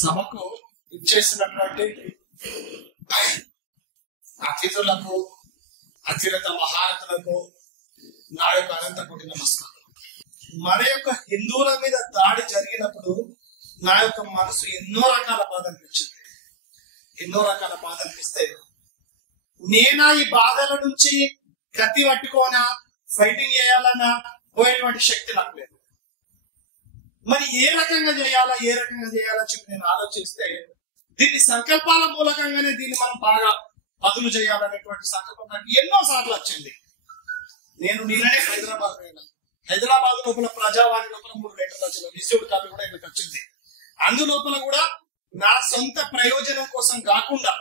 సభకు ఇచ్చేసినటువంటి అతిథులకు, అతిరథ మహారథులకు నా యొక్క అనంత కోటి నమస్కారం. మన యొక్క హిందువుల మీద దాడి జరిగినప్పుడు నా యొక్క మనసు ఎన్నో రకాల బాధ అనిపించింది. ఎన్నో రకాల బాధ అనిపిస్తే నేనా ఈ బాధల నుంచి కత్తి పట్టుకోనా, ఫైటింగ్ చేయాలన్నా పోయేటువంటి శక్తి నాకు లేదు. మరి ఏ రకంగా చేయాలని చెప్పి నేను ఆలోచిస్తే దీన్ని సంకల్పాల మూలకంగానే దీన్ని మనం బాగా బదులు చేయాలనేటువంటి సంకల్పం నాకు ఎన్నో సార్లు వచ్చింది. నేను నిన్ననే హైదరాబాద్ పోయినా. హైదరాబాద్ లోపల ప్రజావాణి లోపల 3 లెటర్లు వచ్చిన రిసీవ్డ్ కాపీ కూడా ఇక్కడికి వచ్చింది. అందులోపల కూడా నా సొంత ప్రయోజనం కోసం కాకుండా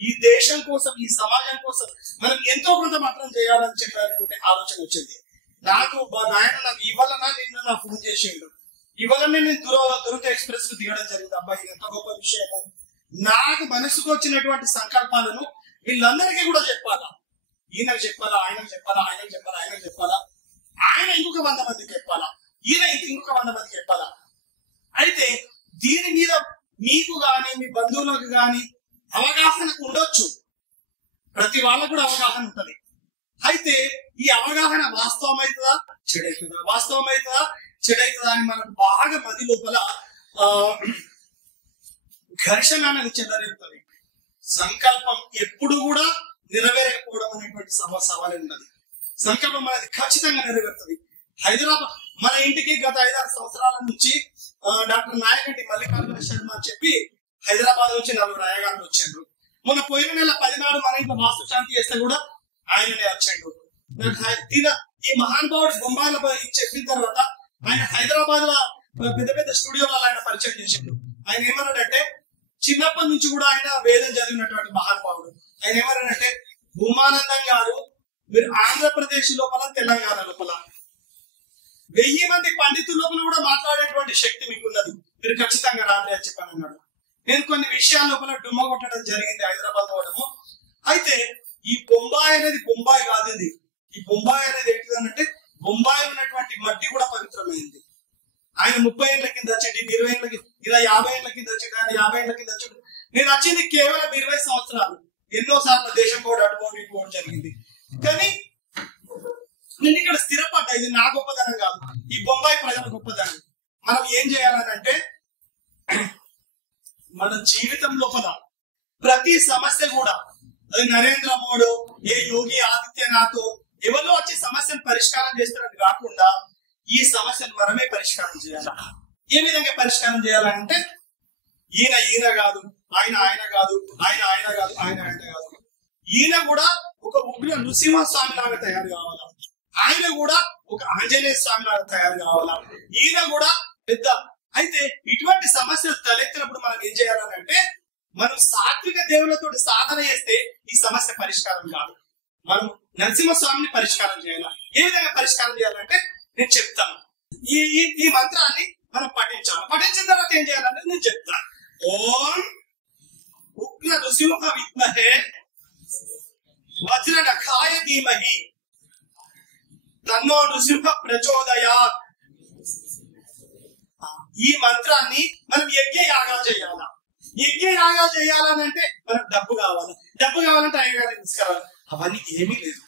ఈ దేశం కోసం, ఈ సమాజం కోసం మనం ఎంతో కొంత మాత్రం చేయాలని చెప్పేటువంటి ఆలోచన వచ్చింది నాకు. నాయన నాకు ఇవ్వాలన్నా నిన్న నాకు ఫోన్ చేసిండు. ఇవ్వాలనే నేను దురత ఎక్స్ప్రెస్ కు దిగడం జరిగింది. అబ్బాయి ఎంత గొప్ప విషయము. నాకు మనసుకు వచ్చినటువంటి సంకల్పాలను వీళ్ళందరికీ కూడా చెప్పాలా. ఈయనకు చెప్పాలా, ఆయనకు చెప్పాలా, ఆయనకు చెప్పాలా, ఆయన ఇంకొక 100 మందికి చెప్పాలా, ఈయన ఇంకొక 100 మందికి చెప్పాలా. అయితే దీని మీద మీకు గాని మీ బంధువులకు గాని అవగాహన ఉండొచ్చు. ప్రతి వాళ్ళకు కూడా అవగాహన ఉంటది. అయితే ఈ అవగాహన వాస్తవం అవుతుందా, చెడవుతుందా, వాస్తవం అవుతుందా, చెడవుతుందా అని మనకు బాగా మది లోపల ఘర్షణ అనేది చెందలేస్తుంది. సంకల్పం ఎప్పుడు కూడా నెరవేరకపోవడం అనేటువంటి సవాలు ఉన్నది. సంకల్పం అనేది ఖచ్చితంగా నెరవేరుతుంది. హైదరాబాద్ మన ఇంటికి గత 5-6 సంవత్సరాల నుంచి డాక్టర్ నాయకంటి మల్లికార్జున శర్మ అని చెప్పి హైదరాబాద్ నుంచి 4 రాయగారులు వచ్చారు. మొన్న పోయిన నెల 10 నాడు మన ఇంట్లో వాస్తు శాంతి చేస్తే కూడా ఆయననే వచ్చాడు. ఈ మహానుభావుడు బొంబాయిలో చెప్పిన తర్వాత ఆయన హైదరాబాద్ లో పెద్ద పెద్ద స్టూడియోలలో ఆయన పరిచయం చేసిండు. ఆయన ఏమన్నాడంటే, చిన్నప్పటి నుంచి కూడా ఆయన వేదం చదివినటువంటి మహానుభావుడు. ఆయన ఏమన్నాడంటే, భూమానందం గారు మీరు ఆంధ్రప్రదేశ్ లోపల, తెలంగాణ లోపల 1000 మంది పండితుల లోపల కూడా మాట్లాడేటువంటి శక్తి మీకున్నది, మీరు ఖచ్చితంగా రాండి అని చెప్పని అన్నాడు. నేను కొన్ని విషయాల లోపల డుమ్మ కొట్టడం జరిగింది హైదరాబాద్ పోవడము. అయితే ఈ బొంబాయి అనేది బొంబాయి కాదు. ఇది ఈ బొంబాయి అనేది ఏంటిదనంటే, బొంబాయి ఉన్నటువంటి మట్టి కూడా పవిత్రమైంది. ఆయన 30 ఏళ్ల కింద వచ్చండి, 20 ఏళ్ళ కింద, ఇలా 50 ఏళ్ల కింద వచ్చాడు, ఆయన 50 ఏళ్ల కింద వచ్చాడు. నేను వచ్చింది కేవలం 20 సంవత్సరాలు. ఎన్నో సార్లు దేశం కూడా అటుపోవడం జరిగింది. కానీ నేను ఇక్కడ స్థిరపడ్డా. ఇది నా గొప్పదనం కాదు, ఈ బొంబాయి ప్రజల గొప్పదనం. మనం ఏం చేయాలని అంటే, మన జీవితం లోపల ప్రతి సమస్య కూడా అది నరేంద్ర మోడీ, ఏ యోగి ఆదిత్యనాథ్ ఎవరో వచ్చి సమస్యను పరిష్కారం చేస్తారని కాకుండా ఈ సమస్యను మనమే పరిష్కారం చేయాలి. ఏ విధంగా పరిష్కారం చేయాలంటే, ఈయన కాదు, ఆయన కాదు, ఆయన కాదు, ఆయన కాదు. ఈయన కూడా ఒక ఉగ్ర నృసింహస్వామి లాగా తయారు కావాలా, ఆయన కూడా ఒక ఆంజనేయ స్వామి లాగా తయారు కావాలా, ఈయన కూడా పెద్ద. అయితే ఇటువంటి సమస్యలు తలెత్తినప్పుడు మనం ఏం చేయాలని అంటే, మనం సాత్విక దేవులతో సాధన చేస్తే ఈ సమస్య పరిష్కారం కాదు. మనం నరసింహస్వామిని పరిష్కారం చేయాలి. ఏ విధంగా పరిష్కారం చేయాలంటే నేను చెప్తాను. ఈ మంత్రాన్ని మనం పఠించాలి. పఠించిన తర్వాత ఏం చేయాలంటే నేను చెప్తాను. ఓం ఉగ్ర నృసింహ విద్మహే వజ్ర నఖాయ ధీమహి తన్నో నృసింహ ప్రచోదయాత్. ఈ మంత్రాన్ని మనం యజ్ఞయాగాలు చేయాలా. యజ్ఞయాగాలు చేయాలనంటే మనకు డబ్బు కావాలంటే అయ్యగారిని తీసుకురావాలి. అవన్నీ ఏమీ లేదు.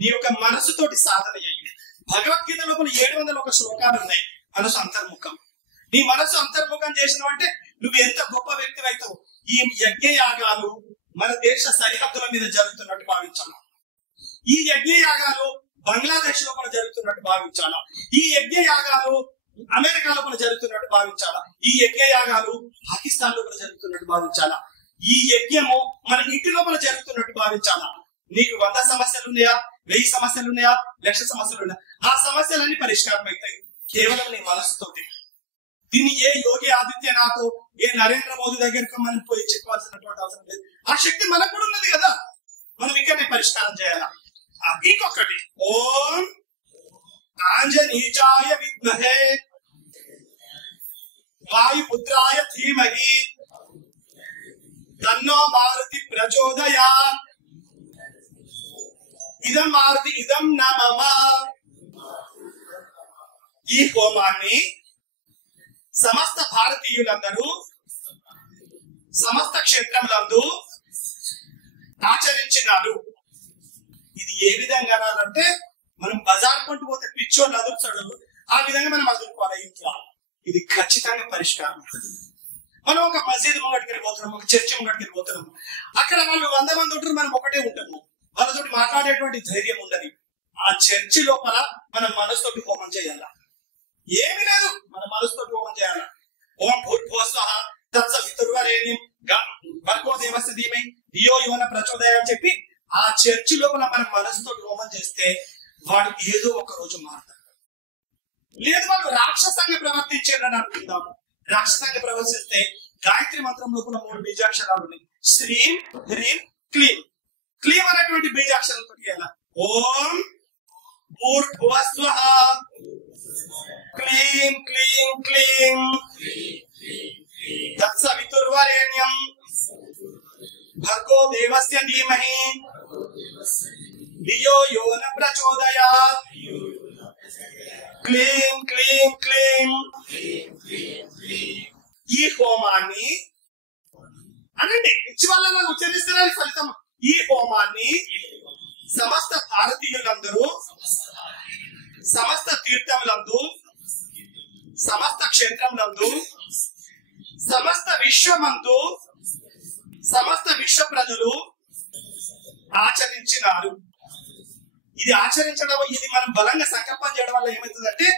నీ యొక్క మనసుతోటి సాధన చేయండి. భగవద్గీత లోపల 701 శ్లోకాలు ఉన్నాయి. మనసు అంతర్ముఖం. నీ మనసు అంతర్ముఖం చేసినావు అంటే నువ్వు ఎంత గొప్ప వ్యక్తి అవుతావు. ఈ యజ్ఞయాగాలు మన దేశ సరిహద్దుల మీద జరుగుతున్నట్టు భావించాలా. ఈ యజ్ఞయాగాలు బంగ్లాదేశ్ లోపల జరుగుతున్నట్టు భావించాలా. ఈ యజ్ఞయాగాలు అమెరికా లోపల జరుగుతున్నట్టు భావించాలా. ఈ యజ్ఞయాగాలు పాకిస్తాన్ లోపల జరుగుతున్నట్టు భావించాలా. ఈ యజ్ఞము మన ఇంటి లోపల జరుగుతున్నట్టు భావించాలా. నీకు 100 సమస్యలు ఉన్నాయా, 1000 సమస్యలు ఉన్నాయా, 1,00,000 సమస్యలు ఉన్నాయా, ఆ సమస్యలన్నీ పరిష్కారం అవుతాయి కేవలం నీ మనసుతోటి. దీన్ని ఏ యోగి ఆదిత్యనాథ్, ఏ నరేంద్ర మోదీ దగ్గరికి మనం పోయి చెప్పాల్సినటువంటి అవసరం లేదు. ఆ శక్తి మనకు కూడా ఉన్నది కదా, మనం ఇక్కడనే పరిష్కారం చేయాలా. ఇంకొకటి, ఓం ఆంజనేయాయ విద్మహే వాయుపుత్రాయ ధీమహి తన్నో మారుతి ప్రచోదయాత్. ఇదం మారుతి ఇదం నా మమ. ఈ హోమాన్ని సమస్త భారతీయులందరూ సమస్త క్షేత్రములందు ఆచరించినారు. ఇది ఏ విధంగా అంటే మనం బజార్ కొంటూ పోతే పిచ్చోళ్ళు అదురుతాడు, ఆ విధంగా మనం అదురుకోవాలి ఇంట్లో. ఇది ఖచ్చితంగా పరిష్కారం. మనం ఒక మసీదు ముంగటికి వెళ్ళిపోతున్నాం, ఒక చర్చి ముంగటికి వెళ్ళిపోతున్నాం, అక్కడ వాళ్ళు 100 మంది ఉంటారు, మనం ఒకటే ఉంటాము, వాళ్ళతో మాట్లాడేటువంటి ధైర్యం ఉండదు. ఆ చర్చి లోపల మనం మనసుతోటి హోమం చేయాలా? ఏమి లేదు, మన మనసుతోటి హోమం చేయాలా. ఓం భూర్భువస్వః తత్సవితుర్వరేణ్యం భర్గో దేవస్య ధీమహి ధియో యోనః ప్రచోదయాత్ అని చెప్పి ఆ చర్చి లోపల మనం మనసుతోటి హోమం చేస్తే వాడు ఏదో ఒక రోజు మారుతాడు. లేదు వాళ్ళు రాక్షసంగా ప్రవర్తించారని అనుకుందాము. రాక్షసంగా ప్రవర్తిస్తే గాయత్రి మంత్రం లోపల 3 బీజాక్షరాలు ఉన్నాయి. శ్రీం హ్రీం క్లీం. క్లీం అనేటువంటి బీజాక్షరాలతో ఎలా? ఓం భూర్భువస్వః క్లీం క్లీం క్లీం తత్సవితుర్వరేణ్యం భర్గో దేవస్య ధీమహి ధియో యోనః ప్రచోదయాత్ క్లీం క్లీం క్లీం. ఈ హోమాన్ని అనండి, పిచ్చి వాళ్ళ ఉచ్చరిస్తున్నారు ఫలితం. ఈ హోమాన్ని సమస్త భారతీయులందరూ సమస్త తీర్థములందు సమస్త క్షేత్రములందు సమస్త విశ్వమందు సమస్త విశ్వ ప్రజలు ఆచరించినారు. ఇది ఆచరించడం, ఇది మనం బలంగా సంకల్పం చేయడం వల్ల ఏమవుతుందంటే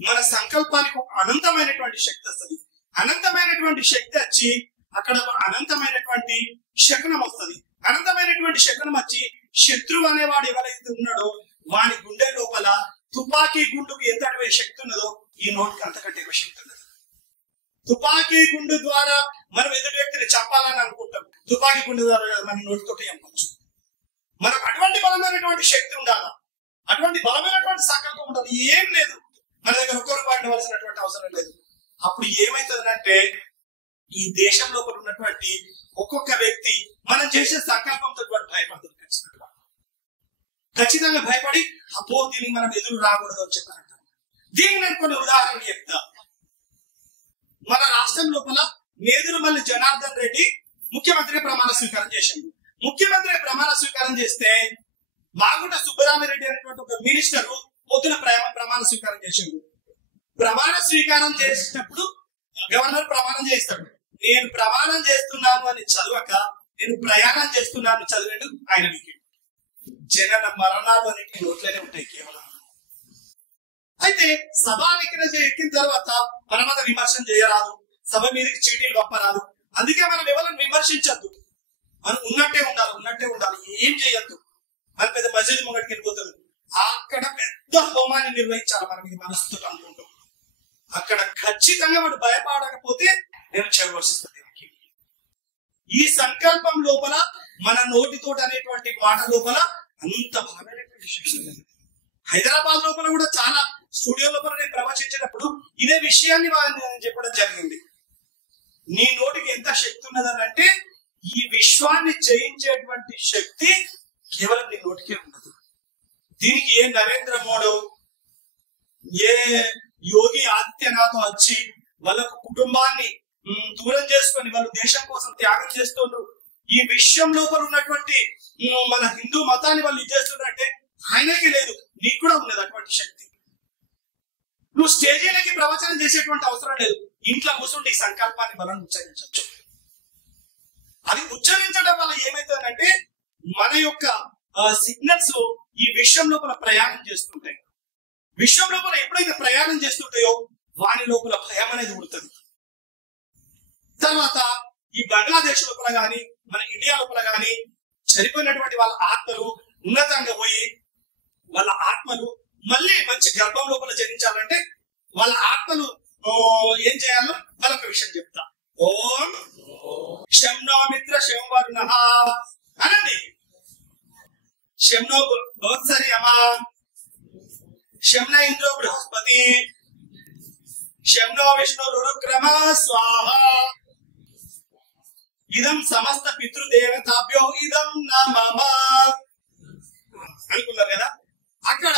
మన సంకల్పానికి ఒక అనంతమైనటువంటి శక్తి వస్తుంది. అనంతమైనటువంటి శక్తి వచ్చి అక్కడ అనంతమైనటువంటి శకునం వస్తుంది. అనంతమైనటువంటి శకునం వచ్చి శత్రువు అనేవాడు ఎవరైతే ఉన్నాడో వాని గుండె లోపల తుపాకీ గుండుకు ఎంత శక్తి ఉన్నదో ఈ నోటికి అంతకంటే ఎక్కువ శక్తి ఉన్నది. తుపాకీ గుండు ద్వారా మనం ఎదుటి వ్యక్తిని చంపాలని అనుకుంటాం, తుపాకీ గుండు ద్వారా మన నోటితో చంపచ్చు. మనకు అటువంటి బలమైనటువంటి శక్తి ఉండాలి, అటువంటి బలమైనటువంటి సంకల్పం ఉండాలి. ఏం లేదు, మన దగ్గర ఒక్క రూపాయి ఉండవలసినటువంటి అవసరం లేదు. అప్పుడు ఏమైతుందంటే ఈ దేశం లోపల ఉన్నటువంటి ఒక్కొక్క వ్యక్తి మనం చేసే సంకల్పంతో భయపడుతుంది. ఖచ్చితంగా భయపడి అపో దీనికి మనం ఎదురు రాకూడదు అని చెప్పారంట. దీనికి నేను కొన్ని ఉదాహరణలు చెప్తా. మన రాష్ట్రం లోపల నేదురుమల్లి జనార్దన్ రెడ్డి ముఖ్యమంత్రి ప్రమాణ స్వీకారం చేసిండు. ముఖ్యమంత్రి ప్రమాణ స్వీకారం చేస్తే మాగుంట సుబ్బరామిరెడ్డి అనేటువంటి ఒక మినిస్టర్ పొద్దున ప్రమాణ స్వీకారం చేసిండు. ప్రమాణ స్వీకారం చేసేటప్పుడు గవర్నర్ ప్రమాణం చేస్తాడు. నేను ప్రమాణం చేస్తున్నాను అని చదవక నేను ప్రయాణం చేస్తున్నాను చదివాడు ఆయన. జగన్ మరణాలు అనేవి నోట్లోనే ఉంటాయి కేవలం. అయితే సభానికి ఎక్కిన తర్వాత పరమత విమర్శన చేయరాదు, సభ మీదకి చీటీలు పంపరాదు. అందుకే మనం ఎవరైనా విమర్శించద్దు, మనం ఉన్నట్టే ఉండాలి, ఏం చేయొద్దు. మన పెద్ద మస్జిద్ ముంగటికి వెళ్ళిపోతుంది, అక్కడ పెద్ద హోమాన్ని నిర్వహించాలి. మనం ఇది మనసుతో అనుకుంటాం, అక్కడ ఖచ్చితంగా వాడు భయపడకపోతే నేను చేయవలసిస్తుంది. ఈ సంకల్పం లోపల మన నోటితోటి అనేటువంటి మాట లోపల అంత బలమైనటువంటి శక్తి ఉంది. హైదరాబాద్ లోపల కూడా చాలా స్టూడియో లోపల నేను ప్రవచించినప్పుడు ఇదే విషయాన్ని నేను చెప్పడం జరిగింది. నీ నోటికి ఎంత శక్తి ఉన్నదని అంటే ఈ విశ్వాన్ని జయించేటువంటి శక్తి కేవలం నీ నోటికే ఉండదు. దీనికి ఏ నరేంద్ర మోడీ, ఏ యోగి ఆదిత్యనాథ్ వచ్చి వాళ్ళ కుటుంబాన్ని దూరం చేసుకొని వాళ్ళు దేశం కోసం త్యాగం చేస్తుండ్రు, ఈ విశ్వం లోపల ఉన్నటువంటి మన హిందూ మతాన్ని వాళ్ళు ఇచ్చేస్తున్నారంటే ఆయనకి లేదు, నీకు కూడా ఉన్నది అటువంటి శక్తి. నువ్వు స్టేజీలకి ప్రవచనం చేసేటువంటి అవసరం లేదు, ఇంట్లో కూర్చుంటే ఈ సంకల్పాన్ని బలం ఉచ్చరించవచ్చు. అది ఉచ్చరించడం వల్ల ఏమైతుందంటే మన యొక్క సిగ్నల్స్ ఈ విశ్వం లోపల ప్రయాణం చేస్తుంటాయి. విశ్వం లోపల ఎప్పుడైతే ప్రయాణం చేస్తుంటాయో వాని లోపల భయం అనేది ఉడుతుంది. తర్వాత ఈ బంగ్లాదేశ్ లోపల గాని మన ఇండియా లోపల గాని చనిపోయినటువంటి వాళ్ళ ఆత్మలు ఉన్నతంగా పోయి వాళ్ళ ఆత్మలు మళ్ళీ మంచి గర్భం లోపల జనించాలంటే వాళ్ళ ఆత్మలు ఏం చేయాలో వాళ్ళొక విషయం చెప్తా. ఓం శంనో మిత్ర శం వరుణః అనండి. శంనో భవత్సరి అమా శంన ఇంద్రో బృహస్పతి శంనో విష్ణు రురుక్రమ స్వాహ ఇదం సమస్త పితృదేవతాభ్యో ఇదం నమః అనుకున్నారు కదా. అక్కడ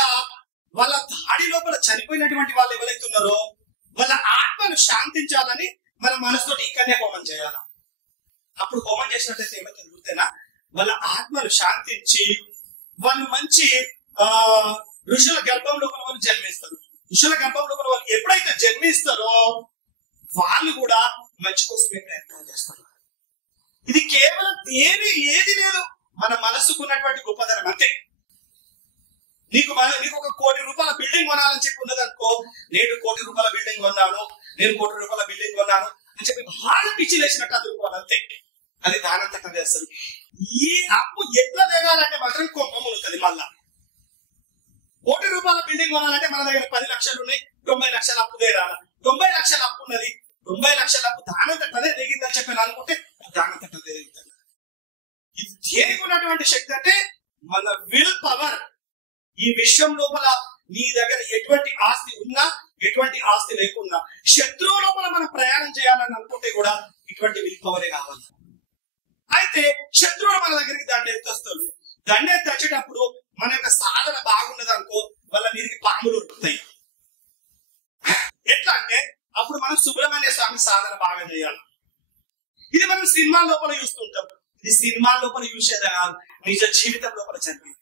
వాళ్ళ దాడి లోపల చనిపోయినటువంటి వాళ్ళు ఎవరైతున్నారో వాళ్ళ ఆత్మను శాంతించాలని మన మనసుతోటి ఇక్కడనే హోమం చేయాలి. అప్పుడు హోమం చేసినట్టయితే ఏమవుతుంది గుర్తేనా? వాళ్ళ ఆత్మలు శాంతించి వాళ్ళు మంచి ఋషుల గర్భం లోపల వాళ్ళు జన్మిస్తారు. ఋషుల గర్భం లోపల వాళ్ళు ఎప్పుడైతే జన్మిస్తారో వాళ్ళు కూడా మంచి కోసమే ప్రయత్నం చేస్తారు. ఇది కేవలం ఏది లేదు, మన మనసుకున్నటువంటి గొప్పదనం అంతే. నీకు ఒక ₹1,00,00,000 బిల్డింగ్ కొనాలని చెప్పి ఉన్నదనుకో, నేను ₹1,00,00,000 బిల్డింగ్ కొన్నాను, నేను ₹1,00,00,000 బిల్డింగ్ కొన్నాను అని చెప్పి బాగా పిచ్చి లేచినట్టు అందుకోవాలి అంతే. అది దానంతటా చేస్తారు. ఈ అప్పు ఎట్లా దిగాలంటే మాత్రం కొమ్మం ఉంటుంది. మళ్ళా ₹1,00,00,000 బిల్డింగ్ కొనాలంటే మన దగ్గర 10 లక్షలు ఉన్నాయి, 90 లక్షల అప్పు తీరాల. 90 లక్షల అప్పు ఉన్నది, 90 లక్షల అప్పు దానంతటనే దిగిందని చెప్పి అనుకుంటే దానంతటా దిగుతుంది. ఇది దేనికి ఉన్నటువంటి శక్తి అంటే మన విల్ పవర్. ఈ విశ్వం లోపల నీ దగ్గర ఎటువంటి ఆస్తి ఉన్నా, ఎటువంటి ఆస్తి లేకున్నా, శత్రువు లోపల మనం ప్రయాణం చేయాలని అనుకుంటే కూడా ఇటువంటి విల్ పవరే కావాలి. అయితే శత్రువులు మన దగ్గరికి దండెత్తొస్తారు. దండెత్తి వచ్చేటప్పుడు మన యొక్క సాధన బాగున్నది అనుకో, వాళ్ళ మీదకి పాములు ఉరుకుతాయి. ఎట్లా అంటే అప్పుడు మనం సుబ్రహ్మణ్య స్వామి సాధన బాగా చేయాలి. ఇది మనం సినిమా లోపల చూస్తుంటాం. ఇది సినిమా లోపల చూసేదా కాదు, నిజ జీవితం లోపల జరిగింది.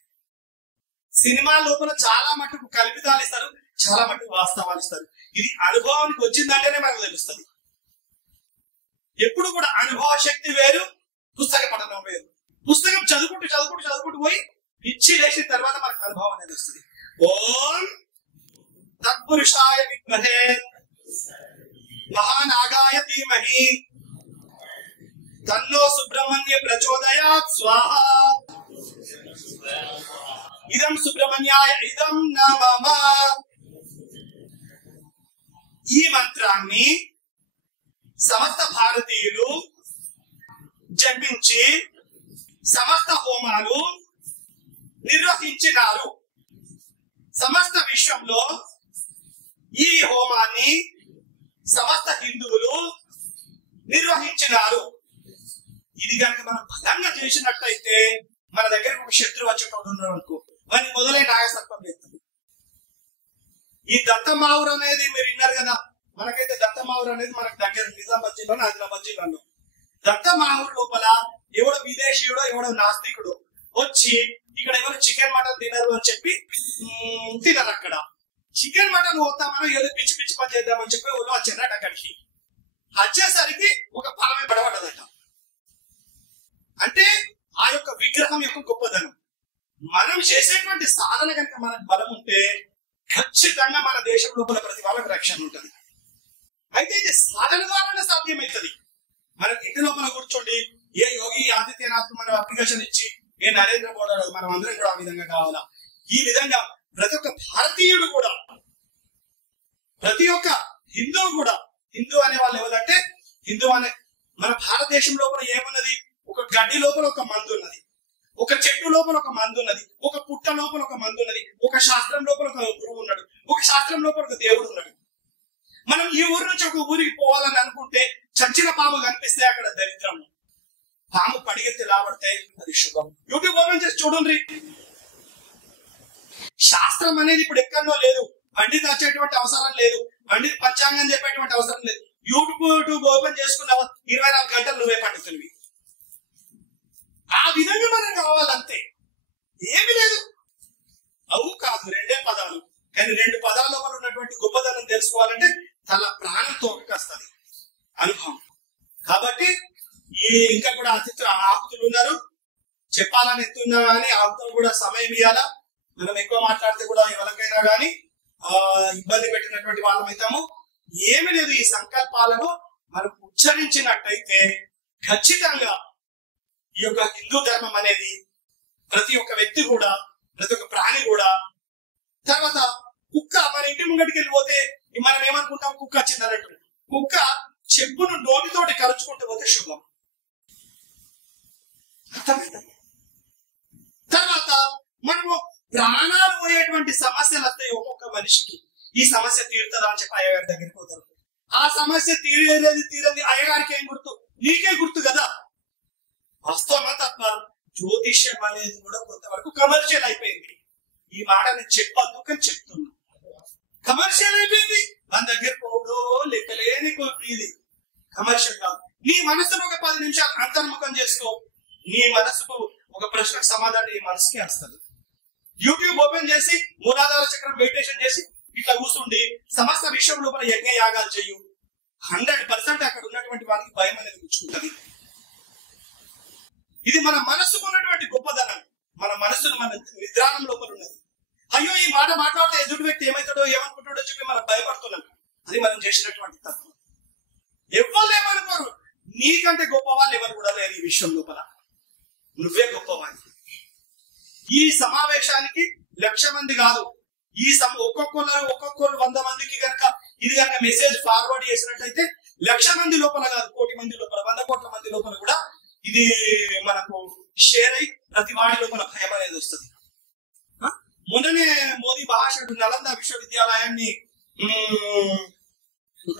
సినిమా లోపల చాలా మటుకు కల్పితాలు ఇస్తారు, చాలా మటుకు వాస్తవాలు ఇస్తారు. ఇది అనుభవానికి వచ్చిందంటేనే మనకు తెలుస్తుంది. ఎప్పుడు కూడా అనుభవ శక్తి వేరు, పుస్తక పఠనం వేరు. పుస్తకం చదువుకుంటూ పోయి పిచ్చి లేచిన తర్వాత మనకు అనుభవం అనేది వస్తుంది. ఓం తత్పురుషాయ విద్మహే మహానాగాయ ధీమహి తన్నో సుబ్రహ్మణ్య ప్రచోదయాత్ స్వాహా ఇదం సుబ్రహ్మణ్యాయ ఇదం నమః. ఈ మంత్రాన్ని సమస్త భారతీయులు జపించి సమస్త హోమాలు నిర్వహించినారు. సమస్త విశ్వంలో ఈ హోమాన్ని సమస్త హిందువులు నిర్వహించినారు. ఇది కనుక మనం బలంగా చేసినట్లయితే మన దగ్గర ఒక శత్రువు వచ్చేటోడు ఉన్నాడు అనుకో, వాడిని మొదలై నాగసర్పం చేస్తుంది. ఈ దత్తమావురు అనేది మీరు విన్నారు కదా, మనకైతే దత్తమావురు అనేది మనకు దగ్గర నిజామాబాద్ జిల్లాలో, ఆదిలాబాద్ జిల్లాలో. దత్తమావురు లోపల ఎవడో విదేశీయుడో ఎవడో నాస్తికుడు వచ్చి ఇక్కడ ఎవరు చికెన్ మటన్ తినరు అని చెప్పి తినరు. అక్కడ చికెన్ మటన్ పోతామని ఏదో పిచ్చి పిచ్చి పని చేద్దామని చెప్పి వాళ్ళు వచ్చారట. అక్కడికి వచ్చేసరికి ఒక ఫలమే పడబడ్డదట. అంటే ఆ యొక్క విగ్రహం యొక్క గొప్పదనం. మనం చేసేటువంటి సాధన కనుక మనకు బలం ఉంటే ఖచ్చితంగా మన దేశం లోపల ప్రతి వాళ్ళకి రక్షణ ఉంటుంది. అయితే ఇది సాధన ద్వారానే సాధ్యమవుతుంది. మనకి ఇంటి లోపల కూర్చోండి ఏ యోగి ఆదిత్యనాథ్ మనం అప్లికేషన్ ఇచ్చి ఏ నరేంద్ర మోడీ మనం అందరం కూడా ఆ విధంగా కావాలా. ఈ విధంగా ప్రతి ఒక్క భారతీయుడు కూడా, ప్రతి ఒక్క హిందువు కూడా, హిందూ అనే వాళ్ళు ఎవరంటే హిందూ అనే మన భారతదేశం లోపల ఏమున్నది, ఒక గడ్డి లోపల ఒక మందు ఉన్నది, ఒక చెట్టు లోపల ఒక మందు ఉన్నది, ఒక పుట్ట లోపల ఒక మందు ఉన్నది, ఒక శాస్త్రం లోపల ఒక గురువు ఉన్నాడు, ఒక శాస్త్రం లోపల ఒక దేవుడు ఉన్నాడు. మనం ఈ ఊరు నుంచి ఒక ఊరికి పోవాలని అనుకుంటే చచ్చిన పాము కనిపిస్తే అక్కడ దరిద్రం, పాము పడిగెత్తి లాబడితే అది శుభం. యూట్యూబ్ ఓపెన్ చేసి చూడండి. శాస్త్రం అనేది ఇప్పుడు ఎక్కడో లేదు, పండిత్ వచ్చేటువంటి అవసరం లేదు, పండిత్ పంచాంగం చెప్పేటువంటి అవసరం లేదు. యూట్యూబ్ ఓపెన్ చేసుకున్నావా 24 గంటలు నువ్వే పండితునివి. ఆ విధంగా మనం కావాలంతే, ఏమి లేదు. అవు కాదు, 2 పదాలు, కానీ 2 పదాల లోపల ఉన్నటువంటి గొప్పదనం తెలుసుకోవాలంటే తల ప్రాణంతో వస్తుంది అనుభవం. కాబట్టి ఈ ఇంకా కూడా ఆహుతులు ఉన్నారు, చెప్పాలని ఎత్తున్నా కానీ ఆహుతులు కూడా సమయం ఇవ్వాలా. మనం ఎక్కువ మాట్లాడితే కూడా ఎవరికైనా కానీ ఇబ్బంది పెట్టినటువంటి వాళ్ళం అవుతాము. ఏమి లేదు, ఈ సంకల్పాలను మనం ఉచ్చరించినట్టయితే ఖచ్చితంగా ఈ యొక్క హిందూ ధర్మం అనేది ప్రతి ఒక్క వ్యక్తి కూడా, ప్రతి ఒక్క ప్రాణి కూడా. తర్వాత కుక్క మన ఇంటి ముంగటికి వెళ్ళిపోతే మనం ఏమనుకుంటాం, కుక్క వచ్చింది అన్నట్టు. కుక్క చెప్పును నోటితోటి కరుచుకుంటూ పోతే శుభం. తర్వాత మనము ప్రాణాలు పోయేటువంటి సమస్యలు వస్తాయి ఒక్కొక్క మనిషికి. ఈ సమస్య తీరుతుందా అని చెప్పి అయ్యగారి దగ్గరికి పోతారు. ఆ సమస్య తీరది అయ్యగారికి ఏం గుర్తు, నీకే గుర్తు కదా. వాస్తవమా తప్ప జ్యోతిష్యం అనేది కూడా కొంతవరకు కమర్షియల్ అయిపోయింది. ఈ మాట నేను చెప్పద్దు కానీ చెప్తున్నా, కమర్షియల్ అయిపోయింది. మన దగ్గర పోవడో లెక్కలేని ఇది కమర్షియల్ కాదు. నీ మనసును ఒక 10 నిమిషాలు అంతర్ముఖం చేసుకో. నీ మనసుకు ఒక ప్రశ్నకు సమాధానం నీ మనసుకే వస్తుంది. యూట్యూబ్ ఓపెన్ చేసి మూలాధార చక్రం మెడిటేషన్ చేసి ఇట్లా కూర్చుండి సమస్త విషయం లోపల యజ్ఞ యాగాలు చేయు. 100% అక్కడ ఉన్నటువంటి వారికి భయం అనేది కూర్చుంటది. ఇది మన మనసుకు ఉన్నటువంటి గొప్పదనం. మన మనసును మన నిద్రాణం లోపల ఉన్నది. అయ్యో ఈ మాట మాట్లాడితే ఎదుటి వ్యక్తి ఏమవుతాడో ఏమనుకుంటాడో చెప్పి మనం భయపడుతున్నాం. అది మనం చేసినటువంటి తప్పు. ఎవరు ఏమనుకోరు. నీకంటే గొప్ప వాళ్ళు ఎవరు కూడా లేరు ఈ విషయం లోపల. నువ్వే గొప్పవాడి. ఈ సమావేశానికి 1,00,000 మంది కాదు, ఈ ఒక్కొక్కరు 100 మందికి కనుక ఇది కనుక మెసేజ్ ఫార్వర్డ్ చేసినట్లయితే 1,00,000 మంది లోపల కాదు, 1,00,00,000 మంది లోపల, 100 కోట్ల మంది లోపల కూడా ఇది మనకు షేర్ అయి ప్రతి వాడి లోపల భయం అనేది వస్తుంది. మొన్ననే మోదీ భాషడు నలంద విశ్వవిద్యాలయాన్ని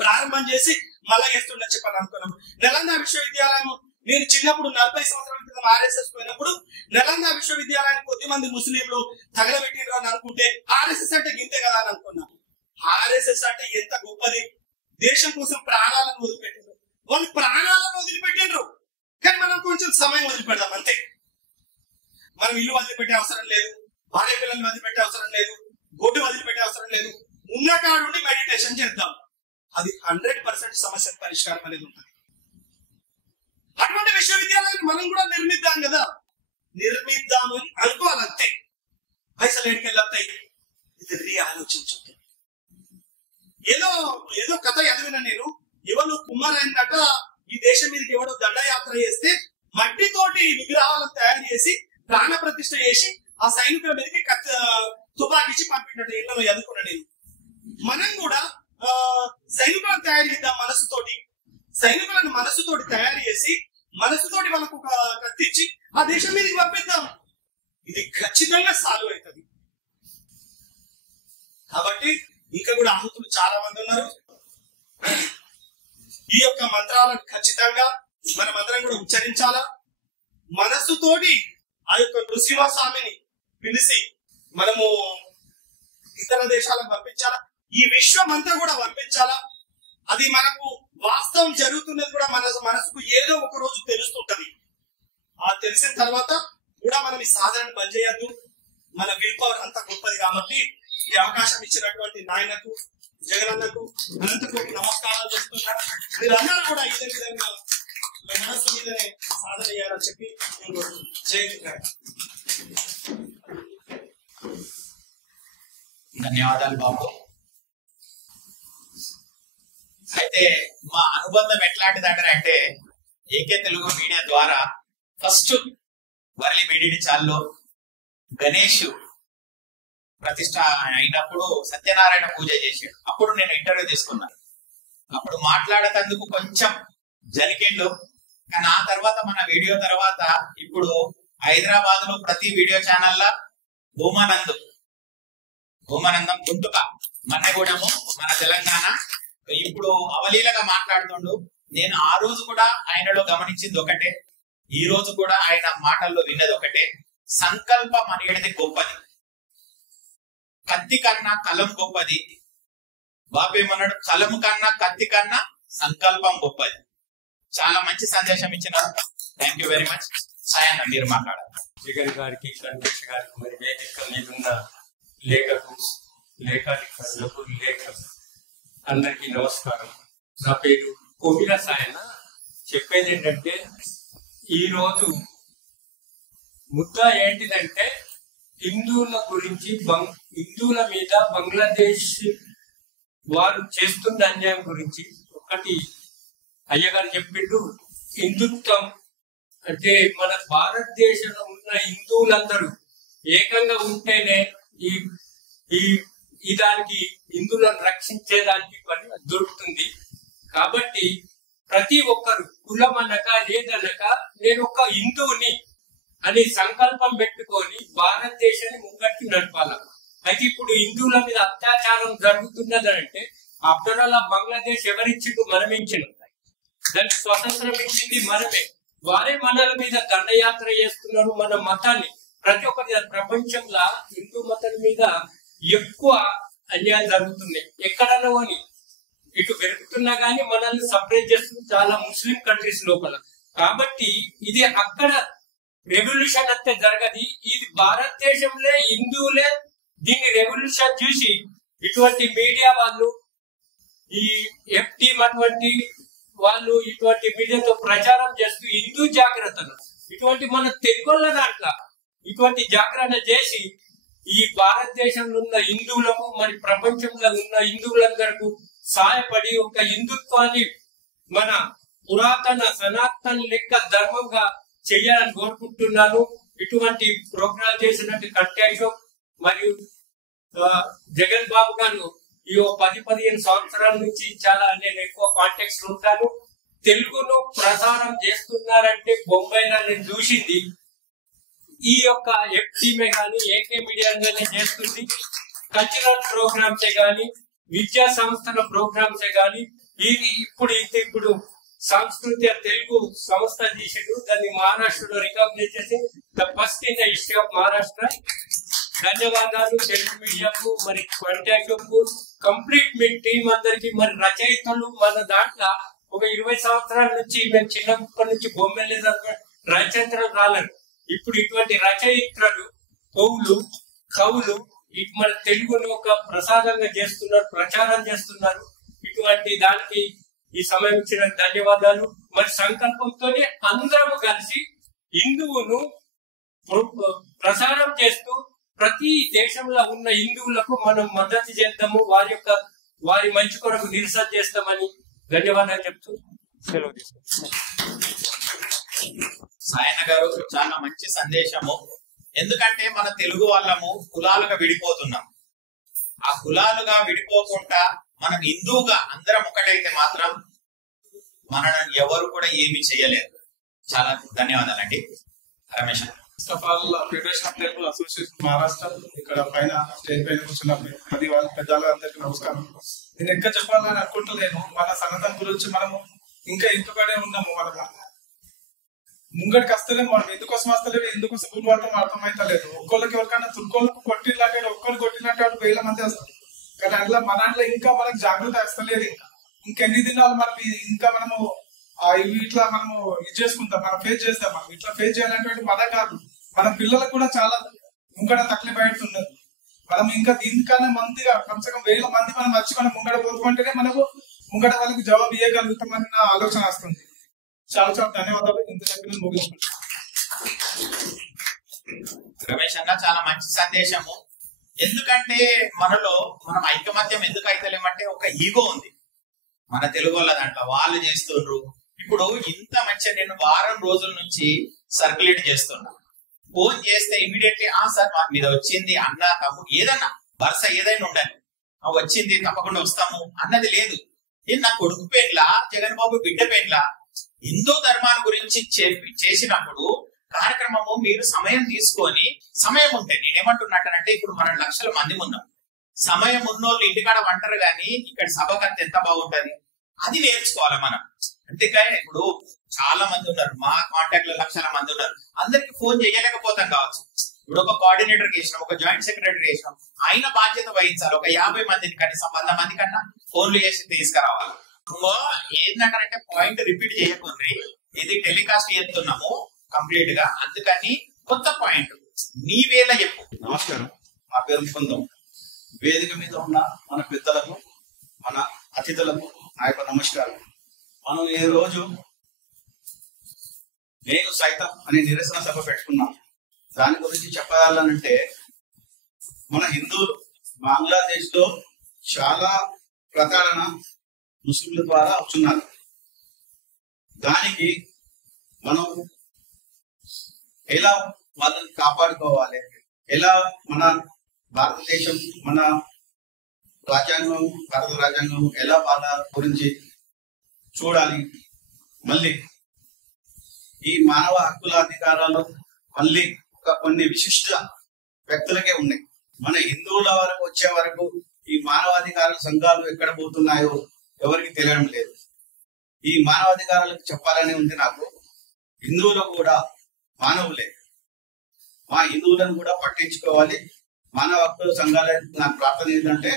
ప్రారంభం చేసి మళ్ళా చేస్తుండని చెప్పని అనుకున్నాం. నలంద విశ్వవిద్యాలయం నేను చిన్నప్పుడు 40 సంవత్సరాల క్రితం RSS పోయినప్పుడు నలంద విశ్వవిద్యాలయానికి కొద్ది మంది ముస్లింలు తగలబెట్టిండ్రు అని అనుకుంటే RSS అంటే గింతే కదా అని అనుకున్నా. RSS అంటే ఎంత గొప్పది. దేశం కోసం ప్రాణాలను వదిలిపెట్టిండ్రు. వాళ్ళు ప్రాణాలను వదిలిపెట్టిండ్రు. కానీ మనం కొంచెం సమయం వదిలిపెడదాం అంతే. మనం ఇల్లు వదిలిపెట్టే అవసరం లేదు, భార్య పిల్లల్ని వదిలిపెట్టే అవసరం లేదు, గొడ్డు వదిలిపెట్టే అవసరం లేదు. ఉన్న కాడుండి మెడిటేషన్ చేద్దాం. అది 100% సమస్య పరిష్కారం అనేది ఉంటుంది. అటువంటి విశ్వవిద్యాలయాన్ని మనం కూడా నిర్మిద్దాం కదా. నిర్మిద్దాము అని అనుకోవాలి అంతే. పైసలు ఎడికెళ్ళతాయి ఇది ఆలోచించండి. ఏదో కథ చదివిన నేను. ఎవరు కుమారైనట ఈ దేశం మీదకి ఎవడో దండయాత్ర చేస్తే మట్టితోటి విగ్రహాలను తయారు చేసి ప్రాణ ప్రతిష్ఠ చేసి ఆ సైనికుల మీదకి తుపాకిచ్చి పంపినట్టు ఇళ్లలో చదువుకున్నా నేను. మనం కూడా సైనికులను తయారు చేద్దాం మనసుతోటి. సైనికులను మనసుతోటి తయారు చేసి మనసుతోటి వాళ్ళకు ఒక కత్తిచ్చి ఆ దేశం మీదకి పంపిద్దాం. ఇది ఖచ్చితంగా సాల్వ్ అవుతుంది. కాబట్టి ఇంకా కూడా ఆహుతులు చాలా మంది ఉన్నారు. ఈ యొక్క మంత్రాలను ఖచ్చితంగా మనం అందరం కూడా ఉచ్చరించాలా. మనస్సుతోటి ఆ యొక్క నృసింహస్వామిని పిలిచి మనము ఇతర దేశాలకు పంపించాలా. ఈ విశ్వం అంతా కూడా పంపించాలా. అది మనకు వాస్తవం జరుగుతున్నది కూడా మనసుకు ఏదో ఒక రోజు తెలుస్తుంటది. ఆ తెలిసిన తర్వాత కూడా మనం ఈ సాధనను బంద్ చేయొద్దు. మన విల్ పవర్ అంత గొప్పది. కాబట్టి ఈ అవకాశం ఇచ్చినటువంటి నాయనకు, జగనన్నకు, అనంతకు నమస్కారాలు చేస్తున్నారు. మీరందరూ కూడా ఇదే విధంగా మనస్సు మీదనే సాధన చేయాలని చెప్పి నేను ధన్యవాదాలు బాబు. అయితే మా అనుబంధం ఎట్లాంటిది అంటే ఏకే తెలుగు మీడియా ద్వారా ఫస్ట్ వరలి బీడీడి చాల్లో గణేష్ ప్రతిష్ట అయినప్పుడు సత్యనారాయణ పూజ చేసాడు. అప్పుడు నేను ఇంటర్వ్యూ తీసుకున్నాను. అప్పుడు మాట్లాడేందుకు కొంచెం జరిగిండు. కానీ ఆ తర్వాత మన వీడియో తర్వాత ఇప్పుడు హైదరాబాద్ లో ప్రతి వీడియో ఛానల్లో భూమానందం గుంటుక మన్నెగూడెము మన తెలంగాణ ఇప్పుడు అవలీలగా మాట్లాడుతుండు. నేను ఆ రోజు కూడా ఆయనలో గమనించింది ఒకటే, ఈ రోజు కూడా ఆయన మాటల్లో విన్నది ఒకటే. సంకల్పం అనేది గొప్పది, కత్తి కన్నా కలం గొప్పది. బాబు ఏమన్నాడు, కలం కన్నా కత్తి కన్నా సంకల్పం గొప్పది. చాలా మంచి సందేశం ఇచ్చినారు. Thank you very much. Sayanna మీరు మాట్లాడారు. జగన్ గారికి, గణేష్ గారికి, మరి వేదిక మీదున్న లేఖాధికారులకు అందరికీ నమస్కారం. నా పేరు కోమిల సాయన. చెప్పేది ఏంటంటే ఈరోజు ముద్ద ఏంటిదంటే హిందువుల గురించి, హిందువుల మీద బంగ్లాదేశ్ వారు చేస్తున్న అన్యాయం గురించి. ఒకటి అయ్యగారు చెప్పిండు, హిందుత్వం అంటే మన భారతదేశంలో ఉన్న హిందువులందరూ ఏకంగా ఉంటేనే ఈ దానికి హిందువులను రక్షించేదానికి పని దొరుకుతుంది. కాబట్టి ప్రతి ఒక్కరు కులం అనక లేదనక నేను ఒక హిందువుని అని సంకల్పం పెట్టుకొని భారతదేశాన్ని ముంగట్టి నడపాల. అయితే ఇప్పుడు హిందువుల మీద అత్యాచారం జరుగుతున్నదంటే ఆఫ్టర్ ఆల్ బంగ్లాదేశ్ ఎవరిచ్చిండు? మనమే ఇచ్చిండు. దానికి స్వతంత్రం ఇచ్చింది మనమే. వారే మనల మీద దండయాత్ర చేస్తున్నారు. మన మతాన్ని ప్రతి ఒక్కరి ప్రపంచంలో హిందూ మతం మీద ఎక్కువ అన్యాయం జరుగుతుంది. ఎక్కడన్నా అని ఇటు పెరుగుతుంది. చేస్తున్నా గానీ మనల్ని సపరేట్ చేస్తుంది చాలా ముస్లిం కంట్రీస్ లోపల. కాబట్టి ఇది అక్కడ రెవల్యూషన్ అంతే జరగదు. ఇది భారతదేశంలో హిందువులే దీన్ని రెవల్యూషన్ చూసి ఇటువంటి మీడియా వాళ్ళు, ఈ FT అటువంటి వాళ్ళు ఇటువంటి మీడియాతో ప్రచారం చేస్తూ హిందూ జాగ్రత్తలు ఇటువంటి మన తెలుగుల దాంట్లో ఇటువంటి జాగ్రత్త చేసి ఈ భారతదేశంలో ఉన్న హిందువులకు మరి ప్రపంచంలో ఉన్న హిందువులందరకు సహాయపడి ఒక హిందుత్వాన్ని మన పురాతన సనాతన లెక్క ధర్మంగా చెయ్యాలని కోరుకుంటున్నాను. ఇటువంటి ప్రోగ్రాం చేసినట్టు కట్టాషో మరియు జగన్ బాబు గారు ఈ 10-15 సంవత్సరాల నుంచి చాలా నేను ఎక్కువ కాంటాక్ట్స్ ఉంటాను. తెలుగును ప్రసారం చేస్తున్నారంటే బొంబాయిలో నేను చూసింది ఈ యొక్క FTమే గాని AK మీడియాగానే చేస్తుంది. కల్చరల్ ప్రోగ్రామ్సే గాని విద్యా సంస్థల ప్రోగ్రామ్సే గాని ఇప్పుడు సాంస్కృతిక తెలుగు సంస్థ చేసాడు. దాన్ని మహారాష్ట్రలో రికగ్నైజ్ చేసి the first in the history of Maharashtra. ధన్యవాదాలు తెలుగు మీడియాకు మరి కాంటాక్ట్కు కంప్లీట్ మీ టీం అందరికి. మరి రచయితలు మన దాంట్లో ఒక 20 సంవత్సరాల నుంచి మేము చిన్నప్పటి నుంచి బొమ్మలే రచయితలు రాలేదు. ఇప్పుడు ఇటువంటి రచయిత్రులు కవులు మన తెలుగును ఒక ప్రసాదంగా చేస్తున్నారు, ప్రచారం చేస్తున్నారు. ఇటువంటి దానికి ఈ సమయం ఇచ్చిన ధన్యవాదాలు. మరి సంకల్పంతోనే అందరము కలిసి హిందువును ప్రసారం చేస్తూ ప్రతి దేశంలో ఉన్న హిందువులకు మనం మద్దతు చేద్దాము, వారి మంచి కొరకు నిరసన చేస్తామని ధన్యవాదాలు చెప్తూ సెలవు తీసుకుంటాం. సాయన్న గారు చాలా మంచి సందేశము. ఎందుకంటే మన తెలుగు వాళ్ళము కులాలుగా విడిపోతున్నాం. ఆ కులాలుగా విడిపోకుండా మనం హిందువుగా అందరం ఒకటైతే మాత్రం మనల్ని ఎవరు కూడా ఏమి చేయలేరు. చాలా ధన్యవాదాలండి. Ramesh first of all federation of Telugu association Maharashtra ఇక్కడ పైన స్టేజ్ పైన కూర్చున్న ప్రతి వాళ్ళ పెద్దలందరికీ నమస్కారం. నేను ఎక్కడ చెప్పాలని అనుకుంటలేను. మన సనాతన గురించి మనము ఇంకా ఇంకొకడే ఉన్నాము. మనము ముంగడికి వస్తలేము. మనం ఎందుకోసం వస్తలేము, ఎందుకోసం గురి పడతాం అర్థమైతలేదు. ఒక్కొక్కరికి ఎవరికైనా తుర్కోళ్ళకు కొట్టినట్టు ఒక్కరు కొట్టినట్టు 1000 మంది వస్తారు. కానీ అందులో మన దాంట్లో ఇంకా మనకు జాగ్రత్త వస్తలేదు. ఇంకెన్ని దినాలు మనం ఇంకా మనము ఇట్లా మనము ఇది చేసుకుంటాం, మనం ఫేస్ చేస్తాం. మనం ఇట్లా ఫేస్ చేయాలంటే మన కాదు, మన పిల్లలకు కూడా చాలా ముంగడ తక్లీఫ్ అవుతున్నారు. మనం ఇంకా దీనికన్నా మందిగా కమ్సకం 1000 మంది మనం మర్చిపోయిన ముంగడ పోతుంటేనే మనకు ముంగడ వాళ్ళకి జవాబు ఇవ్వగలుగుతామని నా ఆలోచన వస్తుంది. చాలా చాలా ధన్యవాదాలు. ఇంత చెప్పిన ముగించుకుంటాం. రమేష్ అన్న చాలా మంచి సందేశము. ఎందుకంటే మనం ఐకమత్యం ఎందుకు అయితలేమంటే ఒక ఈగో ఉంది మన తెలుగు వాళ్ళ దాంట్లో. వాళ్ళు చేస్తుండ్రు. ఇప్పుడు ఇంత మంచిగా నేను వారం రోజుల నుంచి సర్క్యులేట్ చేస్తున్నా. ఫోన్ చేస్తే ఇమీడియట్లీ సార్ మా మీద వచ్చింది అన్న తమ్ముడు ఏదన్నా వరుస ఏదైనా ఉండాలి, వచ్చింది తప్పకుండా వస్తాము అన్నది లేదు. నా కొడుకు పేర్లా జగన్ బాబు బిడ్డ పేర్లా హిందూ ధర్మాన్ని గురించి చేసినప్పుడు కార్యక్రమము మీరు సమయం తీసుకొని, సమయం ఉంటే నేనేమంటున్నట్టనంటే ఇప్పుడు మనం లక్షల మంది ఉన్నాం. సమయం ఉన్నోళ్ళు ఇంటికాడ వంటరు గాని ఇక్కడ సభకంత ఎంత బాగుంటది అది నేర్చుకోవాలి మనం. అంతేకాని ఇప్పుడు చాలా మంది ఉన్నారు, మా కాంటాక్ట్ లో లక్షల మంది ఉన్నారు. అందరికి ఫోన్ చేయలేకపోతాం కావచ్చు. ఇప్పుడు ఒక కోఆర్డినేటర్ చేసినాం, ఒక జాయింట్ సెక్రటరీ చేసినాం, ఆయన బాధ్యత వహించాలి. ఒక 50 మందిని కనీసం 100 మంది కన్నా ఫోన్లు చేసి తీసుకురావాలి. ఏంటంటే పాయింట్ రిపీట్ చేయకుండా ఇది టెలికాస్ట్ చేస్తున్నాము కంప్లీట్ గా. అందుకని కొత్త పాయింట్ నీ వేళ చెప్పు. నమస్కారం, నా పేరు ముకుందం. వేదిక మీద ఉన్న మన పెద్దలకు, మన అతిథులకు నా యొక్క నమస్కారం. మనం ఈ రోజు నేను సైతం అనే నిరసన సభ పెట్టుకున్నాం. దాని గురించి చెప్పాలంటే మన హిందువులు బంగ్లాదేశ్ లో చాలా ప్రతారణ ముస్లింల ద్వారా అవుతున్నారు. దానికి మనం ఎలా వాళ్ళని కాపాడుకోవాలి, ఎలా మన భారతదేశం, మన రాజ్యాంగం, భారత రాజ్యాంగం ఎలా వాళ్ళ గురించి చూడాలి. మళ్ళీ ఈ మానవ హక్కుల అధికారాలు మళ్ళీ కొన్ని విశిష్ట వ్యక్తులకే ఉన్నాయి. మన హిందువుల వరకు వచ్చే వరకు ఈ మానవాధికార సంఘాలు ఎక్కడ పోతున్నాయో ఎవరికి తెలియడం లేదు. ఈ మానవాధికారాలకు చెప్పాలని ఉంది నాకు. హిందువులు కూడా మానవులే, మా హిందువులను కూడా పట్టించుకోవాలి. మానవ హక్కుల సంఘాల నా ప్రార్థన ఏంటంటే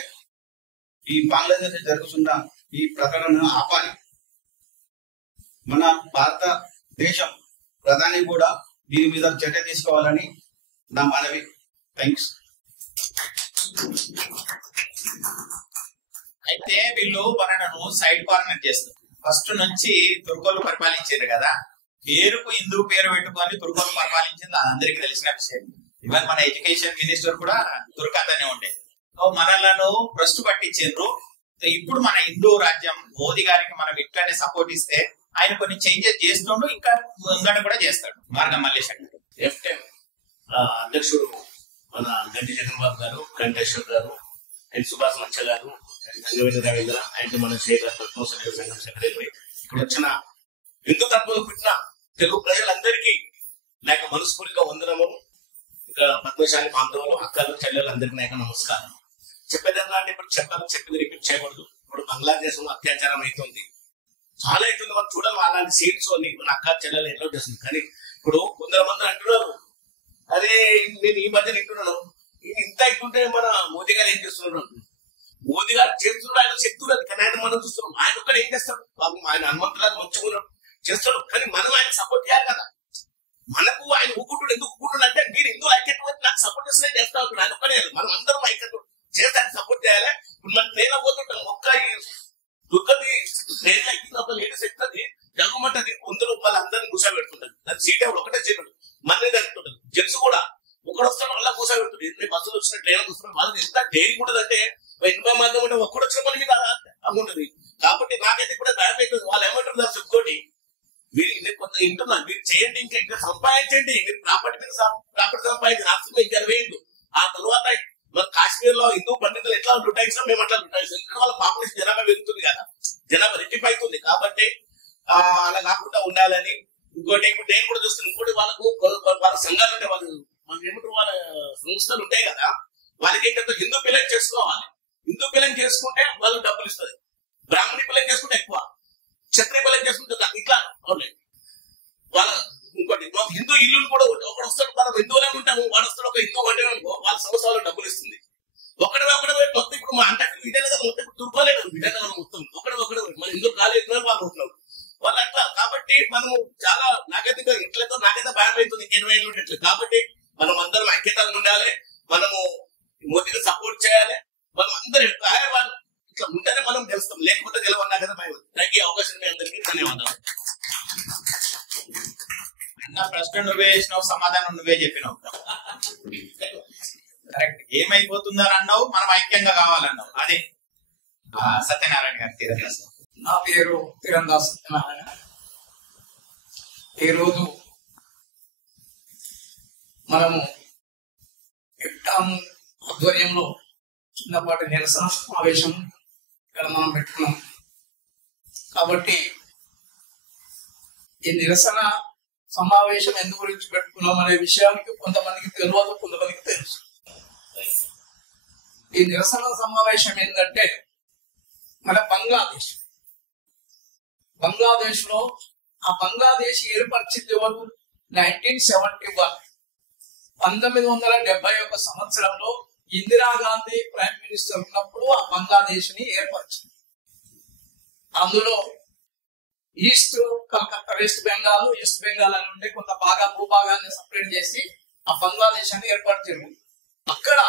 ఈ బంగ్లాదేశ్ జరుగుతున్న ఈ ప్రకటన ఆపాలి. మన భారతదేశం ప్రధాని కూడా దీని మీద చర్య తీసుకోవాలని నా మనవి. థ్యాంక్స్. అయితే వీళ్ళు మనను సైడ్ కార్నర్ చేస్తారు. ఫస్ట్ నుంచి తుర్కోలు పరిపాలించారు కదా, పేరుకు హిందూ పేరు పెట్టుకొని తుర్కోలు పరిపాలించింది అందరికి తెలిసిన విషయం. ఈవెన్ మన ఎడ్యుకేషన్ మినిస్టర్ కూడా తుర్కతనే ఉండే. మనలను భ్రష్టు పట్టించారు. ఇప్పుడు మన హిందూ రాజ్యం మోదీ గారికి మనం ఇట్లానే సపోర్ట్ ఇస్తే ఆయన కొన్ని చేంజెస్ చేస్తుండు, ఇంకా ముంగట కూడా చేస్తాడు. మార్గం మల్లేష్ అధ్యక్షుడు మన గంటి జగన్ బాబు గారు, కంఠేశ్వర్ గారు, అండ్ సుభాష్ మచ్చ గారు, సంగవేంద్ర రవీంద్ర అండ్ మన శేఖర్ పద్మోత్సవ సంఘం సెక్రటరీ, ఇక్కడ వచ్చిన హిందూ తత్వం పుట్టిన తెలుగు ప్రజలందరికీ నాకు మనస్ఫూర్తిగా వందనము. ఇక్కడ పద్మశాలి బాంధవులు, అక్కలు, చెల్లెలు అందరికీ నాకు నమస్కారం. చెప్పేదన్నా అంటే ఇప్పుడు చెప్పింది రిపీట్ చేయకూడదు. ఇప్పుడు బంగ్లాదేశ్ లో అత్యాచారం అవుతుంది, చాలా అవుతుంది. మనం చూడాలి అలాంటి సీన్స్ అని మన అక్క చెల్లెలు ఎన్నో చేస్తుంది. కానీ ఇప్పుడు కొందరు మంది అంటున్నారు, అదే నేను ఈ మధ్య వింటున్నాను, ఇంత ఇట్టుంటే మన మోదీ గారు ఏం చేస్తున్నారు. మోదీ గారు చేస్తున్నారు, ఆయన శక్తులు అది, కానీ ఆయన మనం చూస్తున్నాం. ఆయన ఒక్కడ ఏం చేస్తాడు, ఆయన హనుమంతులాగా మంచిగా చేస్తాడు. కానీ మనం ఆయన సపోర్ట్ చేయాలి కదా. మనకు ఆయన ఊకుంటుడు ఎందుకు ఊకుంటుడు అంటే మీరు హిందువులు ఐక్యత నాకు సపోర్ట్ చేస్తే చేస్తా ఉంటాడు. ఆయన ఒక్కడే, మనం అందరం ఐక్యత చేస్తే సపోర్ట్ చేయాలి. ఇప్పుడు మనం ట్రైన్ పోతుంటాం, ఒక్క దుర్గది ట్రైన్ ఎక్కినప్పుడు లేడీస్ ఎక్కుతుంది, జరుగుమంటది, అందరూ వాళ్ళందరినీ కూర్చోబెడుతుంటది. దాని సీట్ ఒకటే సీట్ మన జరుగుతుంటది. జెంట్స్ కూడా ఒకడు వస్తాడు వాళ్ళ కూర్చోబెడుతుంది. ఎన్ని బస్సులు వచ్చిన ట్రైన్ వస్తున్నాడు, వాళ్ళకి ఎంత డైరింగ్ ఉంటుంది అంటే 80 మంది ఉంటే ఒక్కడు వచ్చిన మన మీద ఉంటుంది. కాబట్టి నాకైతే కూడా భయం అవుతుంది. వాళ్ళు ఏమంటారు దాని చెప్పుకోండి, మీరు కొంత వింటున్నారు, మీరు చేయండి, ఇంకా సంపాదించండి, మీరు ప్రాపర్టీ మీద ప్రాపర్టీ సంపాదించి రాష్ట్రంలో ఇంకా వేయండి. ఆ తర్వాత మన కాశ్మీర్ లో హిందూ పండితులు ఎట్లా లుటాయిస్తాం, మేము అట్లా లుటాయిస్తాం. ఎందుకంటే వాళ్ళ పాపులేషన్ జనాభా పెరుగుతుంది కదా, జనాభా రెట్టింపు అవుతుంది. కాబట్టి అలా కాకుండా ఉండాలని. ఇంకోటి ఇప్పుడు నేను కూడా చూస్తాను, ఇంకోటి వాళ్ళకు వాళ్ళ సంఘాలు ఉంటాయి, వాళ్ళు ఏమంటారు, వాళ్ళ సంస్థలు ఉంటాయి కదా, వాళ్ళకి ఏంటంటే హిందూ పిల్లలు చేసుకోవాలి. హిందూ పిల్లలు చేసుకుంటే వాళ్ళు డబ్బులు ఇస్తుంది, బ్రాహ్మణి పిల్లలు చేసుకుంటే ఎక్కువ, క్షత్రియ పిల్లలు చేసుకుంటే ఇట్లా ఉన్నాయి. వాళ్ళ ఇంకోటి హిందూ ఇల్లు కూడా ఒకడు వస్తాడు, మనం హిందువులే ఉంటాము, వాడు వస్తాడు ఒక హిందూ అంటే వాళ్ళ సంవత్సరాలు డబ్బులు ఇస్తుంది. ఒకటే మొత్తం ఇప్పుడు మా అంటే విజయనగరం మొత్తం తుర్కోలేదు, విజయనగరం మొత్తం ఒకటే మన హిందూ కాలేజ్ వాళ్ళు ఉంటున్నారు వాళ్ళు అట్లా. కాబట్టి మనము చాలా నాకైతే ఇట్లతో నాకైతే భయం అవుతుంది, 20 ఏళ్ళు ఉండేట్లు. కాబట్టి మనం అందరం ఐక్యతగా ఉండాలి, మనము మోదీకి సపోర్ట్ చేయాలి. మనం అందరూ వాళ్ళు ఇట్లా ఉంటేనే మనం గెలుస్తాం, లేకపోతే గెలవన్నా కదా భయం. థ్యాంక్ యూ, అవకాశం మీ అందరికీ ధన్యవాదాలు. అన్న ప్రశ్న నువ్వే వేసినావు, సమాధానం నువ్వే చెప్పినావు. కరెక్ట్. ఏమైపోతుందని అన్నావు, మనం ఐక్యంగా కావాలన్నావు. అదే సత్యనారాయణ గారి తీరదాస్. నా పేరు తీరందాస్ సత్యనారాయణ. ఈరోజు మనము ఎప్టామ్ ఆధ్వర్యంలో చిన్నపాటి నిరసన సమావేశం ఇక్కడ మనం పెట్టుకున్నాం. కాబట్టి ఈ నిరసన సమావేశం ఎందు గురించి పెట్టుకున్నాం అనే విషయానికి కొంతమందికి తెలియదు, కొంతమందికి తెలుసు. ఈ నిరసన సమావేశం ఏంటంటే మన బంగ్లాదేశ్ లో ఆ బంగ్లాదేశ్ ఏర్పరిచింది ఎవరు? 1971 1971 సంవత్సరంలో ఇందిరాగాంధీ ప్రైమ్ మినిస్టర్ ఉన్నప్పుడు ఆ బంగ్లాదేశ్ ని ఏర్పరిచింది. అందులో కలకత్తా వెస్ట్ బెంగాల్ అని ఉండే కొంత భూభాగాన్ని సపరేట్ చేసి ఆ బంగ్లాదేశాన్ని ఏర్పరిచారు. అక్కడ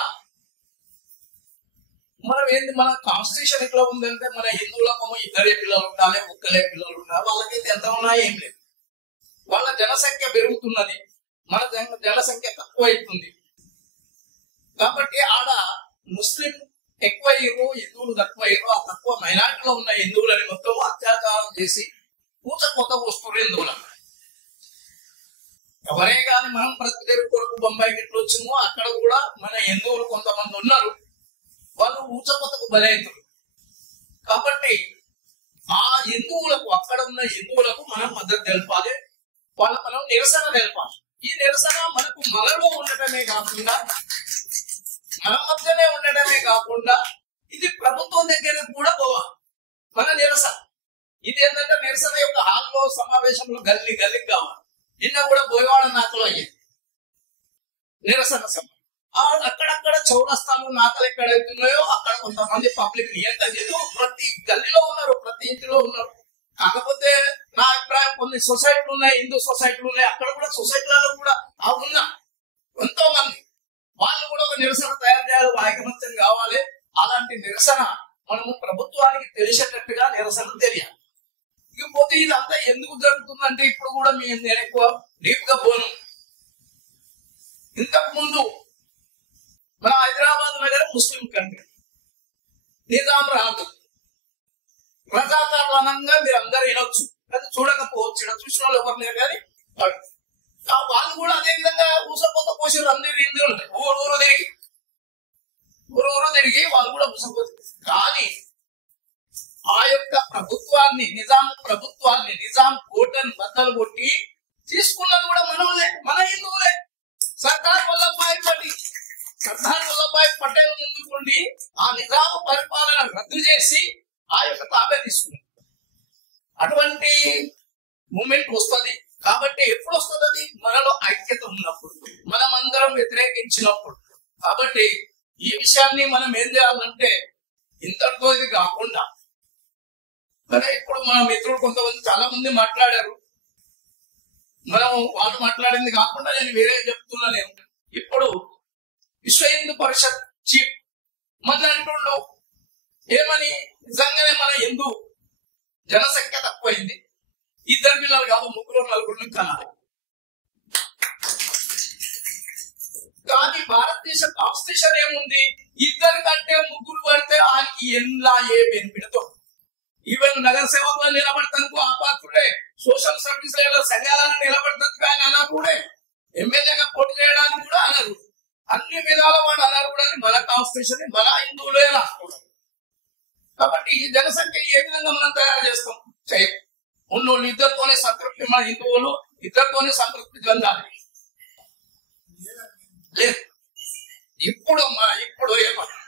మన కాన్స్టిట్యూషన్ ఎట్లా ఉందంటే మన హిందువులకు 2 పిల్లలు ఉండాలి, 1 పిల్లలు ఉండాలి. వాళ్ళకైతే ఎంత ఉన్నా ఏం లేదు. వాళ్ళ జనసంఖ్య పెరుగుతున్నది, మన జనసంఖ్య తక్కువ అవుతుంది. కాబట్టి ఆడ ముస్లిం ఎక్కువ అయ్యారు, హిందువులు తక్కువ అయ్యారు. ఆ తక్కువ మైనారిటీలో ఉన్న హిందువులని మొత్తం అత్యాచారం చేసి పూచకొత్త వస్తున్నారు హిందువులు. ఎవరే కానీ మనం ప్రతి తెరువు కొరకు బొంబాయికి ఎట్లా వచ్చిందో అక్కడ కూడా మన హిందువులు కొంతమంది ఉన్నారు, వాళ్ళు ఊచకొత్తకు బలవుతారు. కాబట్టి ఆ హిందువులకు, అక్కడ ఉన్న హిందువులకు మనం మద్దతు తెలపాలి, మనం నిరసన తెలపాలి. ఈ నిరసన మనలో ఉండటమే కాకుండా, మన మధ్యనే ఉండటమే కాకుండా ఇది ప్రభుత్వం దగ్గర కూడా పోవాలి మన నిరసన. ఇది ఏంటంటే నిరసన యొక్క హాల్లో సమావేశంలో గల్లీకి కావాలి. నిన్న కూడా బోయవాడ నాకలో అయ్యింది నిరసన సభ. అక్కడక్కడ చౌరస్తాలు నాకలు ఎక్కడైతున్నాయో అక్కడ కొంతమంది పబ్లిక్ ఎంత ప్రతి గల్లీలో ఉన్నారు. ఇంటిలో ఉన్నారు. కాకపోతే నా అభిప్రాయం కొన్ని సొసైటీలు ఉన్నాయి, హిందూ సొసైటీలు ఉన్నాయి, అక్కడ కూడా సొసైటీలలో కూడా ఆ ఉన్న ఎంతో మంది వాళ్ళు కూడా ఒక నిరసన తయారు చేయాలి, ఐకమత్యం కావాలి. అలాంటి నిరసన మనము ప్రభుత్వానికి తెలిసేటట్టుగా నిరసన తెలియాలి. ఇకపోతే ఇదంతా ఎందుకు జరుగుతుందంటే ఇప్పుడు కూడా నేను ఎక్కువ డీప్ గా పోను. ఇంతకు ముందు మన హైదరాబాద్ నగరం ముస్లిం కంట్రీ, నిజాం రాదు, ప్రజాపాలనంగా మీరు అందరూ వినొచ్చు, అది చూడకపోవచ్చు, ఇక్కడ చూసిన వాళ్ళు ఎవరు లేరు. కానీ వాళ్ళు కూడా అదే విధంగా ఊసపోత పోసారు. అందరూ హిందువులు ఊరు తిరిగి వాళ్ళు కూడా ఊసపోతారు. కానీ ఆ యొక్క ప్రభుత్వాన్ని, నిజాం కోటను బద్దలు కొట్టి తీసుకున్నది కూడా మనలే, మన హిందువులే. సర్దార్ వల్లభాయ్ పటేల్ ముందుకుండి ఆ నిజాము పరిపాలన రద్దు చేసి ఆ యొక్క తాబే తీసుకున్నారు. అటువంటి మూమెంట్ వస్తుంది. కాబట్టి ఎప్పుడు వస్తుంది? అది మనలో ఐక్యత ఉన్నప్పుడు, మనమందరం వ్యతిరేకించినప్పుడు. కాబట్టి ఈ విషయాన్ని మనం ఏం చేయాలంటే ఇంతటితో ఇది కాకుండా, మరి ఇప్పుడు మన మిత్రులు కొంతమంది చాలా మంది మాట్లాడారు, మనం వాళ్ళు మాట్లాడింది కాకుండా నేను వేరే చెప్తున్నా. నేను ఇప్పుడు విశ్వ హిందూ పరిషత్ చీఫ్ మన అంటుండు ఏమని, నిజంగానే మన హిందూ జనసంఖ్య తక్కువైంది, 2 పిల్లలు కాదు 3 4 కనాలి. కానీ భారతదేశ కాన్స్టిట్యూషన్ ఏముంది, 2 కంటే 3 పడితే ఆయనకి ఎలా ఏ బెనిఫిట్తో. ఈవెన్ నగర సేవకులు నిలబడతానికి ఆపాత్రుడే, సోషల్ సర్వీస్ సంఘాలను నిలబడతానికి ఆయన అనర్హుడే, ఎమ్మెల్యేగా పోటీ చేయడానికి కూడా అనరు, అన్ని విధాల వాడు అనర్హుడు అని మన కాన్స్టిట్యూషన్ మన హిందువులే రాసుకోవడం. కాబట్టి ఈ జనసంఖ్య ఏ విధంగా మనం తయారు చేస్తాం? ఉన్నోళ్ళు 2తోనే సంతృప్తి, మన హిందువులు 2తోనే సంతృప్తి చెందాలి. లేదు ఇప్పుడు ఏమన్నా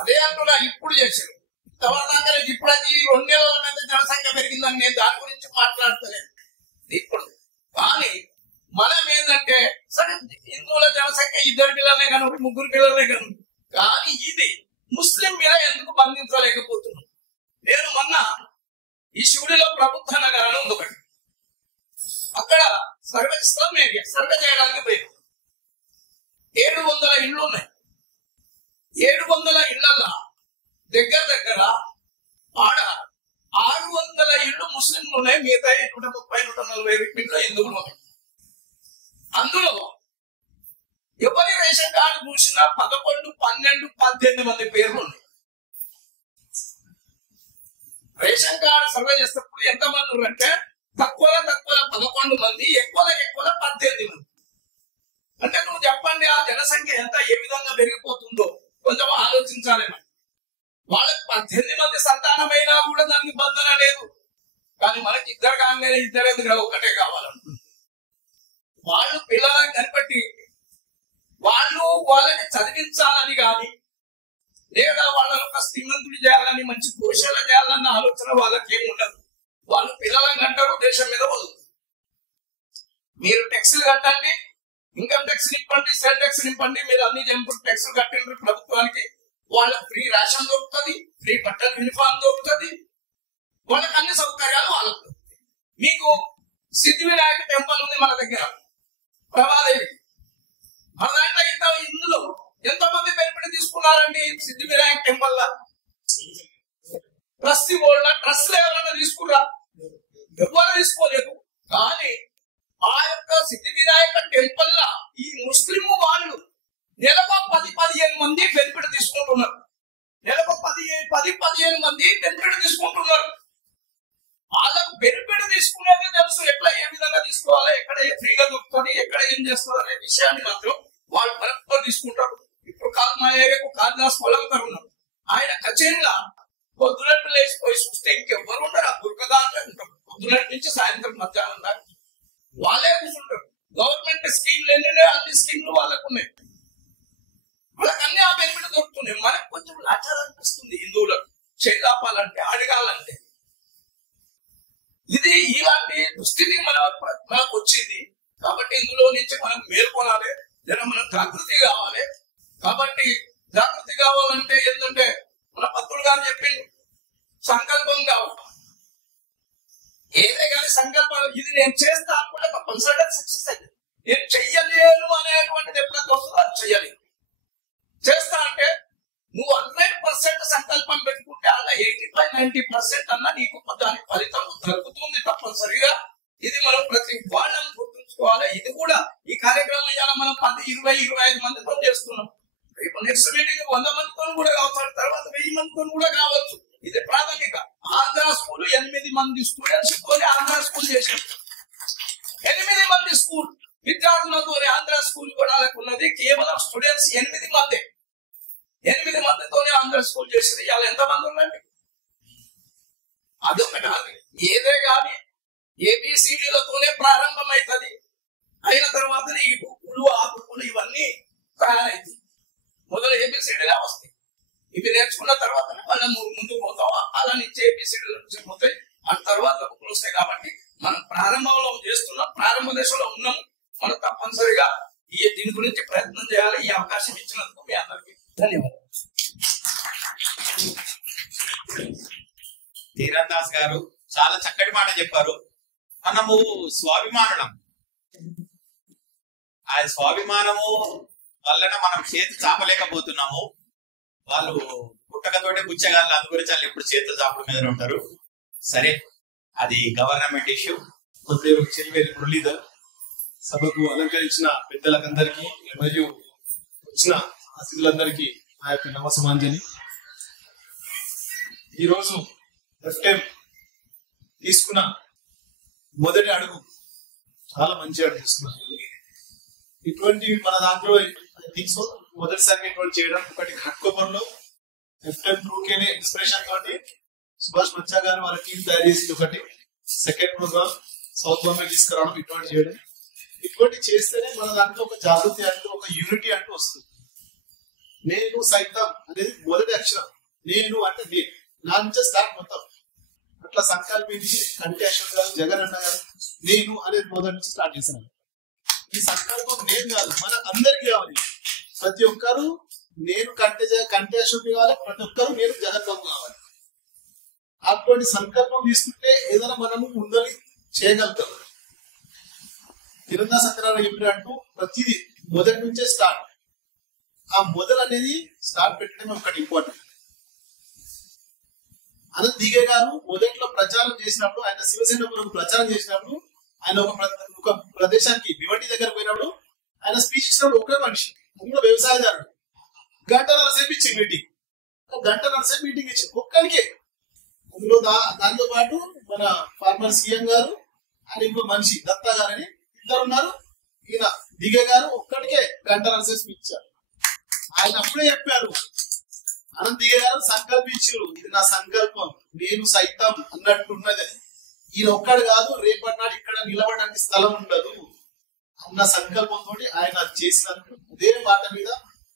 అదే అంటున్నా, ఇప్పుడు చేశారు ఇంతవరదాకా. ఇప్పుడు అది 2 నెలల మీద జనసంఖ్య పెరిగిందని నేను దాని గురించి మాట్లాడతలేదు ఇప్పుడు. కానీ మనం ఏంటంటే సరే హిందువుల జనసంఖ్య 2 పిల్లలే కను 3 పిల్లలే కను, కానీ ఇది ముస్లిం మీద ఎందుకు బంధించలేకపోతున్నాం? నేను మొన్న ఈ శివుడిలో ప్రభుత్వ నగరాలు ఉంది ఒకటి, అక్కడ ఇస్లాం ఏరియా సర్వే చేయడానికి పోయి 700 ఇళ్ళు ఉన్నాయి. 700 ఇళ్లలో దగ్గర ఆడ 600 ఇళ్ళు ముస్లింలు ఉన్నాయి, మిగతా 130-140 ఇళ్ళు హిందువులు ఉన్నాయి. అందులో ఎవరి రేషన్ కార్డు చూసినా 11, 12, 18 మంది పేర్లు ఉన్నాయి. రేషన్ కార్డు సర్వే చేసేటప్పుడు ఎంతమంది ఉన్నారంటే తక్కువ 11 మంది, ఎక్కువ 18 మంది. అంటే నువ్వు చెప్పండి ఆ జనసంఖ్య ఎంత ఏ విధంగా పెరిగిపోతుందో కొంచెం ఆలోచించాలి. వాళ్ళకి 18 మంది సంతానమైనా కూడా దానికి బంధన లేదు. కానీ మనకి 2 కాగానే 2 ఎందుకు ఒకటే కావాలంటుంది. వాళ్ళు పిల్లలని కనిపెట్టి వాళ్ళని చదివించాలని కానీ లేదా వాళ్ళని ఒక శ్రీమంతుడు చేయాలని మంచి పురుషాల చేయాలన్న ఆలోచన వాళ్ళకి ఏమి ఉండదు. వాళ్ళు పిల్లలని కంటారు, దేశం మీద వదులుతారు. మీరు ట్యాక్సులు కట్టండి, ఇన్కమ్ ట్యాక్స్ నింపండి, సేల్ ట్యాక్స్ నింపండి, మీరు అన్ని ట్యాక్సులు కట్టండి ప్రభుత్వానికి. వాళ్ళకి ఫ్రీ రేషన్ దొరుకుతుంది, ఫ్రీ బట్టలు యూనిఫామ్ దొరుకుతుంది, వాళ్ళకి అన్ని సౌకర్యాలు వాళ్ళకు. మీకు సిద్ధివినాయక టెంపుల్ ఉంది మన దగ్గర, ప్రభాదేవి. మన దాంట్లో ఇందులో ఎంతో మంది బెనిఫిట్ తీసుకున్నారండి సిద్ధివినాయక టెంపుల్ లా. ట్రస్ట్ ట్రస్ట్ ఎవరైనా తీసుకున్నా? ఎవరు తీసుకోలేదు. కానీ ఆ యొక్క సిద్ధివినాయక టెంపుల్ లా ఈ ముస్లిం వాళ్ళు నెలకు 10-15 మంది బెనిఫిట్ తీసుకుంటున్నారు. నెలకు 10-15 మంది బెనిఫిట్ తీసుకుంటున్నారు. వాళ్ళకు బెనిఫిట్ తీసుకునేది తెలుసు, ఎట్లా ఏ విధంగా తీసుకోవాలి, ఎక్కడ ఫ్రీగా దొరుకుతుంది, ఎక్కడ ఏం చేస్తారు అనే విషయాన్ని మాత్రం వాళ్ళు బెనిఫిట్ తీసుకుంటారు. ఇప్పుడు మా ఏరియాకు కాళిదాస్ పొలంకర్ ఉన్నారు, ఆయన కచేరీలా పొద్దునట్టు లేచిపోయి చూస్తే ఇంకెవ్వరు ఉండరు, గురకదారులే ఉంటారు. పొద్దునట్టు నుంచి సాయంత్రం మధ్యాహ్నం దాకా వాళ్ళే కూర్చుంటారు. గవర్నమెంట్ స్కీమ్లు ఎన్ని అన్ని స్కీమ్లు వాళ్ళకు ఉన్నాయి, వాళ్ళకి అన్ని ఆ బెనిఫిట్ దొరుకుతున్నాయి. మనకు కొంచెం లాచారం అనిపిస్తుంది హిందువులకు చేయాలంటే అడగాలంటే. ఇది ఇలాంటి దుస్థితి మనకు వచ్చింది. కాబట్టి ఇందులో నుంచి మనం మేల్కొనాలి, మనం జాగృతి కావాలి. కాబట్టి జాగృతి కావాలంటే ఏంటంటే మన భక్తులు గారు చెప్పిండు, సంకల్పం కావాలి. ఏదే కానీ సంకల్పం ఇది నేను చేస్తా అనుకుంటే తప్పనిసరిగా సక్సెస్ అయింది. నేను చెయ్యలేను అనేటువంటిది ఎప్పుడైతే వస్తుందో అది చెయ్యలేను. చేస్తా అంటే నువ్వు 100% సంకల్పం పెట్టుకుంటే అలా 85-90% అన్నా నీకు దాని ఫలితం దొరుకుతుంది తప్పనిసరిగా. ఇది మనం ప్రతి వాళ్ళని గుర్తుంచుకోవాలి. ఇది కూడా ఈ కార్యక్రమం ఇవాళ మనం 10, 20, 25 మందితో చేస్తున్నాం. రేపు నెక్స్ట్ మీటింగ్ 100 మందితో కూడా కావచ్చు, తర్వాత 1000 మందితో కూడా కావచ్చు. ఇది ప్రాథమిక. ఆంధ్ర స్కూల్ 8 మంది స్టూడెంట్స్ తోనే ఆంధ్ర స్కూల్ చేశారు. 8 మంది స్కూల్ విద్యార్థులతో ఆంధ్ర స్కూల్ కూడా ఉన్నది. కేవలం స్టూడెంట్స్ 8 మంది. 8 మందితోనే ఆంధ్ర స్కూల్ చేసింది. ఇవాళ ఎంతమంది ఉందండి? అదొకటి కాదు. ఏదే కానీ ABCDలతోనే ప్రారంభమవుతుంది. అయిన తర్వాతనే ఈ బుక్కులు ఆ బుక్కులు ఇవన్నీ తయారైతాయి. మొదలు ABCDలే వస్తాయి. ఇవి నేర్చుకున్న తర్వాతనే మళ్ళీ ముందుకు పోతాం. అలా నుంచి ABCDలు నుంచి పోతాయి. ఆ తర్వాత బుక్కులు వస్తాయి. కాబట్టి మనం ప్రారంభంలో చేస్తున్నాం, ప్రారంభ దశలో ఉన్నాం. మనం తప్పనిసరిగా దీని గురించి ప్రయత్నం చేయాలి. ఈ అవకాశం ఇచ్చినందుకు మీ అందరికీ ధన్యవాదాలు. తీరందాస్ గారు చాలా చక్కటి మాట చెప్పారు. మనము స్వాభిమానులం. ఆ స్వాభిమానము వలన మనం చేతి చాపలేకపోతున్నాము. వాళ్ళు పుట్టకతోటే పుచ్చగాళ్ళు, అందు గురించి వాళ్ళు ఎప్పుడు చేతులు చాపల మీద ఉంటారు. సరే, అది గవర్నమెంట్ ఇష్యూ. పేరు చెలివేరి మురళీధర్. సభకు అలంకరించిన పెద్దలకందరికీ మరియు వచ్చిన అతిథులందరికీ నా యొక్క నమస్సమాంజలి. ఈరోజు FTEM తీసుకున్న మొదటి అడుగు చాలా మంచి అడుగు తీసుకున్నాను. ఇటువంటి మన దాంట్లో మొదటిసారి ఇటువంటి చేయడం ఒకటి ఘట్కోపంలో FTEM 2K ఇన్స్పిరేషన్ తోటి సుభాష్ మచ్చా గారు వాళ్ళ టీం తయారు చేసింది ఒకటి. సెకండ్ ప్రోగ్రామ్ సౌత్ బాంబే తీసుకురావడం, ఇటువంటి చేయడం. ఇటువంటి చేస్తేనే మన దాంట్లో ఒక జాగృతి అంటూ, ఒక యూనిటీ అంటూ వస్తుంది. నేను సైతం అనేది మొదటి అక్షరం. నేను అంటే నేను, నా నుంచే స్టార్ట్ మొత్తం. అట్లా సంకల్పించి కంటి అశోక్ గారు, జగన్ అన్న గారు నేను అనేది మొదటి నుంచి స్టార్ట్ చేశాను. ఈ సంకల్పం నేను కాదు, మన అందరికి కావాలి. ప్రతి ఒక్కరు నేను కంటి అశోక్ కావాలి, ప్రతి ఒక్కరు నేను జగన్ బాబు కావాలి. అటువంటి సంకల్పం తీసుకుంటే ఏదైనా మనము ముందరి చేయగలుగుతాం. తిరుమల సత్యనారాయణ చెప్పినట్టు ప్రతిదీ మొదటి నుంచే స్టార్ట్. ఆ మొదలు అనేది స్టార్ట్ పెట్టడం ఒకటి ఇంపార్టెంట్. అనంత్ దిగే గారు మొదట్లో ప్రచారం చేసినప్పుడు, ఆయన శివసేన ప్రచారం చేసినప్పుడు, ఆయన ఒక ప్రదేశానికి భివండి దగ్గర పోయినప్పుడు ఆయన స్పీచ్ ఇచ్చినప్పుడు ఒకే మనిషి, అది కూడా వ్యవసాయదారుడు. 1.5 గంటల సేపు ఇచ్చి మీటింగ్, 1.5 గంటల సేపు మీటింగ్ ఇచ్చి ఒక్కడికే. అందులో దాంతో పాటు మన ఫార్మర్ సీఎం గారు, ఆయన ఇంకో మనిషి దత్తా గారు అని ఇద్దరు ఉన్నారు. ఈయన దిగే గారు ఒక్కడికే 1.5 గంటల సేపు ఇచ్చారు. ఆయన అప్పుడే చెప్పారు, అనంత్ దిగే గారు సంకల్పించారు, ఇది నా సంకల్పం, నేను సైతం అన్నట్టు ఉన్నది. ఈయన ఒక్కడు కాదు, రేపటి నాడు ఇక్కడ నిలబడడానికి స్థలం ఉండదు అన్న సంకల్పంతో ఆయన చేసినందుకు అదే మాట మీద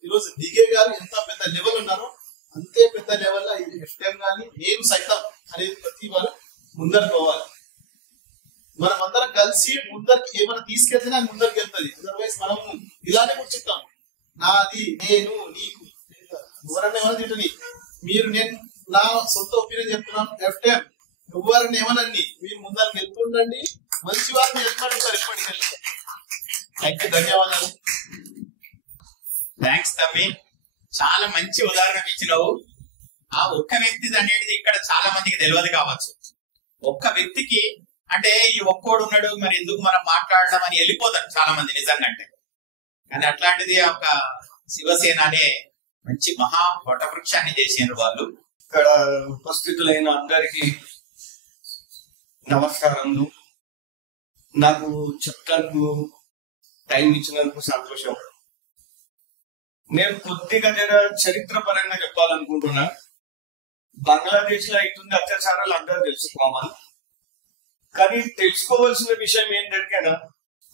ఈరోజు దిగే గారు ఎంత పెద్ద లెవెల్ ఉన్నారో అంతే పెద్ద లెవెల్ లో FTEM కానీ నేను సైతం అనేది ప్రతి వారు ముందరికి పోవాలి. మనం అందరం కలిసి ముందరికి ఏమైనా తీసుకెళ్తేనే అది ముందరికి వెళ్తుంది. అదర్వైజ్ మనము ఇలానే కూర్చుంటాం, నాది నేను నీకు. ఎవరన్నా ఏమైనా తింటని మీరు, నేను నా సొంత ఒపీనియన్ చెప్తున్నాను. FTEM ఎవరిని ఏమనండి, మీరు ముందరికి వెళ్తుండండి, మంచి వారిని వెళ్తారు, ఎప్పటికి వెళ్తారు. థ్యాంక్ యూ, ధన్యవాదాలు. థ్యాంక్స్ తమ్మి, చాలా మంచి ఉదాహరణ ఇచ్చినావు. ఆ ఒక్క వ్యక్తి అనేది ఇక్కడ చాలా మందికి తెలియదు కావచ్చు. ఒక్క వ్యక్తికి అంటే ఈ ఒక్కోడు ఉన్నాడు, మరి ఎందుకు మనం మాట్లాడడం అని వెళ్ళిపోతారు చాలా మంది నిజంగా. అంటే కానీ అట్లాంటిది ఒక శివసేన అనే మంచి మహా వటవృక్షాన్ని చేసినారు వాళ్ళు. ఇక్కడ ఉపస్థితులైన అందరికీ నమస్కారములు. నాకు చెప్తాను టైం ఇచ్చినందుకు సంతోషం. నేను కొద్దిగా చరిత్ర పరంగా చెప్పాలనుకుంటున్నా. బంగ్లాదేశ్ లో అవుతుంది అత్యాచారాలు అందరూ తెలుసుకోవాలి. కానీ తెలుసుకోవాల్సిన విషయం ఏంటంటే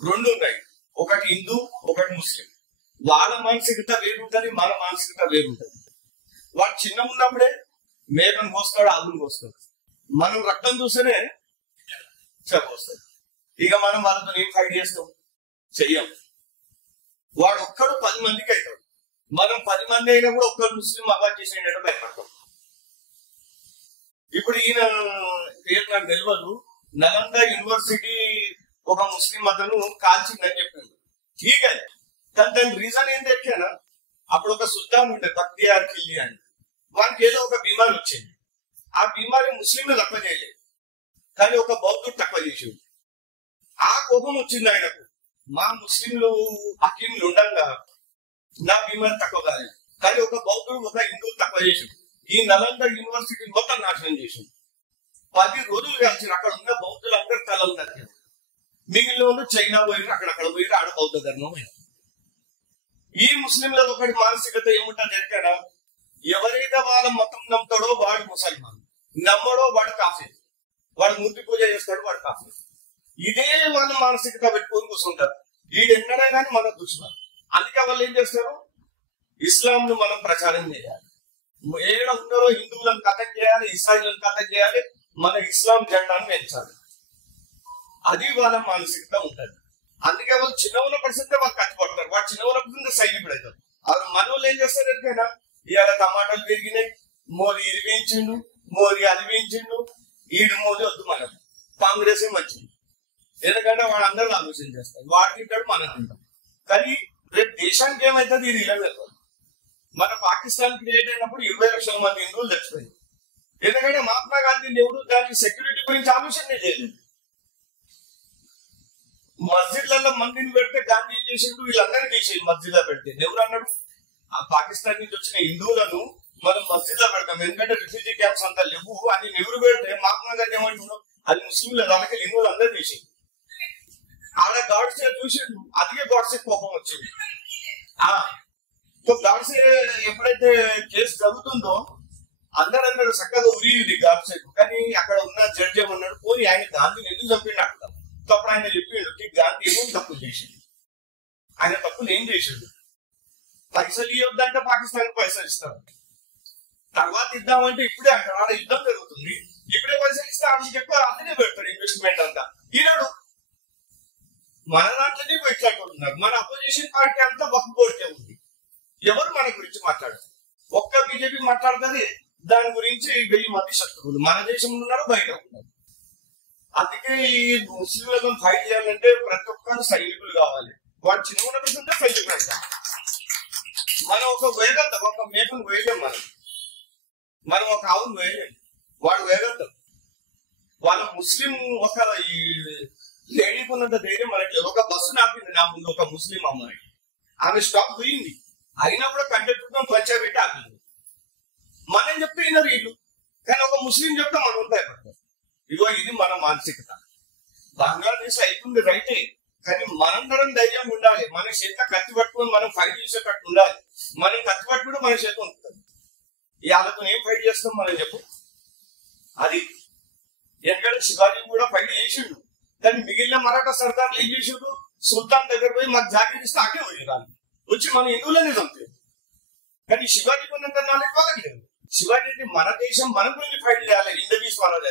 2 ఉన్నాయి, ఒకటి హిందూ, ఒకటి ముస్లిం. వాళ్ళ మానసికత వేరుంటది, మన మానసికత వేరుంటది. వాడు చిన్న ఉన్నప్పుడే మేకను కోస్తాడు, ఆవును కోస్తాడు. మనం రక్తం చూస్తేనే చెప్పొస్తాడు. ఇక మనం వాళ్ళతో ఏం ఫైట్ చేస్తాం? చెయ్యం. వాడు ఒక్కడు 10 మందికి అవుతాడు. మనం 10 మంది అయినా కూడా ఒక్కరు ముస్లిం అవాజ్ చేసినట్టు భయపడతాం. ఇప్పుడు నాకు తెలియదు. నలంద యూనివర్సిటీ ఒక ముస్లిం అతను కాల్చిందని చెప్పింది. ఠీక్ అది, కానీ దాని రీజన్ ఏంటి ఎట్లా? అప్పుడు ఒక సుల్తాన్ ఉండే బక్తియార్ ఖిల్జీ అని, వానికి ఏదో ఒక బీమారి వచ్చింది. ఆ బీమారి ముస్లింలు తక్కువ చేయలేదు, కానీ ఒక బౌద్ధుడు తక్కువ చేసింది. ఆ కోపం వచ్చింది ఆయనకు. మా ముస్లింలు హకీంలు ఉండగా నా బీమారి తక్కువ కాలేదు, కానీ ఒక బౌద్ధుడు ఒక హిందువులు తక్కువ చేసింది. ఈ నలంద యూనివర్సిటీ మొత్తం నాశనం చేసింది. 10 రోజులు కలిసి అక్కడ ఉన్న బౌద్ధులు అందరు తలలు నరికారు. మిగిలిన వాళ్ళు చైనా పోయిన అక్కడ పోయిన ఆడ బౌద్ధ ధర్మం అయినా. ఈ ముస్లింల ఒకటి మానసికత ఏముంటుంది ఎక్కడ? ఎవరైతే వాళ్ళ మతం నమ్ముతాడో వాడు ముసల్మాన్, నమ్మడో వాడు కాఫీర్, వాడు మూర్తి పూజ చేస్తాడు వాడు కాఫీర్. ఇదే వాళ్ళ మానసికత పెట్టుకొని కూర్చుంటారు. వీడు ఎన్నడా కానీ మన దుష్మన్. అందుకే వాళ్ళు ఏం చేస్తారు? ఇస్లాం ను మనం ప్రచారం చేయాలి, ఏడ ఉన్నారో హిందువులను కథం చేయాలి, ఇస్రాయిలను కథం చేయాలి, మన ఇస్లాం జెండాను పెంచాలి. అది వాళ్ళ మానసికత ఉంటుంది. అందుకే వాళ్ళు చిన్న ఉన్న పర్సెంట్ వాళ్ళు కట్టుబడతారు, వాడు చిన్న ఉన్న పర్సెంట్ సైనికుడు అవుతారు. అది మన వాళ్ళు ఏం చేస్తారు ఎక్కడైనా? ఇవాళ టమాటాలు పెరిగినాయి, మోదీ ఇది వేయించిండు, మోదీ అది వేయించిండు, ఈడు మోదీ వద్దు మనకు, కాంగ్రెస్ మంచిది. ఎందుకంటే వాడు అందరూ ఆలోచన చేస్తారు, వాడు తింటాడు మనం తింటాం. కానీ రేపు దేశానికి ఏమైతుంది ఇది ఇలా వెళ్తారు. మన పాకిస్తాన్ క్రియేట్ అయినప్పుడు 20 లక్షల మంది హిందువులు చచ్చిపోయింది. ఎందుకంటే మహాత్మా గాంధీ ఎవరు దానికి సెక్యూరిటీ గురించి ఆలోచనే చేయలేదు. మస్జిద్లలో మందిని పెడితే గాంధీ ఏం చేసిండు? వీళ్ళందరినీ తీసేది మస్జిద్లో పెడితే. ఎవరు అన్నాడు? ఆ పాకిస్తాన్ నుంచి వచ్చిన హిందువులను మనం మస్జిద్లో పెడతాం, ఎందుకంటే రిఫ్యూజీ క్యాంప్స్ అంతా లేవు అని నెహ్రూ పెడితే మహాత్మా గాంధీ ఏమంటున్నాడు? అది ముస్లింలు దానికి హిందువులు అందరూ తీసేది. ఆడ గాడ్సే చూసిండు, అదిగే గాడ్సే కోపం వచ్చింది. గాడ్సే ఎప్పుడైతే కేసు జరుగుతుందో అందరూ చక్కగా ఉరిది గాడ్సేకు. కానీ అక్కడ ఉన్న జడ్జి ఏమన్నాడు? పోయి ఆయన గాంధీని ఎందుకు చంపిండు అంటారు. అప్పుడు ఆయన చెప్పిండు గాంధీ ఏమేమి తప్పులు చేసిండు, ఆయన తప్పులు ఏం చేసిండు. పైసలు ఇవ్వద్దంటే పాకిస్తాన్ పైసలు ఇస్తారు, తర్వాత ఇద్దామంటే ఇప్పుడే అంటారు. ఆడ యుద్ధం జరుగుతుంది, ఇప్పుడే పైసలు ఇస్తే ఆమెకి ఎక్కువ అందుకే పెడతారు ఇన్వెస్ట్మెంట్ అంతా. ఈనాడు మన దాంట్లోనే ఇట్లాంటున్నారు. మన అపోజిషన్ పార్టీ అంతా వక్ఫ్ బోర్డుకే ఉంది. ఎవరు మన గురించి మాట్లాడతారు? ఒక్క బీజేపీ మాట్లాడుతుంది, దాని గురించి 1000 మంది శత్రువులు మన దేశంలో ఉన్నారు, బయట ఉన్నారు. అందుకే ఈ ముస్లింలను ఫైట్ చేయాలంటే ప్రతి ఒక్కరు సైనికులు కావాలి. వాడు చిన్న ఉన్నప్పుడు సైనికులు అంటారు. మనం ఒక వేయగలుగుతాం, ఒక మేకను వేయలేం, మనం ఒక ఆవును వేయలేం, వాడు వేయగలుగుతాం. వాళ్ళ ముస్లిం ఒక ఈ లేడీకి ఉన్నంత ధైర్యం మనకి. ఒక బస్సు నాపింది నా ముందు ఒక ముస్లిం అమ్మాయి, ఆమె స్టాప్ పోయింది, అయినా కూడా కండక్టర్ పంచాయతీ ఆపింది. మనం చెప్తే వినరు వీళ్ళు, కానీ ఒక ముస్లిం చెప్తే మనం భయపడతాం. ఇగో ఇది మన మానసికత. బంగ్లాదేశ్ అయిపోయింది రైటే, కానీ మనందరం ధైర్యం ఉండాలి. మన చేత కత్తి పట్టుకుని మనం ఫైట్ చేసేటట్టు ఉండాలి. మనం కత్తి పట్టుకుంటే మన చేత ఉంటుంది. వాళ్ళతో ఏం ఫైట్ చేస్తాం మనం చెప్పు? అది ఎందుకంటే శివాజీ కూడా ఫైట్ చేసిండు, కానీ మిగిలిన మరాఠా సర్దార్లు ఏం చేసిండు? సుల్తాన్ దగ్గర పోయి మాకు జాగీర్ ఇస్తే అటే పోయిరాలి, వచ్చి మన హిందువులనే చంపారు. కానీ శివాజీ ఉన్నంత నాలెడ్జ్ వాళ్ళకి లేదు. శివాజీ మన దేశం మన గురించి ఫైట్ చేయాలి, హిందవీస్ వాళ్ళ.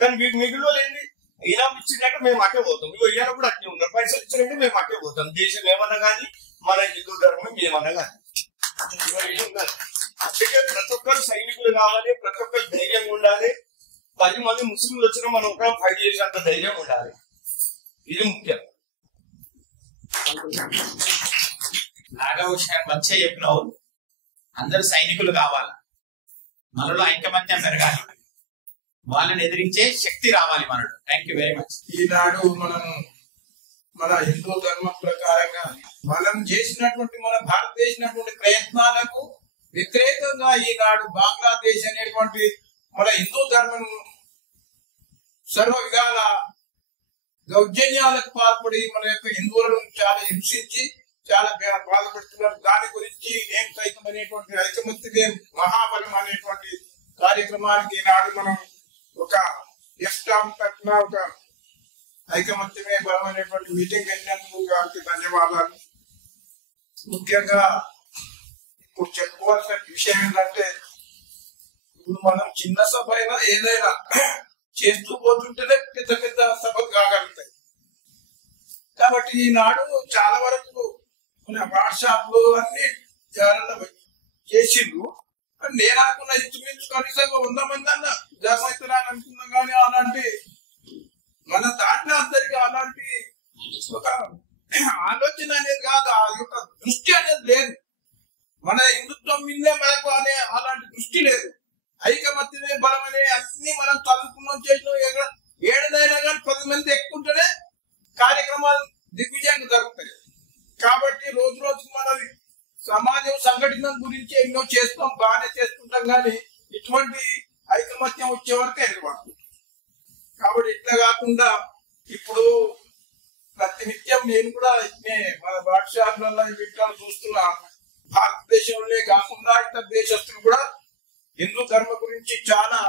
కానీ మీకు మిగిలిన ఏంటి? ఇనాం ఇచ్చిందంటే మేము అట్టే పోతాం. ఇగో ఇయ్యాల కూడా అట్టే ఉన్నారు, పైసలు ఇచ్చారంటే మేము అట్టే పోతాం. దేశం ఏమన్నా కానీ మన హిందూ ధర్మం ఏమన్నా కానీ. అందుకే ప్రతి ఒక్కరు సైనికులు కావాలి, ప్రతి ఒక్కరు ధైర్యంగా ఉండాలి. 10 మంది ముస్లింలు వచ్చినా మనం ఒక ఫైట్ చేసేంత ధైర్యం ఉండాలి. ఇది ముఖ్యం. నాగభూషణ్ మంచిగా చెప్పినావు. అందరూ సైనికులు కావాలి, మనలో ఐకమత్యం పెరగాలి, వాళ్ళని ఎదిరించే శక్తి రావాలి మనలో. Thank you very much. ఈనాడు మనం మన హిందూ ధర్మం ప్రకారంగా మనం చేసినటువంటి మన భారతదేశం ప్రయత్నాలకు వ్యతిరేకంగా ఈనాడు బంగ్లాదేశ్ అనేటువంటి మన హిందూ ధర్మం సర్వ విధాల దౌర్జన్యాలకు పాల్పడి మన యొక్క హిందువులను చాలా హింసించి చాలా బాధపడుతున్నారు. దాని గురించి ఏం సైతం అనేటువంటి ఐకమత్యమే మహాబలం అనేటువంటి కార్యక్రమానికి ఈనాడు మనం ఒక ఎఫ్టామ్ తరఫున ఒక ఐకమత్యమే బలం అనేటువంటి మీటింగ్ వెళ్ళినందుకు గారికి ధన్యవాదాలు. ముఖ్యంగా ఇప్పుడు చెప్పుకోవాల్సిన విషయం ఏంటంటే, ఇప్పుడు మనం చిన్న సభ అయినా ఏదైనా చేస్తూ పోతుంటేనే పెద్ద పెద్ద సభలు కాగలుగుతాయి. కాబట్టి ఈనాడు చాలా వరకు మన వాట్సాప్లు అన్ని చేసిండ్రు. నేను అనుకున్న ఇంచుమించు కనీసం 100 మంది అన్న జన్మవుతారా అని అనుకున్నాం. కానీ అలాంటి మన దాంట్లో అందరికి అలాంటి ఒక ఆలోచన అనేది కాదు, ఆ యొక్క దృష్టి అనేది లేదు. మన హిందుత్వం మీదే మనకు అలాంటి దృష్టి లేదు. ఐకమత్యమే బలమనే అన్ని మనం చదువుకున్నాం, చేసినాం. ఏడనైనా కానీ 10 మంది ఎక్కుంటేనే కార్యక్రమాలు దిగ్విజయంగా జరుగుతాయి. కాబట్టి రోజు రోజుకు మన సమాజం సంఘటన గురించి ఎన్నో చేస్తాం, బాగానే చేసుకుంటాం. కానీ ఇటువంటి ఐకమత్యం వచ్చే వరకు ఎదురుపడుతుంది. కాబట్టి ఇట్లా కాకుండా ఇప్పుడు ప్రతినిత్యం నేను కూడా మన వాట్సాప్లలో వీటిలో చూస్తున్నా, భారతదేశంలోనే కాకుండా ఇతర దేశస్తులు కూడా హిందూ ధర్మ గురించి చాలా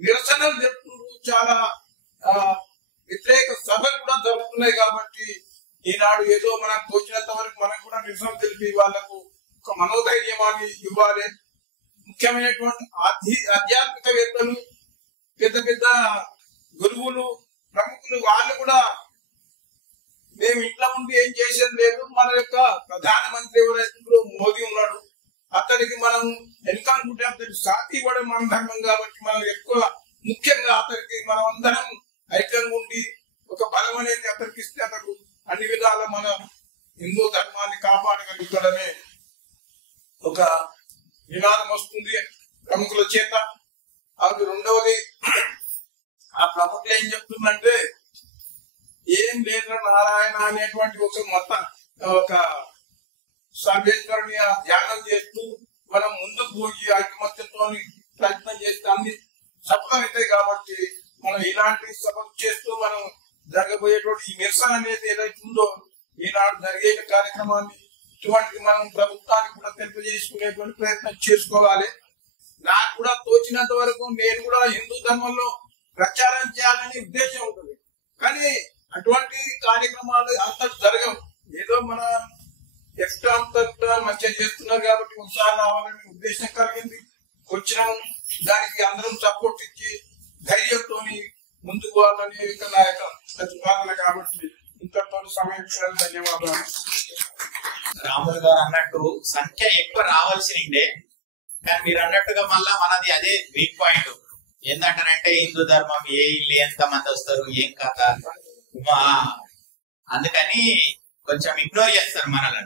నిరసనలు జరుపుతున్నారు, చాలా వ్యతిరేక సభలు కూడా జరుగుతున్నాయి. కాబట్టి ఈనాడు ఏదో మనకు తోచినంత వరకు మనం కూడా నిరసన తెలిపి వాళ్లకు ఒక మనోధైర్యమాన్ని ఇవ్వాలి. ముఖ్యమైనటువంటి ఆధ్యాత్మికవేత్తలు, పెద్ద పెద్ద గురువులు, ప్రముఖులు వాళ్ళు కూడా మేము ఇంట్లో ఉండి ఏం చేసేది లేదు, మన యొక్క ప్రధానమంత్రి ఎవరైతే మోదీ ఉన్నాడు అతనికి మనం ఎన్నుకుంటే అతనికి సాటి ఇవ్వడం మన ధర్మం. కాబట్టి మనం ఎక్కువ ముఖ్యంగా అతనికి మనం అందరం ఐక్యంగా ఉండి ఒక బలం అనేది అతనికి ఇస్తే అతను అన్ని విధాల మన హిందూ ధర్మాన్ని కాపాడగలుగుతాడనే ఒక నినాదం వస్తుంది ప్రముఖుల చేత. అది రెండవది, ఆ ప్రముఖులు ఏం చెప్తుందంటే ఏం లేదు నారాయణ అనేటువంటి ఒక మొత్తం ఒక సర్వేశ్వరుని ధ్యానం చేస్తూ మనం ముందుకు పోయి ఐకమత్యంతో ప్రయత్నం చేస్తే అన్ని సఫలమవుతాయి. కాబట్టి మనం ఇలాంటి సభలు చేస్తూ మనం జరగబోయేటువంటి ఈ నిరసన అనేది ఏదైతే ఉందో ఈనాడు జరిగే కార్యక్రమాన్ని ఇటువంటిది మనం ప్రభుత్వానికి కూడా తెలియజేసుకునేటువంటి ప్రయత్నం చేసుకోవాలి. నాకు కూడా తోచినంత వరకు నేను కూడా హిందూ ధర్మంలో ప్రచారం చేయాలనే ఉద్దేశం ఉంటుంది. కానీ అటువంటి కార్యక్రమాలు అంత జరగవు. ఏదో మన ఎక్స్ట్రా అంతా మంచిగా చేస్తున్నారు కాబట్టి ఒకసారి రావాలనే ఉద్దేశం కలిగింది, వచ్చినాం. దానికి అందరం సపోర్ట్ ఇచ్చి ధైర్యంతో ముందుకు పోవాలని నా యొక్క ప్రతిపాదన. కాబట్టి ఇంతతో సమయం ధన్యవాదాలు. రాములు గారు అన్నట్టు సంఖ్య ఎక్కువ రావాల్సిందే, కానీ మీరు అన్నట్టుగా మళ్ళా మనది అదే వీక్ పాయింట్. ఏంటంటారంటే హిందూ ధర్మం ఏ ఇల్లు ఎంత మంది వస్తారు, ఏం కథ, అందుకని కొంచెం ఇగ్నోర్ చేస్తారు మనల్ని.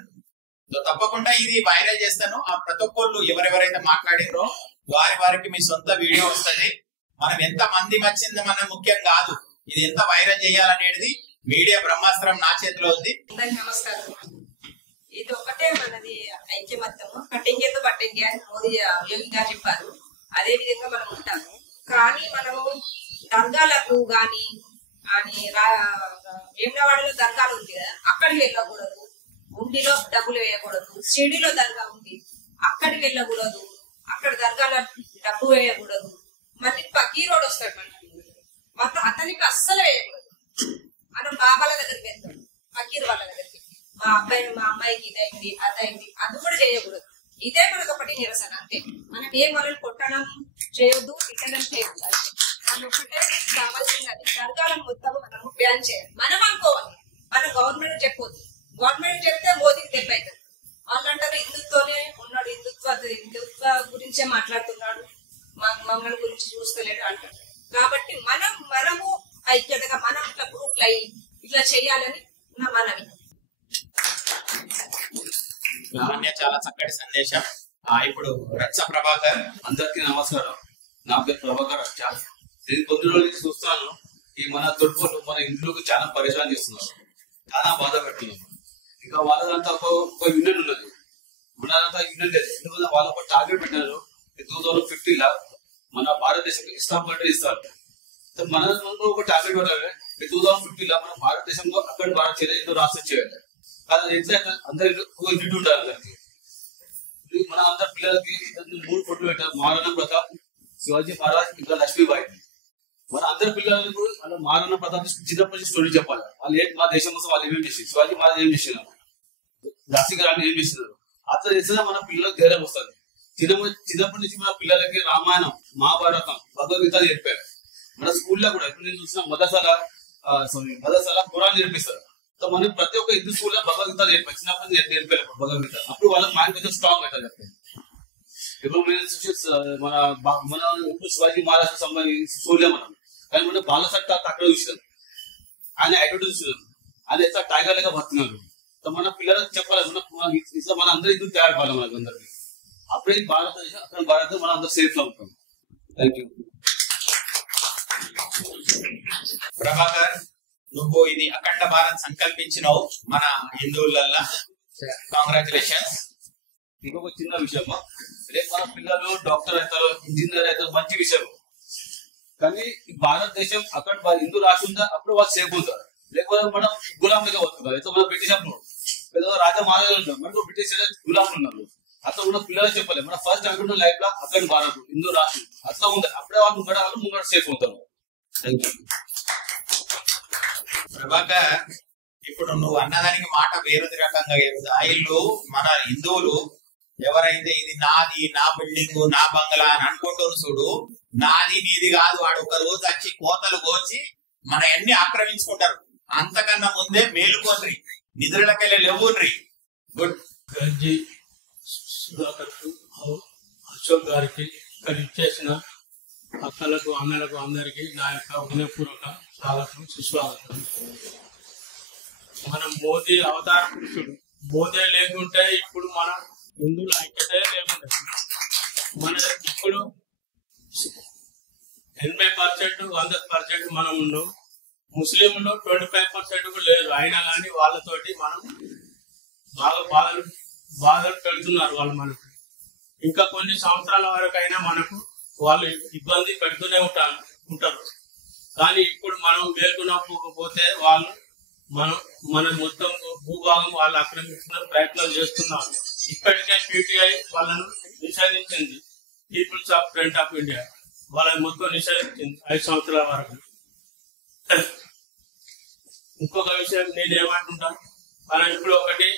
తప్పకుండా ఇది వైరల్ చేస్తాను. ఆ ప్రతి ఒక్కళ్ళు ఎవరెవరైతే మాట్లాడినో వారికి మీ సొంత వీడియో వస్తుంది. మనం ఎంత మంది వచ్చింది మనం ముఖ్యం కాదు, ఇది ఎంత వైరల్ చేయాలనేది మీడియా బ్రహ్మాస్త్రం నా చేతిలో ఉంది. నమస్కారం. ఇది ఒకటే మనది ఐక్యమత్యం, కట్టింగ్ ఏదో పట్టింగ్ అని మోదీ యోగి గారు చెప్పారు. అదే విధంగా మనం ఉంటాము. కానీ మనము దర్గాలకు గాని అని వేములవాడలో దర్గాలు ఉంది కదా, అక్కడికి వెళ్ళకూడదు. ఉండిలో డబ్బులు వేయకూడదు. షిరిడిలో దర్గా ఉంది, అక్కడికి వెళ్ళకూడదు. అక్కడ దర్గాలో డబ్బు వేయకూడదు. మళ్ళీ పకీరోడు వస్తాడు మనకి, అతనికి అస్సలు వేయకూడదు. మనం బాబాల దగ్గరికి వెళ్తాడు, పకీర్ వాళ్ళ దగ్గరికి. మా అమ్మాయికి ఇదైంది అదైంది, అది కూడా చేయకూడదు. ఇదే మనకు ఒకటి నిరసన అంతే. మనం ఏం వాళ్ళని కొట్టడం చేయొద్దు, తిట్టడం చేయొద్దు. అంతే మనం ఒకటే కావాల్సింది. దర్గాలను మొత్తం మనం బ్యాన్ చేయాలి. మనం అనుకోవాలి, మనం గవర్నమెంట్ చెప్పొద్దు. గవర్నమెంట్ చెప్తే మోదీకి దెబ్బ అవుతుంది. వాళ్ళు అంటారు హిందుత్వనే ఉన్నాడు, హిందుత్వ గురించే మాట్లాడుతున్నాడు, మమ్మల్ని గురించి చూస్తలేడు అంటారు. కాబట్టి మనము ఐక్యతగా మనం ఇట్లా గ్రూప్లు అయ్యి ఇట్లా చెయ్యాలని నా మనవి. చాలా చక్కటి సందేశం. ఇప్పుడు రచ్చ ప్రభాకర్. అందరికీ నమస్కారం. నా పేరు ప్రభాకర్ రచ్చ. నేను కొద్ది రోజుల నుంచి చూస్తాను, ఈ మన తొడుపులు మన ఇంట్లోకి చాలా పరిశ్రమ చేస్తున్నారు, చాలా బాధ పెడుతున్నారు. ఇంకా వాళ్ళదంతా ఒక యూనియన్ ఉన్నది, మనదంతా యూనియన్ లేదు. ఎందుకంటే వాళ్ళు ఒక టార్గెట్ పెట్టారు, 2050 మన భారతదేశం ఇస్లాం కంట్రీ ఇస్తారు. మన ఒక టార్గెట్ పెట్టాలి, 2050 మన భారతదేశంలో అక్కడ భారత చేయాలి, ఏదో రాష్ట్రం చేయాలి. కానీ ఎట్లా అందరు ఇంటి ఉండాలి. అందరికి మన అందరి పిల్లలకి 3 ఫోటోలు పెట్టారు, మహారాణా ప్రతాప్, శివాజీ మహారాజ్, ఇంకా లక్ష్మీబాయి. మన అందరి పిల్లలకు వాళ్ళ మహారాణా ప్రతాప్ చిన్నప్పటి నుంచి స్టోరీ చెప్పాలి. వాళ్ళు మా దేశం కోసం వాళ్ళు ఏమేమి చేసి, శివాజీ మహారాజ్ ఏం చేసినారు, ఝాన్సీ గారిని ఏం చేసినారు, అట్లా చేసినా మన పిల్లలకు ధైర్యం వస్తుంది. చిన్నప్పటి నుంచి మన పిల్లలకి రామాయణం, మహాభారతం, భగవద్గీత నేర్పారు. మన స్కూల్లో కూడా ఇప్పుడు నేను చూసిన మదర్సాల ఖురాన్ నేర్పిస్తారు. సో మనం ప్రతి ఒక్క హిందూ స్కూల్లో భగవద్గీత నేర్పారు. చిన్నప్పటి నేర్పారు భగవద్గీత. అప్పుడు వాళ్ళకి మైండ్ కొంచెం స్ట్రాంగ్ అవుతుంది. ఇప్పుడు మన మన ఇప్పుడు శివాజీ మహారాజ్ సంబంధించి చూడలేం మనం, కానీ మనం బాలసట్ట అక్కడ చూసినాం, ఆయన యాటిట్యూడ్ చూసినాం, ఆయన ఎంత టైగర్ లాగా బతున్నారు. మన పిల్లలకు చెప్పాలి, మన అందరూ ఎందుకు తయారు కావాలి మనకు అందరికి. అప్పుడే భారతదేశం, అక్కడ భారతదేశం మనం అందరూ సేఫ్ లో ఉంటాం. Thank you. ప్రభాకర్, నువ్వు ఇది అఖండ భారత్ సంకల్పించినావు మన హిందువులల్లా. కాంగ్రాచులేషన్స్. ఇంకొక చిన్న విషయం, రేపు మన పిల్లలు డాక్టర్ అవుతారు, ఇంజనీర్ అవుతారు, మంచి విషయం. కానీ భారతదేశం అక్కడ హిందూ రాష్ట్రం ఉందా, అప్పుడు వాళ్ళు సేఫ్ ఉంటారు. లేకపోతే మనం గులాంలుగా వస్తున్నారు. అయితే మనం బ్రిటిష్ అప్పుడు పెద్ద రాజా మహారాజాలు ఉంటాం, మనకు బ్రిటిష్ గులాంలు ఉన్నారు. అట్లా ఉన్న పిల్లలు చెప్పాలి, మన ఫస్ట్ అనుకుంటున్న లైఫ్ లో అక్కడ భారత్ హిందూ రాష్ట్రం అట్లా ఉంది. అప్పుడే వాళ్ళు ముంగడ సేఫ్ ఉంటారు. Thank you. ప్రభాకర్, ఇప్పుడు నువ్వు అన్నదానికి మాట వేరే రకంగా వీళ్ళు మన హిందువులు ఎవరైతే ఇది నాది, నా బిల్డింగ్, నా బంగ్లా అని అనుకుంటున్నారు చూడు, నాది నీది కాదు. వాడు ఒక రోజు వచ్చి కోతలు కోచి మన అన్ని ఆక్రమించుకుంటారు. అంతకన్నా ముందే మేలుకోండ్రి, నిద్రలకెళ్ళి లేవుండ్రి. గుడ్. గంజి సుధాకర్ అశోక్ గారికి ఇక్కడ ఇచ్చేసిన అక్కలకు, అన్నలకు అందరికీ నా యొక్క హృదయపూర్వక స్వాగతం, సుస్వాగతం. మనం మోదీ అవతార పురుషుడు. మోదీ లేకుంటే ఇప్పుడు మన హిందువుల ఐక్యతే లేకుంటే మన ఇప్పుడు 80%, 100% మనం ఉన్నాం. ముస్లింలు 25% కూడా లేరు. అయినా కానీ వాళ్ళతోటి మనం బాగా బాధలు పెడుతున్నారు వాళ్ళు మనకు. ఇంకా కొన్ని సంవత్సరాల వరకు అయినా మనకు వాళ్ళు ఇబ్బంది పెడుతూనే ఉంటారు. కానీ ఇప్పుడు మనం మేల్కొనకపోతే వాళ్ళు మన మొత్తం భూభాగం వాళ్ళు ఆక్రమించిన ప్రయత్నాలు చేస్తున్నారు. ఇప్పటికే PTI వాళ్ళను నిషేధించింది. Peoples of front of India వాళ్ళని మొత్తం నిషేధించింది 5 సంవత్సరాల వరకు. ఇంకొక విషయం నేను ఏమంటుంటాను, మనం ఇప్పుడు ఒకటి,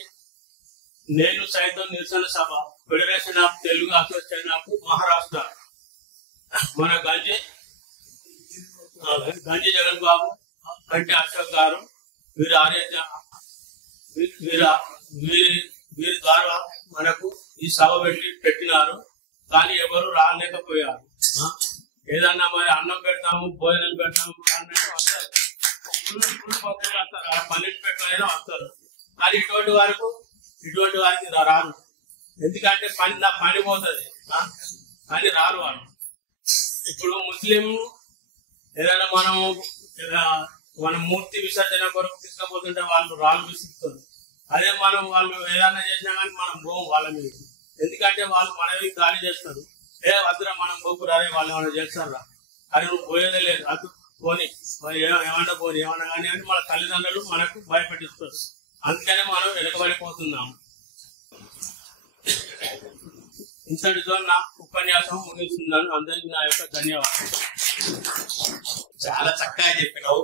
నేను సైతం నిరసన సభ federation of Telugu association of Maharashtra, మన గంజి జగన్ బాబు, కంటి అశోక్ గారు, వీరి ద్వారా మనకు ఈ సభ పెట్టినారు. కానీ ఎవరు రాలేకపోయారు. ఏదన్నా మరి అన్నం పెడతాము, భోజనం పెడతాము అన్నట్టు వస్తారు, పన్నెండు పెట్టైనా వస్తారు. కానీ ఇటువంటి వారికి రారు. ఎందుకంటే పని పోతుంది, కానీ రారు వాళ్ళు. ఇప్పుడు ముస్లిం ఏదైనా మనం మూర్తి విసర్జన కొరకు తీసుకుపోతుంటే వాళ్ళు రాళ్ళు విసురుతారు. అదే వాళ్ళు ఏదైనా చేసినా కానీ మనం పోము వాళ్ళ మీద. ఎందుకంటే వాళ్ళు మన మీద దాడి చేస్తారు. వద్దురా మనం పోకురారే, వాళ్ళు ఏమైనా చేస్తారా, అది నువ్వు పోయేదే లేదు, అది పోని ఏమన్నా పోని ఏమన్నా కానీ అని మన తల్లిదండ్రులు మనకు భయపెట్టిస్తారు. అందుకనే మనం వెనకబడిపోతున్నాము. ఇంతటితో నా ఉపన్యాసం ముగిస్తున్నాను. అందరికీ నా యొక్క ధన్యవాదాలు. చాలా చక్కగా చెప్పినావు,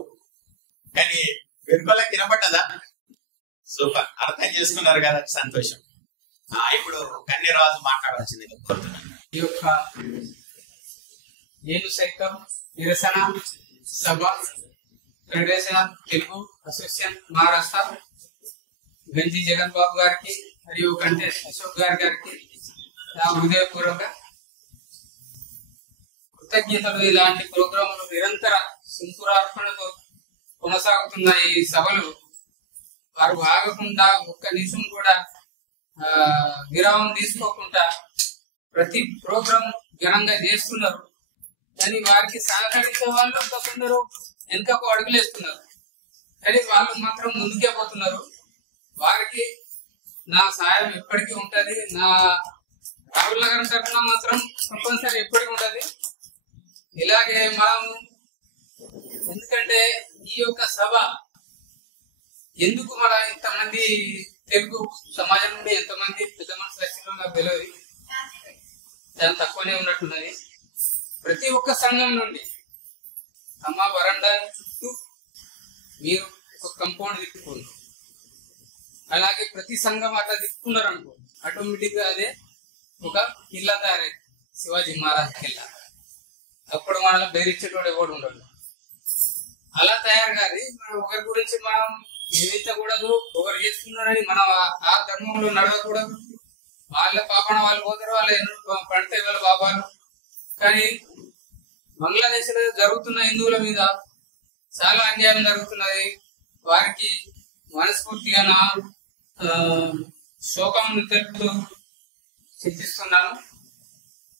కానీ వెనుకలకు వినపడ్డదా? సూపర్, అర్థం చేసుకున్నారు కదా, సంతోషం. ఇప్పుడు కన్యరాజు మాట్లాడాల్సింది కోరుతున్నాను. ఈ యొక్క నేను సైతం నిరసన సభ federation of Telugu association Maharashtra గంజి జగన్ బాబు గారికి మరియు కంటే అశోక్ గారికి నా హృదయపూర్వక కృతజ్ఞతలు. ఇలాంటి ప్రోగ్రాములు నిరంతర సింకురార్పణతో కొనసాగుతున్న ఈ సభలు వారు ఆగకుండా ఒక్క నిమిషం కూడా విరామం తీసుకోకుండా ప్రతి ప్రోగ్రాం ఘనంగా చేస్తున్నారు. కానీ వారికి సహకరించే వాళ్ళు కొందరు వెనుకకు అడుగులేస్తున్నారు, కానీ వాళ్ళు మాత్రం ముందుకే పోతున్నారు. వారికి నా సాయం ఎప్పటికీ ఉంటది. నా రాహుల్ నగర్ తరఫున మాత్రం కంపల్సరీ ఎప్పటికీ ఉంటది. ఇలాగే మనం, ఎందుకంటే ఈ యొక్క సభ ఎందుకు మన ఇంతమంది తెలుగు సమాజం నుండి ఎంతమంది పెద్ద మనుషులు వచ్చిందో నాకు తెలియదు, చాలా తక్కువనే ఉన్నట్టున్నది. ప్రతి ఒక్క సంఘం నుండి తమ వరండా చుట్టూ మీరు ఒక కంపౌండ్ తిప్పుకోండి. అలాగే ప్రతి సంఘం అట్లా తిప్పుకున్నారు అనుకో, ఆటోమేటిక్ గా అదే ఒక కిల్లా తయారైంది, శివాజీ మహారాజ్ కిల్లా. అప్పుడు మనల్ని బెదిరించేటోడు ఎవడు ఉండడు. అలా తయారు కాదు. మనం ఒకరి గురించి మనం నిందించకూడదు, ఒకరు చేస్తున్నారని మనం ఆ ధర్మంలో నడవకూడదు. వాళ్ళ పాపన వాళ్ళు పోతారు, వాళ్ళ ఎన్నో పడతాయి వాళ్ళ పాపాలు. కానీ బంగ్లాదేశ్ లో జరుగుతున్న హిందువుల మీద చాలా అన్యాయం జరుగుతున్నది. వారికి మనస్ఫూర్తిగా నా శోకం తెలుపుతూ చింతిస్తున్నాను.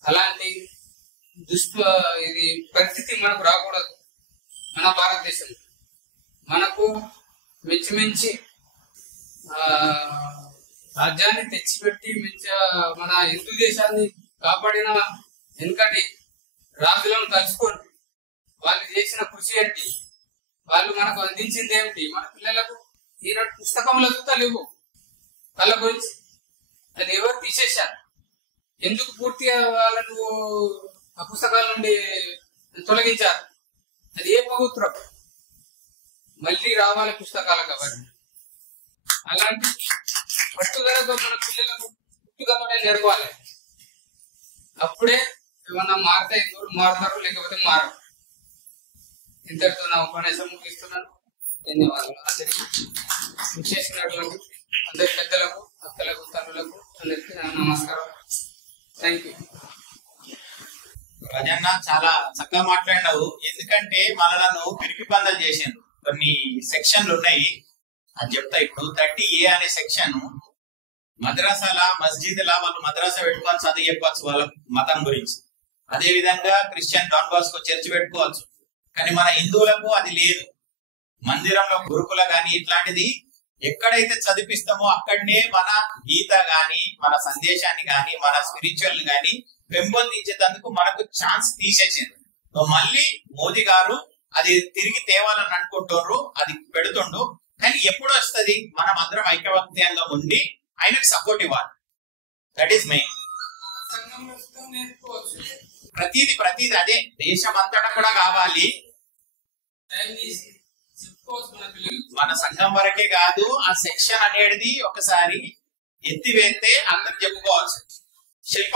అలాంటి ఇది పరిస్థితి మనకు రాకూడదు. మన భారతదేశం మనకు మించి రాజ్యాన్ని తెచ్చిపెట్టి మన హిందూ దేశాన్ని కాపాడిన వెనుకటి రాజులను తలుచుకొని వాళ్ళు చేసిన కృషి ఏంటి, వాళ్ళు మనకు అందించింది ఏమిటి, మన పిల్లలకు ఈనాడు పుస్తకంలో లేవు వాళ్ళ గురించి. అది ఎవరు తీసేశారు, ఎందుకు పూర్తిగా వాళ్ళను ఆ పుస్తకాల నుండి తొలగించారు? అది ఏ ప్రభుత్వం? మళ్ళీ రావాలి పుస్తకాలు కాబట్టి. అలాంటి పట్టుదలతో మన పిల్లలకు పుట్టుకతోనే నేర్పాలి. అప్పుడే ఏమన్నా మారుతాయి, హిందువులు మారుతారు, లేకపోతే మారరు. ఇంతటితో నా ఉపన్యాసం ముగిస్తున్నాను. ధన్యవాదాలు. అందరికీ విశేషించినటువంటి అందరి పెద్దలకు, అక్కలకు, తల్లులకు అందరికీ నమస్కారం. Thank you. రజన్న చాలా చక్కగా మాట్లాడినావు. ఎందుకంటే మనలను పిరికి పందలు చేసిండ్రు. కొన్ని సెక్షన్లు ఉన్నాయి, అది చెప్తా. ఇప్పుడు 30A అనే సెక్షన్ మద్రాసాల మస్జిద్లా వాళ్ళు మద్రాసా పెట్టుకోవచ్చు, చదువు చెప్పవచ్చు వాళ్ళ మతం గురించి. అదే విధంగా క్రిస్టియన్ డాన్ బాస్కో చర్చ్ పెట్టుకోవచ్చు. కానీ మన హిందువులకు అది లేదు. మందిరంలో గురుకుల గాని ఇట్లాంటిది ఎక్కడైతే చదివిస్తామో అక్కడనే మన గీత గాని, మన సందేశాన్ని గాని, మన స్పిరిచువల్ గాని పెంపొందించేందుకు మనకు ఛాన్స్ తీసేసింది. మళ్ళీ మోదీ గారు అది తిరిగి తేవాలని అనుకుంటున్నారు, అది పెడుతుండు. కానీ ఎప్పుడు వస్తుంది? మనం అందరం ఐకమత్యంగా ఉండి ఆయనకు సపోర్ట్ ఇవ్వాలి. That is main. ప్రతిది అదే దేశం అంతటా కూడా కావాలి. మన సంఘం వరకే కాదు, ఆ సెక్షన్ అనేది ఒకసారి ఎత్తివేస్తే అందరు చెప్పుకోవచ్చు. శిల్ప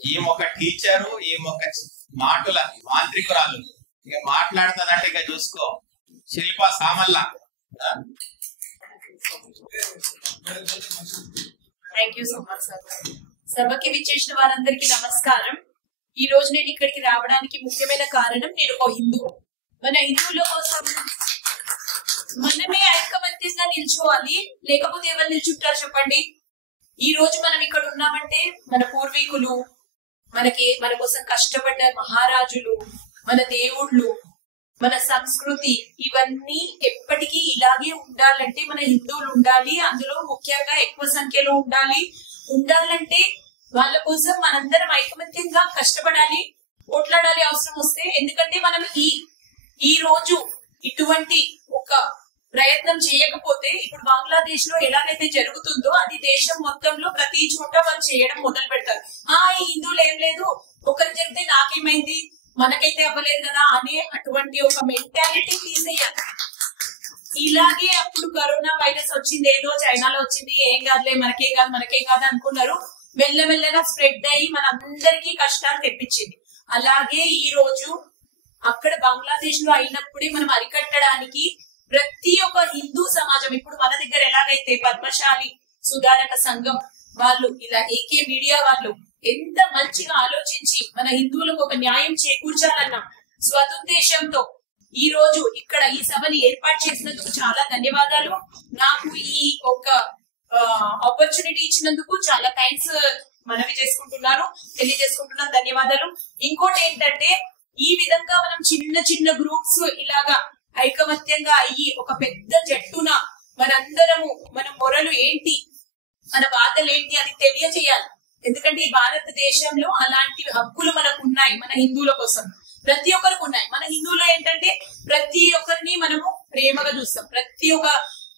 ఈమె టీచరు, ఈమె మాటల మాంత్రికురాలు. ఇక మాట్లాడుతుందంటే ఇక చూసుకో. Shilpa Samalla. Thank you so much sir. సభకి విచ్చేసిన వారందరికీ నమస్కారం. ఈ రోజు నేను ఇక్కడికి రావడానికి ముఖ్యమైన కారణం, నేను ఒక హిందువు. మన హిందువుల కోసం మనమే ఐకమత్యంగా నిల్చోవాలి, లేకపోతే ఎవరు నిల్చుంటారు చెప్పండి? ఈ రోజు మనం ఇక్కడ ఉన్నామంటే మన పూర్వీకులు, మన కోసం కష్టపడ్డ మహారాజులు, మన దేవుళ్ళు, మన సంస్కృతి, ఇవన్నీ ఎప్పటికీ ఇలాగే ఉండాలంటే మన హిందువులు ఉండాలి. అందులో ముఖ్యంగా ఎక్కువ సంఖ్యలో ఉండాలంటే వాళ్ళ కోసం మనందరం ఐకమత్యంగా కష్టపడాలి, పోట్లాడాలి అవసరం వస్తే. ఎందుకంటే మనం ఈ రోజు ఇటువంటి ఒక ప్రయత్నం చేయకపోతే, ఇప్పుడు బంగ్లాదేశ్ లో ఎలాగైతే జరుగుతుందో అది దేశం మొత్తంలో ప్రతి చోట వాళ్ళు చేయడం మొదలు పెడతారు. ఈ హిందువులు ఏం లేదు, ఒకరు జరిగితే నాకేమైంది, మనకైతే అవ్వలేదు కదా అనే అటువంటి ఒక మెంటాలిటీ తీసేయాలి. ఇలాగే అప్పుడు కరోనా వైరస్ వచ్చింది, ఏదో చైనాలో వచ్చింది, ఏం కాదులే, మనకేం కాదు అనుకున్నారు. మెల్లమెల్లగా స్ప్రెడ్ అయ్యి మనందరికీ కష్టాలు తెప్పించింది. అలాగే ఈ రోజు అక్కడ బంగ్లాదేశ్ లో అయినప్పుడే మనం అరికట్టడానికి ప్రతి ఒక్క హిందూ సమాజం, ఇప్పుడు మన దగ్గర ఎలాగైతే పద్మశాలి సుధారక సంఘం వాళ్ళు, ఇలా ఏకే మీడియా వాళ్ళు ఎంత మంచిగా ఆలోచించి మన హిందువులకు ఒక న్యాయం చేకూర్చాలన్న స్వదుద్దేశంతో ఈ రోజు ఇక్కడ ఈ సభని ఏర్పాటు చేసినందుకు చాలా ధన్యవాదాలు. నాకు ఈ ఒక ఆపర్చునిటీ ఇచ్చినందుకు చాలా థ్యాంక్స్ తెలియజేసుకుంటున్నాను. ధన్యవాదాలు. ఇంకోటి ఏంటంటే, ఈ విధంగా మనం చిన్న గ్రూప్స్ ఇలాగా ఐకమత్యంగా అయ్యి ఒక పెద్ద జట్టున మనందరము మన మొరలు ఏంటి, మన బాధలు ఏంటి అది తెలియజేయాలి. ఎందుకంటే ఈ భారతదేశంలో అలాంటి హక్కులు మనకు ఉన్నాయి, మన హిందువుల కోసం ప్రతి ఒక్కరికి ఉన్నాయి. మన హిందువులో ఏంటంటే ప్రతి ఒక్కరిని మనము ప్రేమగా చూస్తాం. ప్రతి ఒక్క,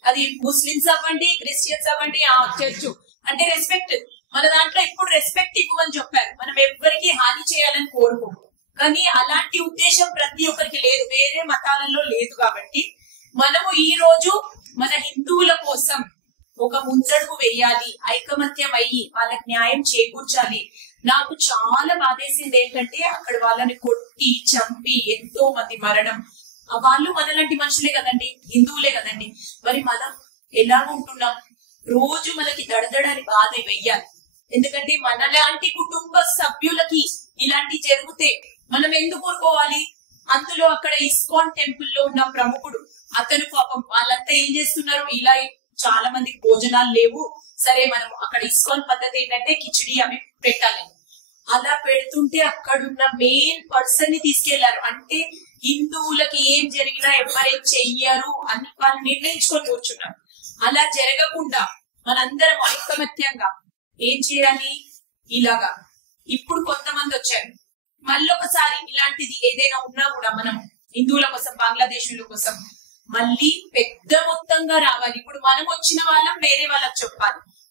అది ముస్లిమ్స్ అవ్వండి, క్రిస్టియన్స్ అవ్వండి, ఆ చర్చ్ అంటే రెస్పెక్ట్. మన దాంట్లో ఎప్పుడు రెస్పెక్ట్ ఇవ్వమని చెప్పారు. మనం ఎవ్వరికి హాని చేయాలని కోరుకోము. కానీ అలాంటి ఉద్దేశం ప్రతి ఒక్కరికి లేదు, వేరే మతాలలో లేదు. కాబట్టి మనము ఈ రోజు మన హిందువుల కోసం ఒక ముందడుగు వేయాలి, ఐకమత్యం అయ్యి వాళ్ళకి న్యాయం చేకూర్చాలి. నాకు చాలా బాధేసింది ఏంటంటే, అక్కడ వాళ్ళని కొట్టి చంపి ఎంతో మంది మరణం. వాళ్ళు మనలాంటి మనుషులే కదండి, హిందువులే కదండి. మరి మనం ఎలా ఉంటున్నాం? రోజు మనకి దడదడని బాధ వెయ్యాలి. ఎందుకంటే మనలాంటి కుటుంబ సభ్యులకి ఇలాంటి జరిగితే మనం ఎందుకు ఊరుకోవాలి? అందులో అక్కడ ఇస్కాన్ టెంపుల్ లో ఉన్న ప్రముఖుడు, అతను పాపం వాళ్ళంతా ఏం చేస్తున్నారు, ఇలా చాలా మందికి భోజనాలు లేవు, సరే మనం అక్కడ ఇస్కాన్ పద్ధతి ఏంటంటే కిచిడి అవి పెట్టాలి. అలా పెడుతుంటే అక్కడున్న మెయిన్ పర్సన్ ని తీసుకెళ్లారు. అంటే హిందువులకి ఏం జరిగినా ఎవరేం చెయ్యరు అని వాళ్ళు నిర్ణయించుకొని కూర్చున్నారు. అలా జరగకుండా మనందరం ఐకమత్యంగా ఏం చేయాలి? ఇలాగా ఇప్పుడు కొంతమంది వచ్చారు, మళ్ళొకసారి ఇలాంటిది ఏదైనా ఉన్నా కూడా మనం హిందువుల కోసం, బంగ్లాదేశీయుల కోసం మళ్ళీ పెద్ద మొత్తంగా రావాలి. ఇప్పుడు మనం వచ్చిన వాళ్ళం వేరే వాళ్ళకి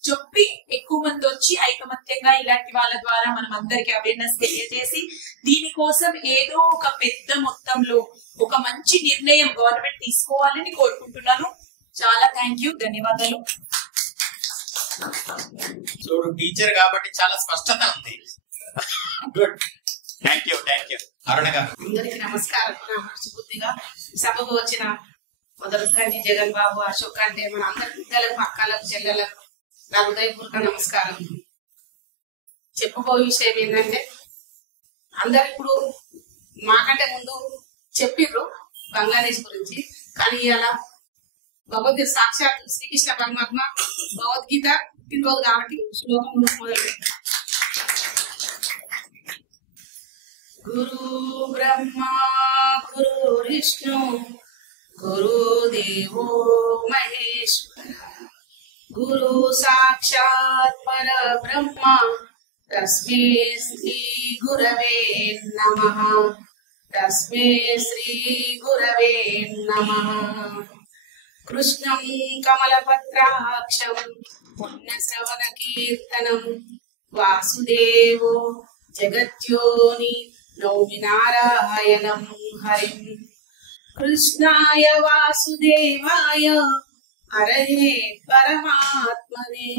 చెప్పి ఎక్కువ మంది వచ్చి ఐకమత్యంగా ఇలాంటి వాళ్ళ ద్వారా మనం అందరికి అవేర్నెస్ తెలియజేసి దీనికోసం ఏదో ఒక పెద్ద మొత్తంలో ఒక మంచి నిర్ణయం గవర్నమెంట్ తీసుకోవాలని కోరుకుంటున్నాను. చాలా థ్యాంక్ యూ, ధన్యవాదాలు. చూడు టీచర్ కాబట్టి చాలా స్పష్టత ఉంది. గుడ్, థ్యాంక్ యూ అరుణ గారు. అందరికి నమస్కారం. మనస్ఫూర్తిగా సభకు వచ్చిన మొదలు గంజి జగన్ బాబు, అశోక్ అంటే మన అందరి పిల్లలకు, అక్కలకు, చెల్లెలకు నా హృదయపూర్వక నమస్కారం. చెప్పుకోయే విషయం ఏంటంటే, అందరు ఇప్పుడు మాకంటే ముందు చెప్పిర్రు బంగ్లాదేశ్ గురించి, కానీ ఇలా భగవద్గీత సాక్షాత్ శ్రీకృష్ణ పరమాత్మ భగవద్గీత ఈరోజు కాబట్టి శ్లోకం మొదలు పెట్టారు. గురు బ్రహ్మా గురు విష్ణు గురుదేవో మహేశ్వర గురు సాక్షాత్ పరబ్రహ్మ తస్మై శ్రీ గురవే నమః. తస్మై శ్రీ గురవే నమః. కృష్ణం కమలపత్రాక్షం పుణ్యశ్రవణ కీర్తనం వాసుదేవో జగత్యోని నౌమి నారాయణం హరిం. కృష్ణాయ వాసుదేవాయ హరయే పరమాత్మనే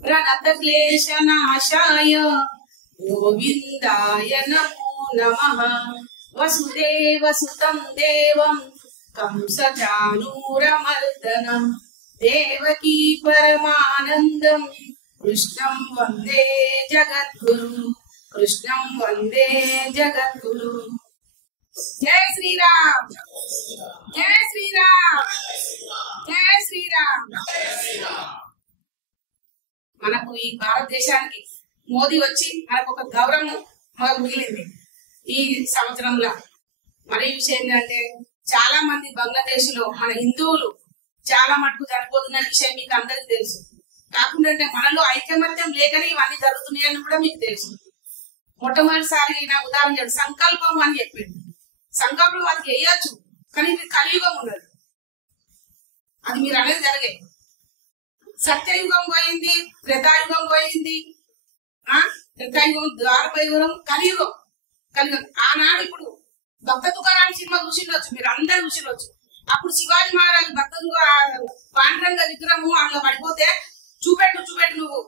ప్రణత క్లేశనాశాయ గోవిందాయ నమో నమః. వసుదేవ సుతం దేవం కంసచానూరమర్దనం దేవకీ పరమానందం కృష్ణం వందే జగద్గురు. కృష్ణం వందే జగద్గురు. జై శ్రీరామ్, జై శ్రీరామ్, జై శ్రీరామ్. మనకు ఈ భారతదేశానికి మోదీ వచ్చి మనకు ఒక గౌరవం మనకు మిగిలింది ఈ సంవత్సరంలో. మరి విషయం ఏంటంటే, చాలా మంది బంగ్లాదేశ్ లో మన హిందువులు చాలా మటుకు చనిపోతున్న విషయం మీకు అందరికి తెలుసు. కాకుండా మనలో ఐకమత్యం లేకనే ఇవన్నీ జరుగుతున్నాయని కూడా మీకు తెలుసు. మొట్టమొదటిసారి నాకు ఉదాహరణ చెప్పండి, సంకల్పం అని చెప్పింది. సంకల్పం అది వేయచ్చు, కానీ ఇది కలియుగం ఉన్నది, అది మీరు అనేది జరిగే. సత్యయుగం పోయింది, త్రేతాయుగం పోయింది, త్రేతాయుగం, ద్వారపయుగం, కలియుగం. ఆనాడు ఇప్పుడు భక్త తుకారాం సినిమా చూసిండొచ్చు, మీరు అందరు చూసిండొచ్చు. అప్పుడు శివాజీ మహారాజు భక్త పాండురంగ విగ్రహము అందులో పడిపోతే చూపెట్టు నువ్వు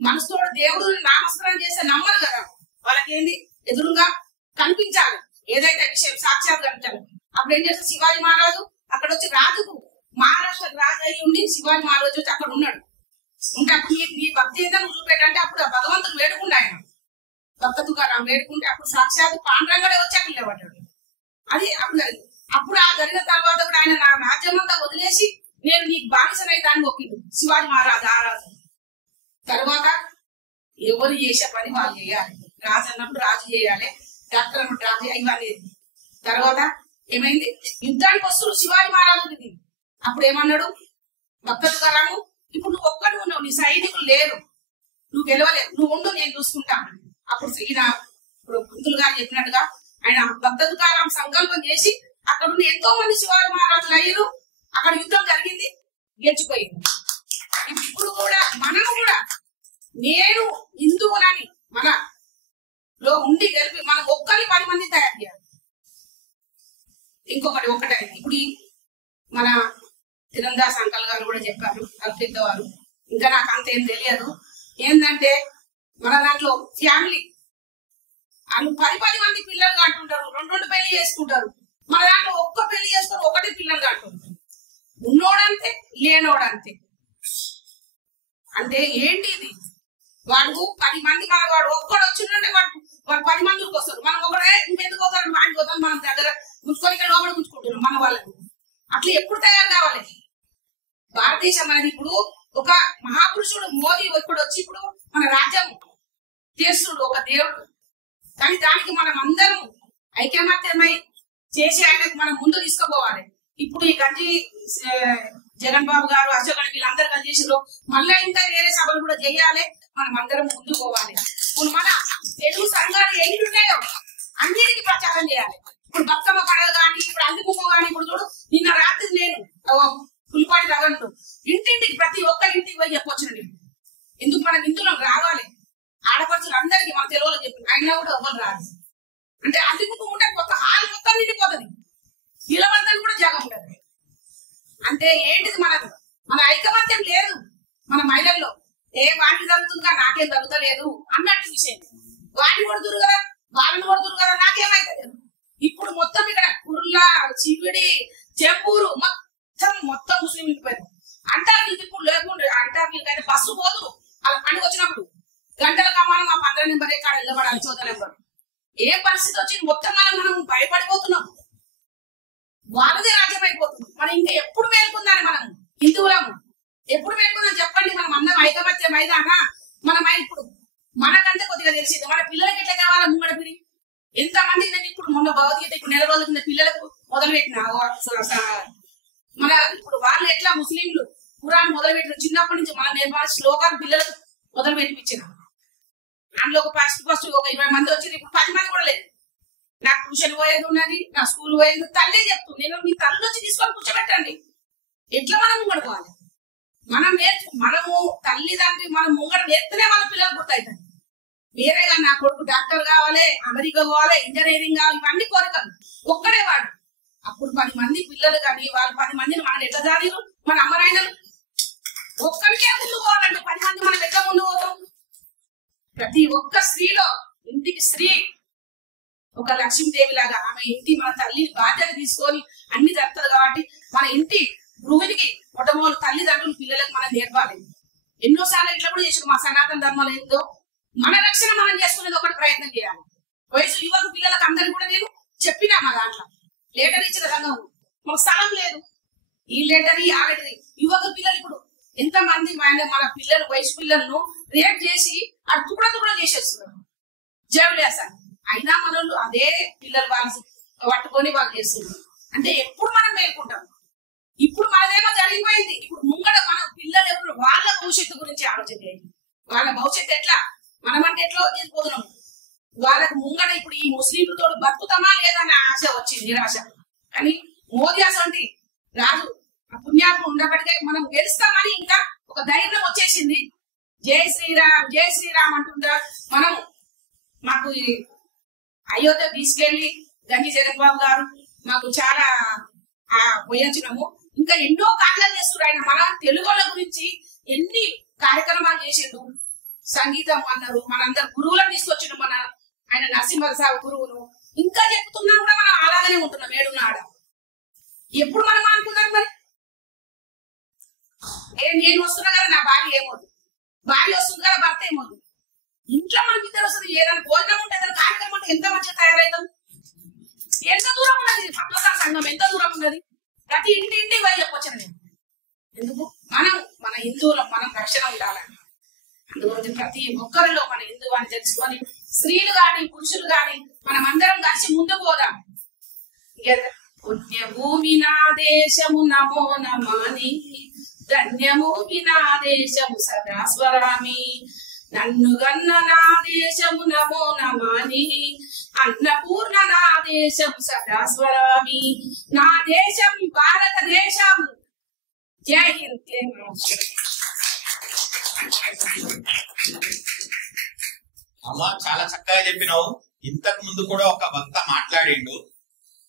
మనసుతో దేవుడు నామస్మరణ చేస్తే నమ్మరు కదా, వాళ్ళకేంది ఎదురుగా కనిపించాలి, ఏదైతే విషయం సాక్షాత్ కనిపించాలి. అప్పుడు ఏం చేస్తారు, శివాజీ మహారాజు అక్కడ వచ్చి రాజుకు, మహారాష్ట్ర రాజు అయి ఉండి శివాజీ మహారాజు వచ్చి అక్కడ ఉన్నాడు. ఉంటే అప్పుడు నీ భక్తి ఏంటో నువ్వు చూపెట్టంటే అప్పుడు ఆ భగవంతుడు వేడుకుంటే, ఆయన భక్త తుకారాం వేడుకుంటే అప్పుడు సాక్షాత్ పాండురంగడే వచ్చి అక్కడ నిలబడ్డాడు. అది అప్పుడు ఆ జరిగిన తర్వాత కూడా ఆయన నా రాజ్యం అంతా వదిలేసి నేను నీకు బానిసనైతే అని మొక్కిండు శివాజీ మహారాజు. ఆ రాజు తర్వాత ఎవరు చేసే పని వాళ్ళు చేయాలి, రాజు అన్నప్పుడు రాజు చేయాలి, డాక్టర్ అన్నప్పుడు రాజు ఇవన్నీ. తర్వాత ఏమైంది, యుద్ధానికి వస్తున్నారు శివాజీ మహారాజు. అప్పుడు ఏమన్నాడు భక్త తుకారాము, ఇప్పుడు నువ్వు ఒక్కడు ఉన్నావు, నీ సైనికులు లేరు, నువ్వు గెలవలేవు, నువ్వు ఉండు, నేను చూసుకుంటాను. అప్పుడు ఈయన ఇప్పుడు కుంతులు గారు చెప్పినట్టుగా ఆయన భక్త తుకారాం సంకల్పం చేసి అక్కడ ఉన్న ఎంతో మంది శివాజీ మహారాజులు అయ్యారు. అక్కడ యుద్ధం జరిగింది, గెలిచిపోయింది. ఇప్పుడు కూడా మనము కూడా నేను హిందువులని మనలో ఉండి గెలిపి మనం ఒక్కరి 10 మంది తయారు చేయాలి. ఒకటే ఇప్పుడు మన తిరందాస్ అంకల్ గారు కూడా చెప్పారు, వాళ్ళు పెద్దవారు, ఇంకా నాకు అంతేం తెలియదు. ఏంటంటే మన దాంట్లో ఫ్యామిలీ వాళ్ళు 10 మంది పిల్లలు అంటుంటారు, 2 పెళ్లి చేసుకుంటారు. మన దాంట్లో ఒక్క పెళ్లి చేసుకొని ఒకటి పిల్లలు అంటుంటారు. ఉన్నోడంతే లేనోడంతే. అంటే ఏంటి ఇది? వాడు 10 మంది మన వాడు ఒక్కడు వచ్చిందంటే వాడు 10 మందికి వస్తారు. మనం ఒకడే ఇంకెందుకు పోతారు వాడికి పోతాం, మనం దగ్గర ఉంచుకొని ఇక్కడ లోపల ఉంచుకుంటున్నాం మన వాళ్ళని. అట్లా ఎప్పుడు తయారు కావాలి? భారతదేశం అనేది ఇప్పుడు ఒక మహాపురుషుడు మోదీ ఇప్పుడు వచ్చి ఇప్పుడు మన రాజ్యం చేస్తుడు ఒక దేవుడు. కానీ దానికి మనం అందరం ఐకమత్యమై చేసి ఆయనకు మనం ముందు తీసుకుపోవాలి. ఇప్పుడు ఈ గంజి జగన్ బాబు గారు, అశోక్ గారు వీళ్ళందరూ కలిసి చేసారు. మళ్ళీ ఇంకా వేరే సభలు కూడా చేయాలి. మనం అందరం ముందు పోవాలి. ఇప్పుడు మన తెలుగు సంఘాలు ఎన్ని ఉన్నాయో అన్నిటికీ ప్రచారం చేయాలి. ఇప్పుడు బతుకమ్మ పండుగ కానీ, ఇప్పుడు అందుకుమ్మ కానీ, ఇప్పుడు చూడు నిన్న రాత్రి నేను పులిపాటి రగండు ఇంటింటికి ప్రతి ఒక్క ఇంటికి పోయి చెప్పొచ్చిన నేను. ఎందుకు మనం ఇందులో రావాలి? ఆడపడుచులు అందరికీ మన తెలుగులో చెప్పి అయినా కూడా ఎవరు రాదు. అంటే అందుకు ఉంటే కొత్త హాల్ మొత్తం నిండిపోతుంది, నిలబడతానికి కూడా జాగం ఉండదు. అంటే ఏంటిది మనది? మన ఐకమత్యం లేదు మన మహిళల్లో. వాటికి జరుగుతుందిగా నాకేం జరుగుతలేదు అన్నట్టు విషయం. వాటిని కొడుతురు కదా, వాళ్ళని కొడుతురు కదా, నాకేమైతే. ఇప్పుడు మొత్తం ఇక్కడ కుర్లా, చివిడి, చెంపూరు మొత్తం ముస్లిం వెళ్ళిపోయారు. అంటారు ఇప్పుడు లేకుండా అంటారు అయితే బస్సు పోదు. వాళ్ళ పండుగ వచ్చినప్పుడు గంటల కమానం ఆ 15 నెంబర్ ఎక్కడ వెళ్ళబడాలి, 14 నెంబర్. ఏ పరిస్థితి వచ్చి మొత్తం మనం భయపడిపోతున్నాం. వాళ్ళదే రాజ్యం అయిపోతుంది. మనం ఇంకా ఎప్పుడు మేలుకుందాని మనం హిందువులము ఎప్పుడు మేలుకుందాం చెప్పండి. మనం అందరం ఐకమత్యం మైదానా మనం ఇప్పుడు మనకంటే కొద్దిగా తెలిసింది. మన పిల్లలకి ఎట్లా కావాలా ముంగడ పిడి ఎంతమంది. నేను ఇప్పుడు మొన్న భగవద్గీత ఇప్పుడు 4 రోజుల కింద పిల్లలకు మొదలుపెట్టిన మన ఇప్పుడు వాళ్ళు ఎట్లా ముస్లింలు ఖురాన్ మొదలుపెట్టిన చిన్నప్పటి నుంచి మన నేర్పాలి శ్లోకాలు పిల్లలకు మొదలు పెట్టించిన. అందులో ఒక ఫస్ట్ ఒక 20 మంది వచ్చింది. ఇప్పుడు 10 మంది కూడా లేదు. నాకు ట్యూషన్ పోయేది ఉన్నది, నా స్కూల్ పోయేది. తల్లి చెప్తుంది, నేను మీ తల్లి వచ్చి తీసుకొని కూర్చోబెట్టండి. ఎట్లా మనం ముంగడుకోవాలి? మనము తల్లిదండ్రి మనం ముంగడ నేర్పితేనే మన పిల్లలు గుర్తవుతాయి. వేరేగా నా కొడుకు డాక్టర్ కావాలి, అమెరికా పోవాలి, ఇంజనీరింగ్ కావాలి, ఇవన్నీ కోరికలు. ఒక్కడే వాడు. అప్పుడు 10 మంది పిల్లలు కానీ వాళ్ళు 10 మందిని మనం ఎట్లా చదివారు? మన అమ్మనాయనలు ఒక్కరికే ముందు పోవాలంటే 10 మంది మనం ఎట్లా ముందు పోతాం? ప్రతి ఒక్క స్త్రీలో ఇంటికి స్త్రీ ఒక లక్ష్మీదేవి లాగా ఆమె ఇంటి మన తల్లిని బాధ్యత తీసుకొని అన్ని జరుగుతుంది. కాబట్టి మన ఇంటి గృహిణికి మొట్టమొదటి తల్లిదండ్రులు పిల్లలకు మనం నేర్పాలి. ఎన్నోసార్లు ఇట్లా కూడా చేసిన మా సనాతన ధర్మాలు ఏందో మన రక్షణ మనం చేసుకునేది ఒకటి ప్రయత్నం చేయాలి. వయసు యువకు పిల్లలకు అందరికి కూడా నేను చెప్పినా మా దాంట్లో లేటర్ ఇచ్చిన రంగం మాకు స్థలం లేదు. ఈ లెటర్ ఆ లెటర్ యువకు పిల్లలు ఇప్పుడు ఎంత మంది మన పిల్లలు వయసు పిల్లలను రేప్ చేసి అది తుకడా చేసేస్తున్నారు జైలులేసాను. అయినా మనోళ్ళు అదే పిల్లలు వాళ్ళు పట్టుకొని వాళ్ళు చేస్తున్నారు. అంటే ఎప్పుడు మనం మేల్కుంటాం? ఇప్పుడు మనదేమో జరిగిపోయింది. ఇప్పుడు ముంగడ మన పిల్లలు ఎవరు వాళ్ళ భవిష్యత్తు గురించి ఆలోచన చేయండి. వాళ్ళ భవిష్యత్తు ఎట్లా మనమంటే ఎట్లా చేసిపోతున్నాం. వాళ్ళకు ముంగడ ఇప్పుడు ఈ ముస్లింలతో బతుకుతామా లేదా అనే ఆశ వచ్చింది, నిరాశ. కానీ మోదీ అసంటి రాజు పుణ్యాత్మ ఉండబడితే మనం గెలుస్తామని ఇంకా ఒక ధైర్యం వచ్చేసింది. జై శ్రీరామ్ జై శ్రీరామ్ అంటుంటా మనం మాకు అయోధ్య తీసుకెళ్లి గంజి జగన్ బాబు గారు మాకు చాలా పోయించినాము. ఇంకా ఎన్నో కార్యాలు చేస్తున్నారు ఆయన. మన తెలుగుల గురించి ఎన్ని కార్యక్రమాలు చేసిండు. సంగీతం అన్నారు, మనందరు గురువులను తీసుకొచ్చిన మన ఆయన నరసింహసాగు గురువును ఇంకా చెప్తున్నా కూడా మనం అలాగనే ఉంటున్నాం. ఏడున్నాడ ఎప్పుడు మనం అనుకున్నాం మరి నేను వస్తున్నా కదా నా భార్య ఏమోదు, భార్య వస్తుంది కదా భర్త ఏమోదు. ఇంట్లో మనకి ఇద్దరు వస్తుంది. ఏదైనా భోజనం ఉంటే ఏదైనా కార్యక్రమం ఉంటే ఎంత మంచిగా తయారవుతాం. ఎంత దూరం ఉన్నది పద్మసార సంఘం, ఎంత దూరం ఉన్నది. ప్రతి ఇంటింటి పోయి చెప్పొచ్చాను నేను. ఎందుకు మన హిందువులం మనం రక్షణ ఉండాలని. అందుగురించి ప్రతి ఒక్కరిలో మన హిందువు అని తెలుసుకొని స్త్రీలు గాని పురుషులు గాని మనం అందరం కలిసి ముందుకు పోదాం. పుణ్యభూమి నా దేశము నమో నమాని, ధన్యభూమి నా దేశము సదా స్వరామి, నన్ను గన్న నా దేశము నమో నమాని, అన్నపూర్ణ నా దేశం సదా స్వరామి, నా దేశం భారతదేశం. జై హింద్. అమ్మా చాలా చక్కగా చెప్పినావు. ఇంతకు ముందు కూడా ఒక వక్త మాట్లాడిండు.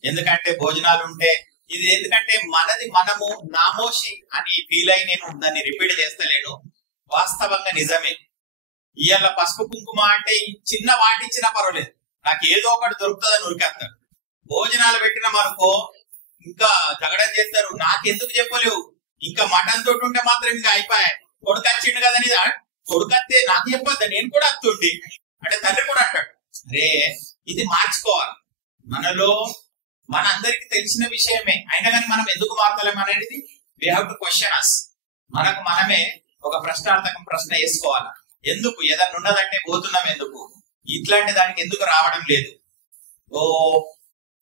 ఎందుకంటే భోజనాలు ఉంటే ఇది ఎందుకంటే మనది మనము నామోషి అని ఫీల్ అయి నేను దాన్ని రిపీట్ చేస్తలేను. వాస్తవంగా నిజమే. ఇవాళ పసుపు కుంకుమ అంటే చిన్న వాటిచ్చినా పర్వాలేదు, నాకు ఏదో ఒకటి దొరుకుతుందని ఉరికేస్తాడు. భోజనాలు పెట్టిన మనకో ఇంకా జగడం చేస్తారు. నాకెందుకు చెప్పలేవు, ఇంకా మటన్ తోటి ఉంటే మాత్రం ఇంకా అయిపోయాయి. కొడుకు వచ్చిండు కదని కొడుకు అత్తే నాకు చెప్పొద్దా, నేను కూడా అత్తుండి అంటే తండ్రి కూడా అంటాడు. అరే ఇది మార్చుకోవాలి. మనలో మనందరికి తెలిసిన విషయమే అయినా కానీ మనం ఎందుకు మారతలేం అనేది వీ హ్యావ్ టు క్వశ్చన్ అస్. మనకు మనమే ఒక ప్రశ్నార్థకం ప్రశ్న వేసుకోవాలి. ఎందుకు ఏదన్నా ఉన్నదంటే పోతున్నాం, ఎందుకు ఇట్లాంటి దానికి ఎందుకు రావడం లేదు? ఓ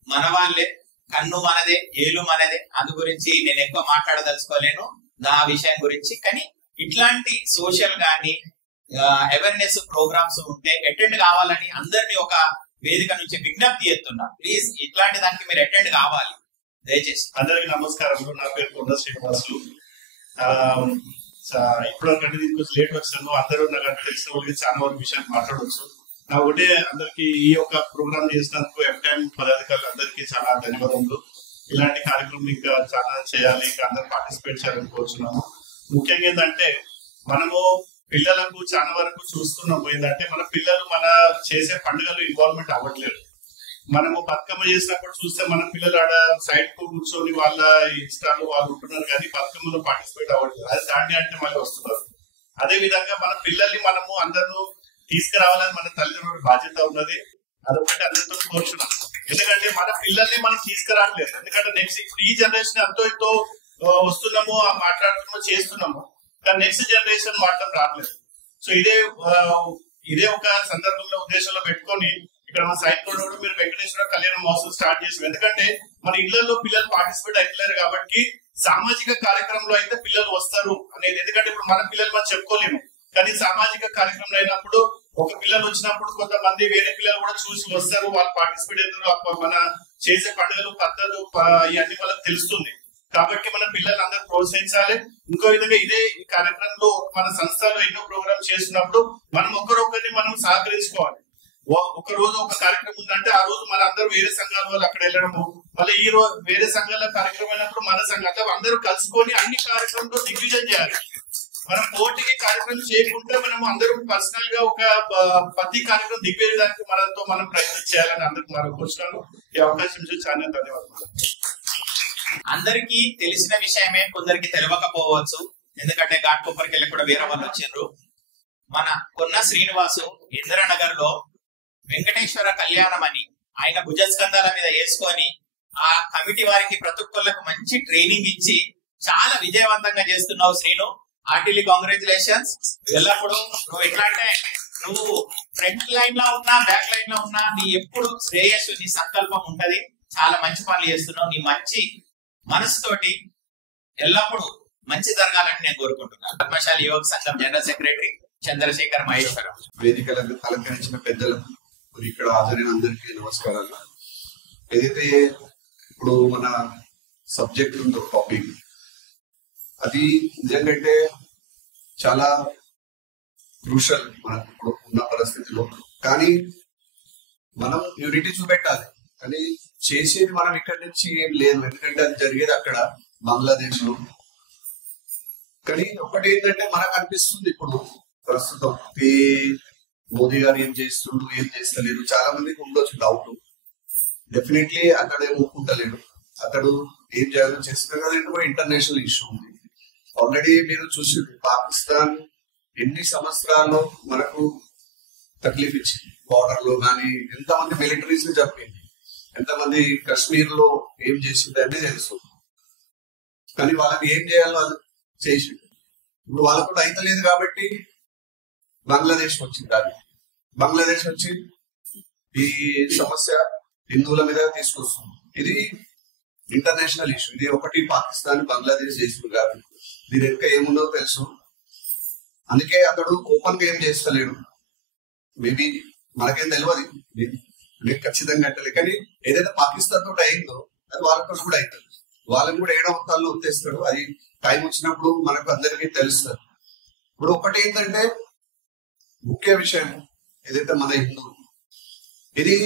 మన వాళ్ళే, కన్ను మనదే, ఏలు మనదే. అందు గురించి నేను ఎక్కువ మాట్లాడదలుచుకోలేను నా విషయం గురించి. కానీ ఇట్లాంటి సోషల్ గానీ అవేర్నెస్ ప్రోగ్రామ్స్ ఉంటే అటెండ్ కావాలని అందరినీ ఒక వేదిక నుంచి విజ్ఞప్తి చేస్తున్నా. ప్లీజ్ ఇట్లాంటి దానికి మీరు అటెండ్ కావాలి దయచేసి. అందరికి నమస్కారం. నా పేరు కొండ శ్రీనివాసులు. ఇప్పుడు తీసుకొచ్చి లేట్ వచ్చాను. అందరూ నాకు తెలిసిన వాళ్ళకి చాలా వరకు విషయాన్ని మాట్లాడవచ్చు. నా ఒకటే అందరికి ఈ యొక్క ప్రోగ్రామ్ చేసినందుకు FTIM పదాధికారులు అందరికీ చాలా ధన్యవాదములు. ఇలాంటి కార్యక్రమం ఇంకా చాలా చేయాలి, ఇంకా అందరూ పార్టిసిపేట్ చేయాలని కోరుచున్నాము. ముఖ్యంగా ఏంటంటే మనము పిల్లలకు చాలా వరకు చూస్తున్నాము ఏంటంటే మన పిల్లలు మన చేసే పండుగలు ఇన్వాల్వ్మెంట్ అవ్వట్లేదు. మనము బతుకమ్మ చేసినప్పుడు చూస్తే మన పిల్లలు ఆడ సైడ్ కు కూర్చొని వాళ్ళ ఇష్టాలు వాళ్ళు ఉంటున్నారు, కానీ బతుకమ్మలో పార్టిసిపేట్ అవ్వట్లేదు. అది దాండి అంటే మళ్ళీ వస్తున్నారు. అదే విధంగా మన పిల్లల్ని మనము అందరూ తీసుకురావాలని మన తల్లిదండ్రుల బాధ్యత ఉన్నది. అదొకటి అందరితో కోరుచున్నాం. ఎందుకంటే మన పిల్లల్ని మనం తీసుకురావట్లేదు. ఎందుకంటే నెక్స్ట్ ఇప్పుడు ఈ జనరేషన్ ఎంతో వస్తున్నాము, మాట్లాడుతున్నాము, చేస్తున్నాము, కానీ నెక్స్ట్ జనరేషన్ మాత్రం రావట్లేదు. సో ఇదే ఒక సందర్భంలో ఉద్దేశంలో పెట్టుకొని ఇక్కడ మన సైట్ కూడా మీరు వెంకటేశ్వర కళ్యాణ మహోత్సవం స్టార్ట్ చేసాం. ఎందుకంటే మన ఇళ్లలో పిల్లలు పార్టిసిపేట్ అవుతలేరు కాబట్టి సామాజిక కార్యక్రమంలో అయితే పిల్లలు వస్తారు అనేది. ఎందుకంటే ఇప్పుడు మన పిల్లలు మనం చెప్పుకోలేము, కానీ సామాజిక కార్యక్రమంలో అయినప్పుడు ఒక పిల్లలు వచ్చినప్పుడు కొంతమంది వేరే పిల్లలు కూడా చూసి వస్తారు, వాళ్ళు పార్టిసిపేట్ అవుతారు. మన చేసే పండుగలు పద్ధతులు ఇవన్నీ వాళ్ళకి తెలుస్తుంది. కాబట్టి మన పిల్లలు అందరూ ప్రోత్సహించాలి. ఇంకో విధంగా ఇదే ఈ కార్యక్రమంలో మన సంస్థలో ఎన్నో ప్రోగ్రామ్ చేస్తున్నప్పుడు మనం ఒకరొకరిని మనం సహకరించుకోవాలి. ఒక రోజు ఒక కార్యక్రమం ఉందంటే ఆ రోజు మన అందరూ వేరే సంఘాల వాళ్ళు అక్కడ వెళ్ళడము, మళ్ళీ ఈ రోజు వేరే సంఘాల కార్యక్రమం అయినప్పుడు మన సంఘం అందరూ కలుసుకొని అన్ని కార్యక్రమంలో దిగ్విజయం చేయాలి. మనం పోటీకి కార్యక్రమం చేయకుంటే మనం అందరూ పర్సనల్ గా ఒక ప్రతి కార్యక్రమం దిగ్విజయానికి మనం ప్రయత్నం చేయాలని అందరికి మనం కూర్చున్నాను. ఈ అవకాశం ఇచ్చి చాలా ధన్యవాదాలు. అందరికీ తెలిసిన విషయమే, కొందరికి తెలియకపోవచ్చు. ఎందుకంటే ఘాట్కొప్పరికి వెళ్ళి కూడా వేరే వాళ్ళు వచ్చిండ్రు. మన కొన్న శ్రీనివాసు ఇందిరానగర్ లో వెంకటేశ్వర కళ్యాణం అని ఆయన భుజస్కంధాల మీద వేసుకొని ఆ కమిటీ వారికి ప్రతి ఒక్కళ్ళకు మంచి ట్రైనింగ్ ఇచ్చి చాలా విజయవంతంగా చేస్తున్నావు శ్రీను. Heartily congratulations. ఎల్లప్పుడు నువ్వు ఎట్లా అంటే నువ్వు ఫ్రంట్ లైన్ లో ఉన్నా బ్యాక్ లైన్ లో ఉన్నా నీ ఎప్పుడు శ్రేయస్సు, నీ సంకల్పం ఉంటది. చాలా మంచి పనులు చేస్తున్నావు. నీ మంచి మనసుతోటి ఎల్లప్పుడు మంచి జరగాలని నేను కోరుకుంటున్నాను. పద్మశాలి యువక సంఘం జనరల్ సెక్రటరీ చంద్రశేఖర్ మహేశ్వరం. వేదికలకు అలంకరించిన పెద్దలకు, ఇక్కడ హాజరైన అందరికీ నమస్కారాలు. ఏదైతే ఇప్పుడు మన సబ్జెక్ట్ ఉందో టాపిక్, అది నిజంగా చాలా క్రూషల్ మనకు ఇప్పుడు ఉన్న పరిస్థితిలో. కానీ మనం యూనిటీ చూపెట్టాలి, కానీ చేసేది మనం ఇక్కడి నుంచి ఏం లేదు. ఎందుకంటే అది జరిగేది అక్కడ బంగ్లాదేశ్ లో. కానీ ఒకటి ఏంటంటే మనకు అనిపిస్తుంది ఇప్పుడు ప్రస్తుతం మోదీ గారు ఏం చేస్తుండ్రు, ఏం చేస్తలేరు. చాలా మందికి ఉండొచ్చు డౌట్. డెఫినెట్లీ అక్కడ ఏం ఒప్పుకుంటలేడు, అతడు ఏం చేయాలో చేస్తున్నారు కదా. కూడా ఇంటర్నేషనల్ ఇష్యూ ఉంది. ఆల్రెడీ మీరు చూసి పాకిస్తాన్ ఎన్ని సంవత్సరాల్లో మనకు తక్లీఫ్ ఇచ్చింది. బార్డర్ లో కానీ ఎంతమంది మిలిటరీస్ ని చంపింది, ఎంతమంది కశ్మీర్ లో ఏం చేసింది అన్నీ తెలుసు. కానీ వాళ్ళకి ఏం చేయాలో అది చేసింది. ఇప్పుడు వాళ్ళకు కూడా అయితలేదు కాబట్టి బంగ్లాదేశ్ వచ్చింది. అది బంగ్లాదేశ్ వచ్చి ఈ సమస్య హిందువుల మీద తీసుకొస్తుంది. ఇది ఇంటర్నేషనల్ ఇష్యూ. ఇది ఒకటి పాకిస్తాన్ బంగ్లాదేశ్ చేసింది కాదు. దీని వెనుక ఏముందో తెలుసు. అందుకే అతడు ఓపెన్ గా ఏం చేస్తలేడు. మేబీ మనకేం తెలియదు, నేను ఖచ్చితంగా అంటలే. కానీ ఏదైతే పాకిస్తాన్ తోటి అయిందో అది వాళ్ళతో కూడా అవుతుంది. వాళ్ళని కూడా ఏడవతాల్లో ఉత్తేస్తాడు. అది టైం వచ్చినప్పుడు మనకు అందరికీ తెలుస్తుంది. ఇప్పుడు ఒకటి ఏంటంటే ముఖ్య విషయం ఏదైతే మన హిందూ, ఇది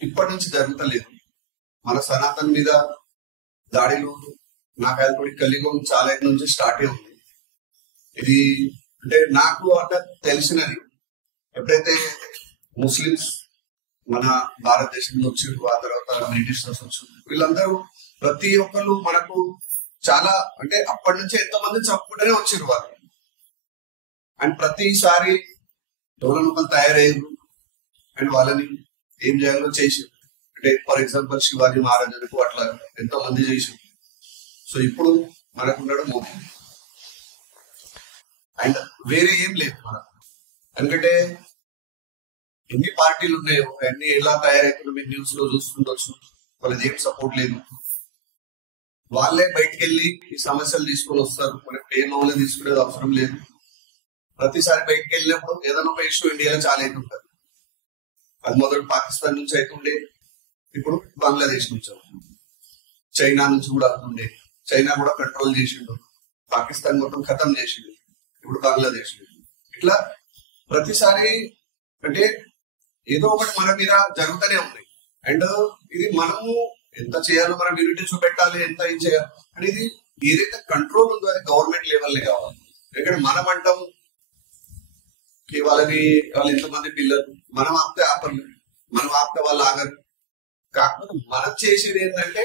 ఇప్పటి నుంచి జరుగుతలేదు. మన సనాతన్ మీద దాడిలు నాకు అది కలిగం చాలా నుంచి స్టార్ట్ అయి ఉంది. ఇది అంటే నాకు అంటే తెలిసినది, ఎప్పుడైతే ముస్లిమ్స్ మన భారతదేశంలో వచ్చారు, ఆ తర్వాత బ్రిటిషర్స్ వచ్చారు, వీళ్ళందరూ ప్రతి ఒక్కరు మనకు చాలా అంటే అప్పటి నుంచి ఎంతో మంది చెప్పుకుంటూనే వచ్చారు. వాళ్ళు అండ్ ప్రతిసారి ఎవరైనా ఒకరు తయారయ్యారు అండ్ వాళ్ళని ఏం చేయాలో చేసి, అంటే ఫర్ ఎగ్జాంపుల్ శివాజీ మహారాజ్ అనుకో అట్లా ఎంతో మంది చేసి. సో ఇప్పుడు మనకున్నాడు మోదీ. అండ్ వేరే ఏం లేదు మనకు, ఎందుకంటే ఎన్ని పార్టీలు ఉన్నాయో అన్ని ఎలా తయారైతుందో మీరు న్యూస్ లో చూస్తుండొచ్చు. వాళ్ళది ఏం సపోర్ట్ లేదు. వాళ్ళే బయటికి వెళ్ళి ఈ సమస్యలు తీసుకొని వస్తారు. మనకి పేర్లో తీసుకునేది అవసరం లేదు. ప్రతిసారి బయటికి వెళ్ళినప్పుడు ఏదైనా ఒక ఇష్యూ ఇండియాలో చాలా అవుతుంటారు. అది మొదటి పాకిస్తాన్ నుంచి అవుతుండే, ఇప్పుడు బంగ్లాదేశ్ నుంచి అవుతుంది, చైనా నుంచి కూడా అవుతుండే. చైనా కూడా కంట్రోల్ చేసిండు, పాకిస్తాన్ మొత్తం ఖతం చేసిండు, ఇప్పుడు బంగ్లాదేశ్. ఇట్లా ప్రతిసారి అంటే ఏదో ఒకటి మన మీద జరుగుతూనే ఉన్నాయి. అండ్ ఇది మనము ఎంత చేయాలో మనం యూనిటీ చూపెట్టాలి, ఎంత ఏం చేయాలి అనేది ఏదైతే కంట్రోల్ ఉందో అది గవర్నమెంట్ లెవెల్ కావాలి. ఎందుకంటే మనం అంటాం వాళ్ళని, వాళ్ళు ఎంతమంది పిల్లలు, మనం ఆపితే ఆపరు, మనం ఆపితే వాళ్ళు ఆగరు. కాకపోతే మనం చేసేది ఏంటంటే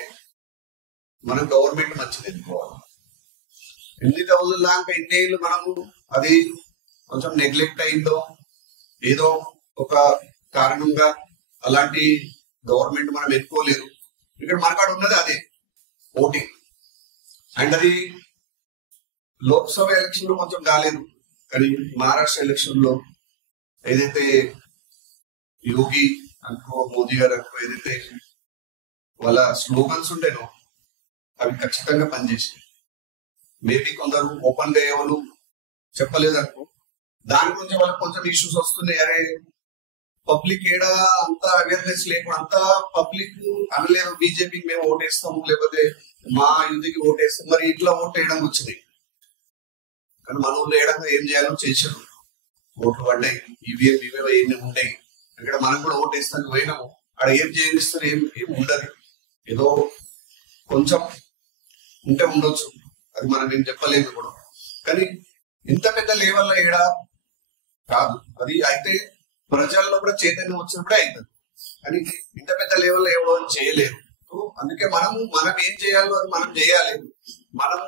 మనం గవర్నమెంట్ మంచిది ఎన్నుకోవాలి. ఎన్ని రోజుల దాకా ఇన్ని ఏళ్ళు మనము అది కొంచెం నెగ్లెక్ట్ అయిందో ఏదో ఒక కారణంగా అలాంటి గవర్నమెంట్ మనం ఎన్నుకోలేదు. ఇక్కడ మనకాడ ఉన్నది అదే ఓటింగ్. అండ్ అది లోక్సభ ఎలక్షన్ లో కొంచెం కాలేదు, కానీ మహారాష్ట్ర ఎలక్షన్ లో ఏదైతే యోగి అనుకో మోదీ గారు అనుకో ఏదైతే వాళ్ళ స్లోగన్స్ ఉండేనో అవి ఖచ్చితంగా పనిచేసాయి. మేబీ కొందరు ఓపెన్ గా ఎవరు చెప్పలేదనుకో, దాని గురించి వాళ్ళకి కొంచెం ఇష్యూస్ వస్తున్నాయి. అరే పబ్లిక్ ఏడా అంతా అవేర్నెస్ లేకుండా అంతా పబ్లిక్ అనలేదు బీజేపీకి మేము ఓటేస్తాము లేకపోతే మా యుద్ధికి ఓటేస్తాం, మరి ఇట్లా ఓట్ వేయడం వచ్చింది. కానీ మన ఊళ్ళో వేయడం ఏం చేయాలో చేశారు, ఓట్లు పడ్డాయి, ఈవీఎం ఏమి ఉంటాయి. ఇక్కడ మనం కూడా ఓటేస్తానికి పోయినాము, అక్కడ ఏం చేయిస్తారు, ఏం ఉండదు. ఏదో కొంచెం ఉంటే ఉండొచ్చు, అది మనం ఏం చెప్పలేదు కూడా. కానీ ఇంత పెద్ద లెవెల్లో ఏడా కాదు. అది అయితే ప్రజల్లో కూడా చైతన్యం వచ్చినప్పుడే అవుతుంది. కానీ ఇంత పెద్ద లెవెల్లో ఎవరో చేయలేరు. అందుకే మనం ఏం చేయాలో అది మనం చేయాలి. మనం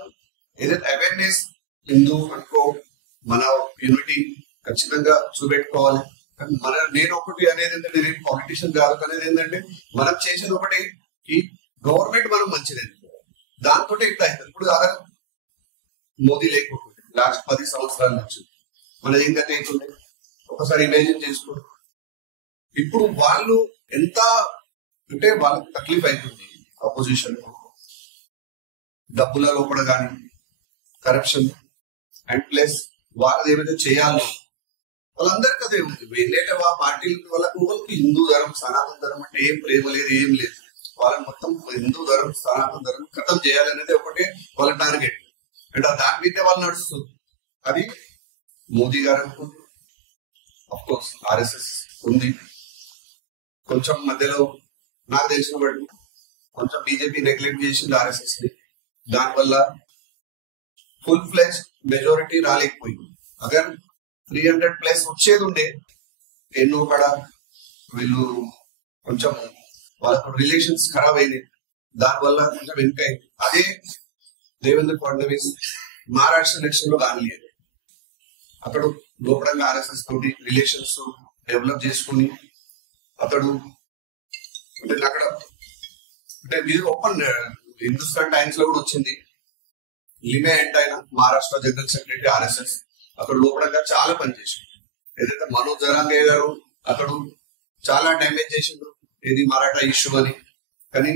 ఏదైతే అవేర్నెస్ హిందూ అనుకో మన యూనిటీ ఖచ్చితంగా చూపెట్టుకోవాలి. కానీ నేను ఒకటి అనేది ఏంటంటే నేను పాలిటిషియన్ కాదు అనేది ఏంటంటే మనం చేసేది ఒకటి ఈ గవర్నమెంట్ మనం మంచిది దాంతో ఇట్లా అవుతుంది. ఇప్పుడు మోదీ లేకపోతుంది లాస్ట్ 10 సంవత్సరాల నుంచి మనది ఏం గతి అవుతుంది ఒకసారి ఇమేజిన్ చేసుకో. ఇప్పుడు వాళ్ళు ఎంత అంటే వాళ్ళకి తక్లీఫ్ అవుతుంది అపోజిషన్, డబ్బుల లోపల కానీ కరప్షన్ అండ్ ప్లస్ వాళ్ళది ఏమైతే చేయాలో వాళ్ళందరికీ అదే ఉంది. వెళ్ళేట ఆ పార్టీల వాళ్ళకి హిందూ ధర్మం సనాతన ధర్మం అంటే ఏం ప్రేమ లేదు, ఏం లేదు. వాళ్ళని మొత్తం హిందూ ధర్మం సనాతన ధర్మం ఖతం చేయాలనేది ఒకటే వాళ్ళ టార్గెట్. అంటే దాని మీదే వాళ్ళు నడుస్తుంది. అది మోదీ గారు అనుకుంది, అఫ్ కోర్స్ ఆర్ఎస్ఎస్ ఉంది, కొంచెం మధ్యలో నాకు తెలిసిన బట్టి కొంచెం బీజేపీ నెగ్లెక్ట్ చేసింది ఆర్ఎస్ఎస్ ని. దానివల్ల ఫుల్ ఫ్లెజ్ మెజారిటీ రాలేకపోయింది. అగర్ 300+ వచ్చేది ఉండే ఎన్నో కూడా వీళ్ళు కొంచెం వాళ్ళకు రిలేషన్స్ ఖరాబ్ అయినాయి, దానివల్ల కొంచెం వెనుకైంది. అదే దేవేంద్ర ఫడ్నవీస్ మహారాష్ట్ర ఎలక్షన్ లో కానిలేదు, అతడు లోపడంగా ఆర్ఎస్ఎస్ తోటి రిలేషన్స్ డెవలప్ చేసుకుని అతడు అంటే అక్కడ అంటే మీరు ఓపెన్ హిందుస్థాన్ టైమ్స్ లో కూడా వచ్చింది. లిమే అంటే ఆయన మహారాష్ట్ర జనరల్ సెక్రటరీ ఆర్ఎస్ఎస్, అక్కడ లోపడంగా చాలా పనిచేసింది. ఏదైతే మనోజ్ జరాంగే గారు అతడు చాలా డ్యామేజ్ చేసిండు ఏది మరాఠా ఇష్యూ అని, కానీ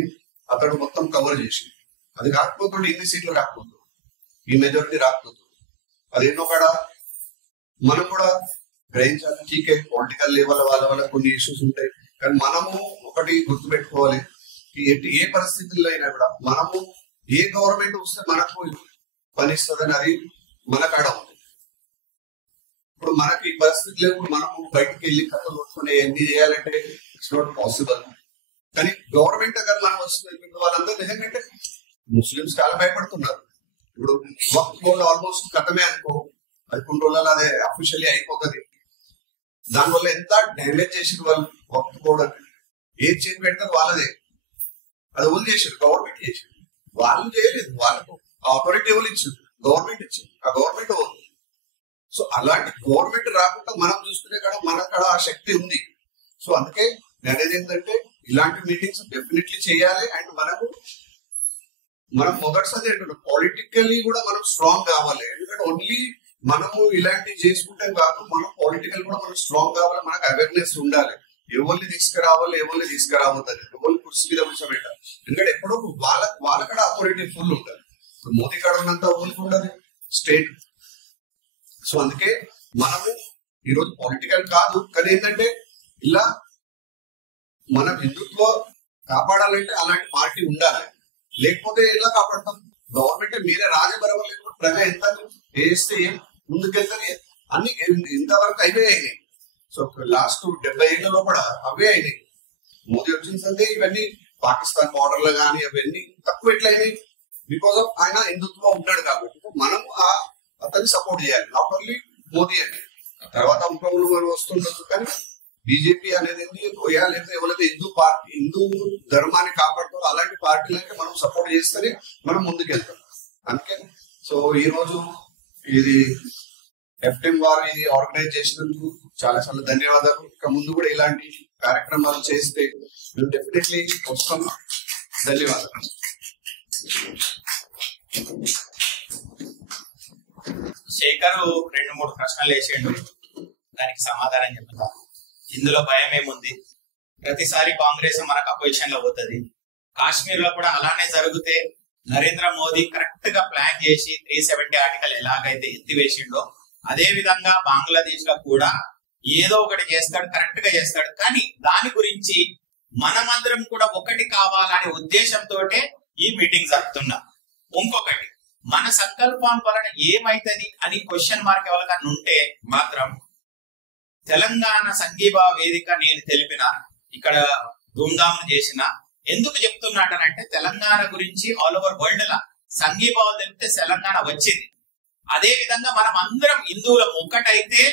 అతడు మొత్తం కవర్ చేసిండు. అది రాకపోతుండే ఇన్ని సీట్లు రాకపోతుంది, ఈ మెజారిటీ రాకపోతుంది. అదేన్నో కూడా మనం కూడా గ్రహించాలి. ఠీకే పొలిటికల్ లెవెల్ వాళ్ళ కొన్ని ఇష్యూస్ ఉంటాయి, కానీ మనము ఒకటి గుర్తుపెట్టుకోవాలి, ఏ పరిస్థితుల్లో అయినా కూడా మనము ఏ గవర్నమెంట్ వస్తే మనకు పనిస్తుందని అది మన కాడ ఉంది. ఇప్పుడు మనకి పరిస్థితి లేవు, మనము బయటకు వెళ్ళి కథలు కొట్టుకుని ఎన్ని చేయాలంటే ఇట్స్ నాట్ పాసిబుల్. కానీ గవర్నమెంట్ అక్కడ మనం వస్తుంది వాళ్ళందరూ నిజంగా ముస్లిమ్స్ చాలా భయపడుతున్నారు. ఇప్పుడు వక్ఫ్ బోర్డ్ ఆల్మోస్ట్ కథమే అనుకో, అది కొన్ని రోజులు అదే అఫీషియల్లీ అయిపోతుంది. దానివల్ల ఎంత డ్యామేజ్ చేసింది వాళ్ళు. వక్ఫ్ బోర్డ్ అని ఏం చేసి పెడతారు వాళ్ళదే, అది ఓన్ చేశారు, గవర్నమెంట్ చేశారు, వాళ్ళు చేయలేదు. వాళ్ళకు ఆథారిటీ ఎవరు ఇచ్చారు, గవర్నమెంట్ ఇచ్చింది, ఆ గవర్నమెంట్ ఓన్. సో అలాంటి గవర్నమెంట్ రాకుండా మనం చూసుకునే కాడ మన కాడ ఆ శక్తి ఉంది. సో అందుకే నేను అనేది ఏంటంటే ఇలాంటి మీటింగ్స్ డెఫినెట్లీ చేయాలి. అండ్ మనం మొదటిసారి ఏంటంటే పొలిటికల్లీ కూడా మనం స్ట్రాంగ్ కావాలి. ఎందుకంటే ఓన్లీ మనము ఇలాంటివి చేసుకుంటే కాదు, మనం పొలిటికల్ కూడా మనం స్ట్రాంగ్ కావాలి. మనకు అవేర్నెస్ ఉండాలి. ఎవరిని తీసుకురావాలి, ఎవరిని తీసుకురావద్దని, ఎవరిని కుర్చీ మీద కూర్చోబెట్టాలి. ఎందుకంటే ఎప్పుడో వాళ్ళ కాడ అథారిటీ ఫుల్ ఉంటుంది. మోదీ కాడ ఉన్నంత ఊరికి ఉండదు స్టేట్. సో అందుకే మనము ఈరోజు పొలిటికల్ కాదు, కానీ ఏంటంటే ఇలా మన హిందుత్వ కాపాడాలంటే అలాంటి పార్టీ ఉండాలి. లేకపోతే ఎలా కాపాడతాం? గవర్నమెంట్ మీరే రాజబరవర్ లేకపోతే ప్రజలు ఎంత వేస్తే ముందుకెళ్తారు. అన్ని ఇంతవరకు అవే అయినాయి. సో లాస్ట్ 70 ఏళ్ల లోపల అవే అయినాయి. మోదీ వచ్చిన సందే ఇవన్నీ పాకిస్తాన్ బార్డర్ లో కానీ అవన్నీ తక్కువ ఎట్లయినాయి, బికాస్ ఆఫ్ ఆయన హిందుత్వం ఉన్నాడు కాబట్టి మనం అతన్ని సపోర్ట్ చేయాలి. నాట్ ఓన్లీ మోదీ అని, తర్వాత ఇంకొకరు వస్తుండొచ్చు, కానీ బీజేపీ అనేది లేకపోతే ఎవరైతే హిందూ ధర్మాన్ని కాపాడుతారో అలాంటి పార్టీలకి మనం సపోర్ట్ చేస్తేనే మనం ముందుకెళ్తాం. అందుకే సో ఈ రోజు ఇది ఎఫ్టీఎం వారు ఆర్గనైజ్ చేసినందుకు చాలా చాలా ధన్యవాదాలు. ఇక ముందు కూడా ఇలాంటి కార్యక్రమాలు చేస్తే మేము డెఫినెట్లీ వస్తాం. ధన్యవాదాలు. శేఖర్ 2-3 ప్రశ్నలు వేసేయండు, దానికి సమాధానం చెప్తా. ఇందులో భయం ఏముంది? ప్రతిసారి కాంగ్రెస్ మనకు అపోజిషన్ లో పోతుంది. కాశ్మీర్ లో కూడా అలానే జరిగితే నరేంద్ర మోదీ కరెక్ట్ గా ప్లాన్ చేసి 370 ఆర్టికల్ ఎలాగైతే ఎత్తివేసిండో అదే విధంగా బంగ్లాదేశ్ లో కూడా ఏదో ఒకటి చేస్తాడు, కరెక్ట్ గా చేస్తాడు. కానీ దాని గురించి మనమందరం కూడా ఒకటి కావాలనే ఉద్దేశంతో ఈ మీటింగ్ జరుపుతున్నా. ఇంకొకటి, మన సంకల్పం వలన ఏమైతుంది అని క్వశ్చన్ మార్క్ ఎవరికన్నా ఉంటే మాత్రం తెలంగాణ సంఘీభావ వేదిక నేను తెలిపిన ఇక్కడ ధూమ్ధామ్ చేసిన ఎందుకు చెప్తున్నాడనంటే తెలంగాణ గురించి ఆల్ ఓవర్ వరల్డ్ లా సంఘీభావం తెలిపితే తెలంగాణ వచ్చింది. అదే విధంగా మనం అందరం హిందువులం ఒక్కటైతే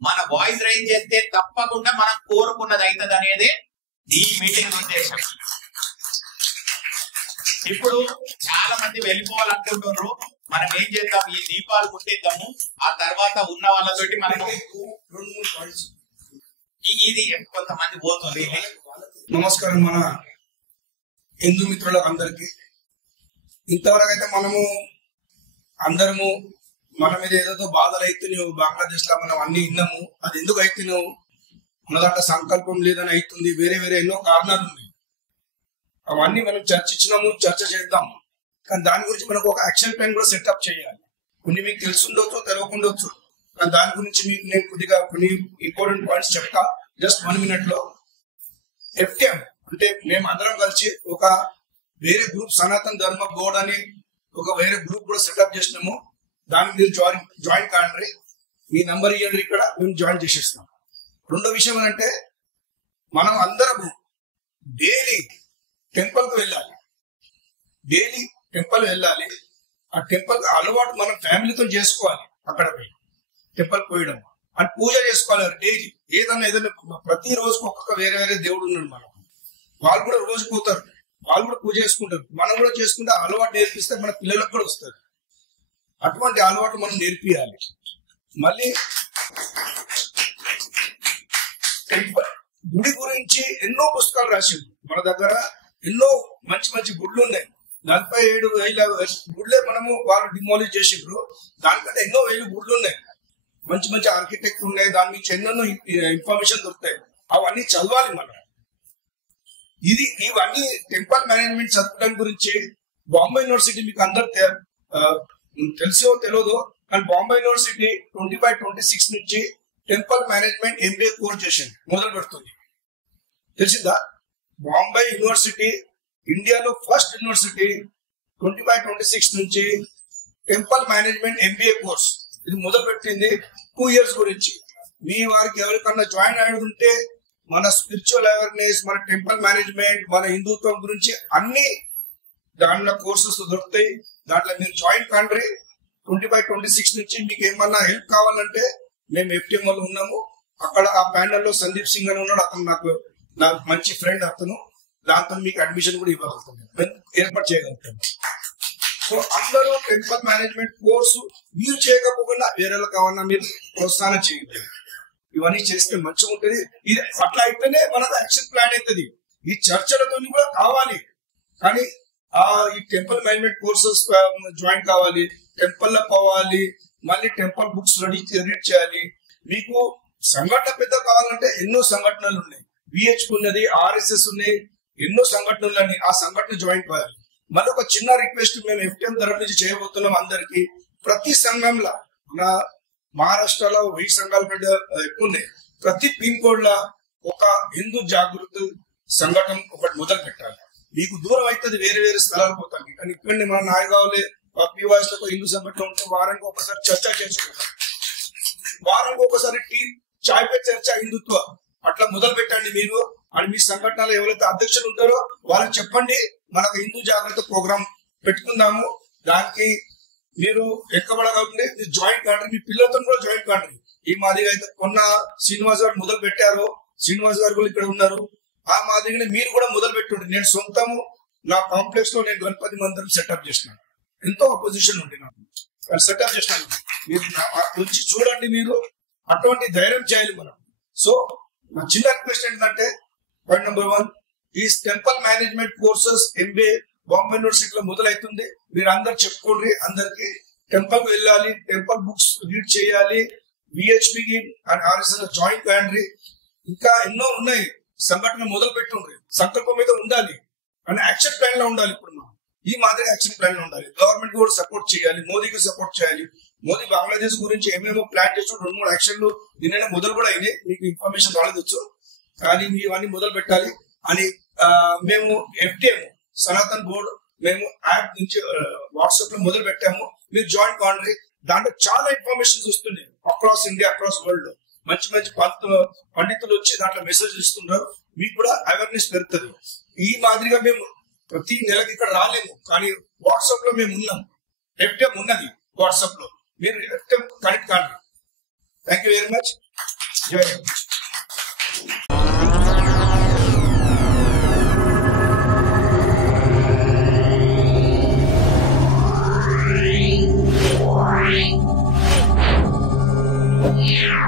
మన వాయిస్ రైజ్ చేస్తే తప్పకుండా మనం కోరుకున్నది అవుతుంది అనేది ఈ మీటింగ్ ఉద్దేశం. ఇప్పుడు చాలా మంది వెళ్ళిపోవాలనుకుంటున్నారు. మనం ఏం చేద్దాం, ఈ దీపాలు ముట్టిద్దాము, ఆ తర్వాత ఉన్న వాళ్ళతోటి మనము ఇది కొంతమంది పోతుంది. నమస్కారం మన హిందూ మిత్రులకు అందరికి. ఇంతవరకు అయితే మనము అందరము మన మీద ఏదో బాధలు అయితే నువ్వు బంగ్లాదేశ్ లో మనం అన్ని విన్నాము. అది ఎందుకు అయితే నువ్వు మన దాంట్లో సంకల్పం లేదని అవుతుంది, వేరే వేరే ఎన్నో కారణాలు ఉన్నాయి. అవన్నీ మనం చర్చించినాము, చర్చ చేద్దాం. కానీ దాని గురించి మనకు ఒక యాక్షన్ ప్లాన్ కూడా సెటప్ చేయాలి. కొన్ని మీకు తెలుసుండొచ్చు, తెలియకుండొచ్చు, కానీ దాని గురించి మీకు నేను కొద్దిగా కొన్ని ఇంపార్టెంట్ పాయింట్స్ చెప్తా జస్ట్ 1 minute లో. ఎఫ్టీఎం అంటే మేము అందరం కలిసి ఒక వేరే గ్రూప్ సనాతన ధర్మ బోర్డ్ అని ఒక వేరే గ్రూప్ కూడా సెటప్ చేసినాము. దానికి మీరు జాయిన్ కాండి, మీ నంబర్ ఇవ్వండి, ఇక్కడ మేము జాయిన్ చేసేస్తాం. రెండో విషయం ఏంటంటే మనం అందరం డైలీ టెంపుల్ కు వెళ్ళాలి. డైలీ టెంపుల్ వెళ్ళాలి. ఆ టెంపుల్ అలవాటు మనం ఫ్యామిలీతో చేసుకోవాలి. అక్కడ పోయి టెంపుల్ పోయడం అని పూజ చేసుకోవాలి డైలీ. ఏదైనా ప్రతి రోజుకు ఒక్కొక్క వేరే వేరే దేవుడు ఉన్నాడు. మనం వాళ్ళు కూడా రోజు పోతారు, వాళ్ళు కూడా పూజ చేసుకుంటారు. మనం కూడా చేసుకుంటే అలవాటు నేర్పిస్తే మన పిల్లలకు కూడా వస్తుంది. అటువంటి అలవాటు మనం నేర్పియాలి. మళ్ళీ గుడి గురించి ఎన్నో పుస్తకాలు రాసింది. మన దగ్గర ఎన్నో మంచి మంచి గుళ్ళు ఉన్నాయి. 47,000 గుళ్ళే మనము వాళ్ళు డిమాలిష్ చేసిండ్రు. దానికంటే ఎన్నో 1000 గుళ్ళు ఉన్నాయి. మంచి మంచి ఆర్కిటెక్ట్ ఉన్నాయి. దాని నుంచి ఎన్నెన్నో ఇన్ఫర్మేషన్ దొరుకుతాయి. అవన్నీ చదవాలి మనం. ఇవన్నీ టెంపుల్ మేనేజ్మెంట్ చదవడం గురించి బాంబే యూనివర్సిటీ మీకు అందరు తెలుసో తెలియదో, కానీ బాంబే యూనివర్సిటీ 25-26 నుంచి టెంపుల్ మేనేజ్మెంట్ MBA కోర్స్ చేసింది, మొదలు పెడుతుంది. తెలిసిందా? బాంబే యూనివర్సిటీ ఇండియాలో ఫస్ట్ యూనివర్సిటీ 25-26 నుంచి టెంపుల్ మేనేజ్మెంట్ MBA కోర్స్ ఇది మొదలు పెట్టింది. 2 years గురించి. మీ వారికి ఎవరికన్నా జాయిన్ అయ్యేది ఉంటే మన స్పిరిచువల్ అవేర్నెస్, మన టెంపుల్ మేనేజ్మెంట్, మన హిందుత్వం గురించి అన్ని దాంట్లో కోర్సెస్ దొరుకుతాయి. దాంట్లో మీరు జాయిన్ కాండి. 25-26 నుంచి మీకు ఏమన్నా హెల్ప్ కావాలంటే మేము FTM వాళ్ళు ఉన్నాము. అక్కడ ఆ ప్యానెల్ లో సందీప్ సింగ్ అని ఉన్నాడు. అతను నాకు మంచి ఫ్రెండ్. అతను దాంతో మీకు అడ్మిషన్ కూడా ఇవ్వగలుగుతాం, ఏర్పాటు చేయగలుగుతాం. సో అందరూ టెంపుల్ మేనేజ్మెంట్ కోర్సు మీరు చేయకపోకుండా వేరే కావాలన్నా మీరు ప్రోత్సాహం చేయండి. ఇవన్నీ చేస్తే మంచిగా ఉంటుంది. ఇది అట్లా అయితేనే మనకు యాక్షన్ ప్లాన్ అవుతుంది. ఈ చర్చలతో కూడా కావాలి, కానీ ఈ టెంపుల్ మేనేజ్మెంట్ కోర్సెస్ జాయిన్ కావాలి, టెంపుల్ లో పోవాలి, మళ్ళీ టెంపుల్ బుక్స్ రీడ్ చేయాలి. మీకు సంఘటన పెద్ద కావాలంటే ఎన్నో సంఘటనలు ఉన్నాయి, విహెచ్పి ఉన్నది, ఆర్ఎస్ఎస్ ఉన్నాయి, ఎన్నో సంఘటనలు అని ఆ సంఘటన జాయిన్ కావాలి. మళ్ళీ ఒక చిన్న రిక్వెస్ట్ మేము ఎఫ్టీఎం తరఫు నుంచి చేయబోతున్నాం అందరికి. ప్రతి సంఘంలో మన మహారాష్ట్రలో 1000 సంఘాల కంటే ఎక్కువ ఉన్నాయి. ప్రతి పిన్ కోడ్ లో ఒక హిందూ జాగృతి సంఘటన ఒకటి మొదలు పెట్టాలి. మీకు దూరం అవుతుంది, వేరే వేరే స్థలాలు పోతాయి, కానీ ఇక్కడ మన నాయగావులే పీవాయిస్ లో హిందూ సంఘటన ఉంటే వారానికి ఒకసారి చర్చ చేసుకుంటాం, వారానికి ఒకసారి చాయ్ పే చర్చ హిందుత్వ అట్లా మొదలు పెట్టండి మీరు. అని మీ సంఘటనలో ఎవరైతే అధ్యక్షులు ఉంటారో వాళ్ళకి చెప్పండి, మనకు హిందూ జాగ్రత్త ప్రోగ్రామ్ పెట్టుకుందాము. దానికి మీరు ఎక్కబడగలండి, మీరు జాయింట్ కాండి, మీ పిల్లలతో కూడా జాయింట్ కాండి. ఈ మాదిరిగా అయితే కొన్న శ్రీనివాస్ గారు మొదలు పెట్టారు, శ్రీనివాస్ గారు కూడా ఇక్కడ ఉన్నారు. ఆ మాదిరిగానే మీరు కూడా మొదలు పెట్టుండి. నేను సొంతము నా కాంప్లెక్స్ లో నేను గణపతి మందిరం సెటప్ చేసినాను. ఎంతో అపోజిషన్ ఉంది నాకు, సెటప్ చేసినాను. మీరు వచ్చి చూడండి, మీరు అటువంటి ధైర్యం చేయాలి మనం. సో నా చిన్న రిక్వెస్ట్ ఏంటంటే, పాయింట్ నెంబర్ 1, ఈ temple management courses MBA Bombay యూనివర్సిటీలో మొదలవుతుంది. మీరు అందరు చెప్పుకోండి, అందరికి టెంపుల్ వెళ్ళాలి, టెంపుల్ బుక్స్ రీడ్ చేయాలి, విహెచ్పికి అండ్ ఆర్ఎస్ఎస్ జాయిన్ కాండి. ఇంకా ఎన్నో ఉన్నాయి, సంఘటన మొదలు పెట్టుండ్రి. సంకల్పం మీద ఉండాలి, కానీ యాక్షన్ ప్లాన్ లో ఉండాలి. ఇప్పుడు మనం ఈ మాదిరి యాక్షన్ ప్లాన్ లో ఉండాలి. గవర్నమెంట్ కూడా సపోర్ట్ చేయాలి, మోదీకి సపోర్ట్ చేయాలి. మోదీ బంగ్లాదేశ్ గురించి ఏమేమో ప్లాన్ చేసి 2-3 యాక్షన్లు నిన్న మొదలు కూడా అయినాయి. మీకు ఇన్ఫర్మేషన్ రాలేదొచ్చు, కానీ మీ ఇవన్నీ మొదలు పెట్టాలి అని మేము FTM సనాతన్ బోర్డు మేము యాప్ నుంచి వాట్సాప్ లో మొదలు పెట్టాము. మీరు జాయిన్ కాండి. దాంట్లో చాలా ఇన్ఫర్మేషన్ వస్తున్నాయి అక్రాస్ ఇండియా, అక్రాస్ వరల్డ్. మంచి మంచి పండితులు వచ్చి దాంట్లో మెసేజ్ ఇస్తున్నారు. మీకు కూడా అవేర్నెస్ పెరుగుతుంది. ఈ మాదిరిగా మేము ప్రతి నెలకి ఇక్కడ రాలేము, కానీ వాట్సాప్ లో మేము ఉన్నాం. FTM ఉన్నది వాట్సాప్ లో, మీరు FTM కనెక్ట్ కాండి. Thank you very much. జై హింద్. Yeah.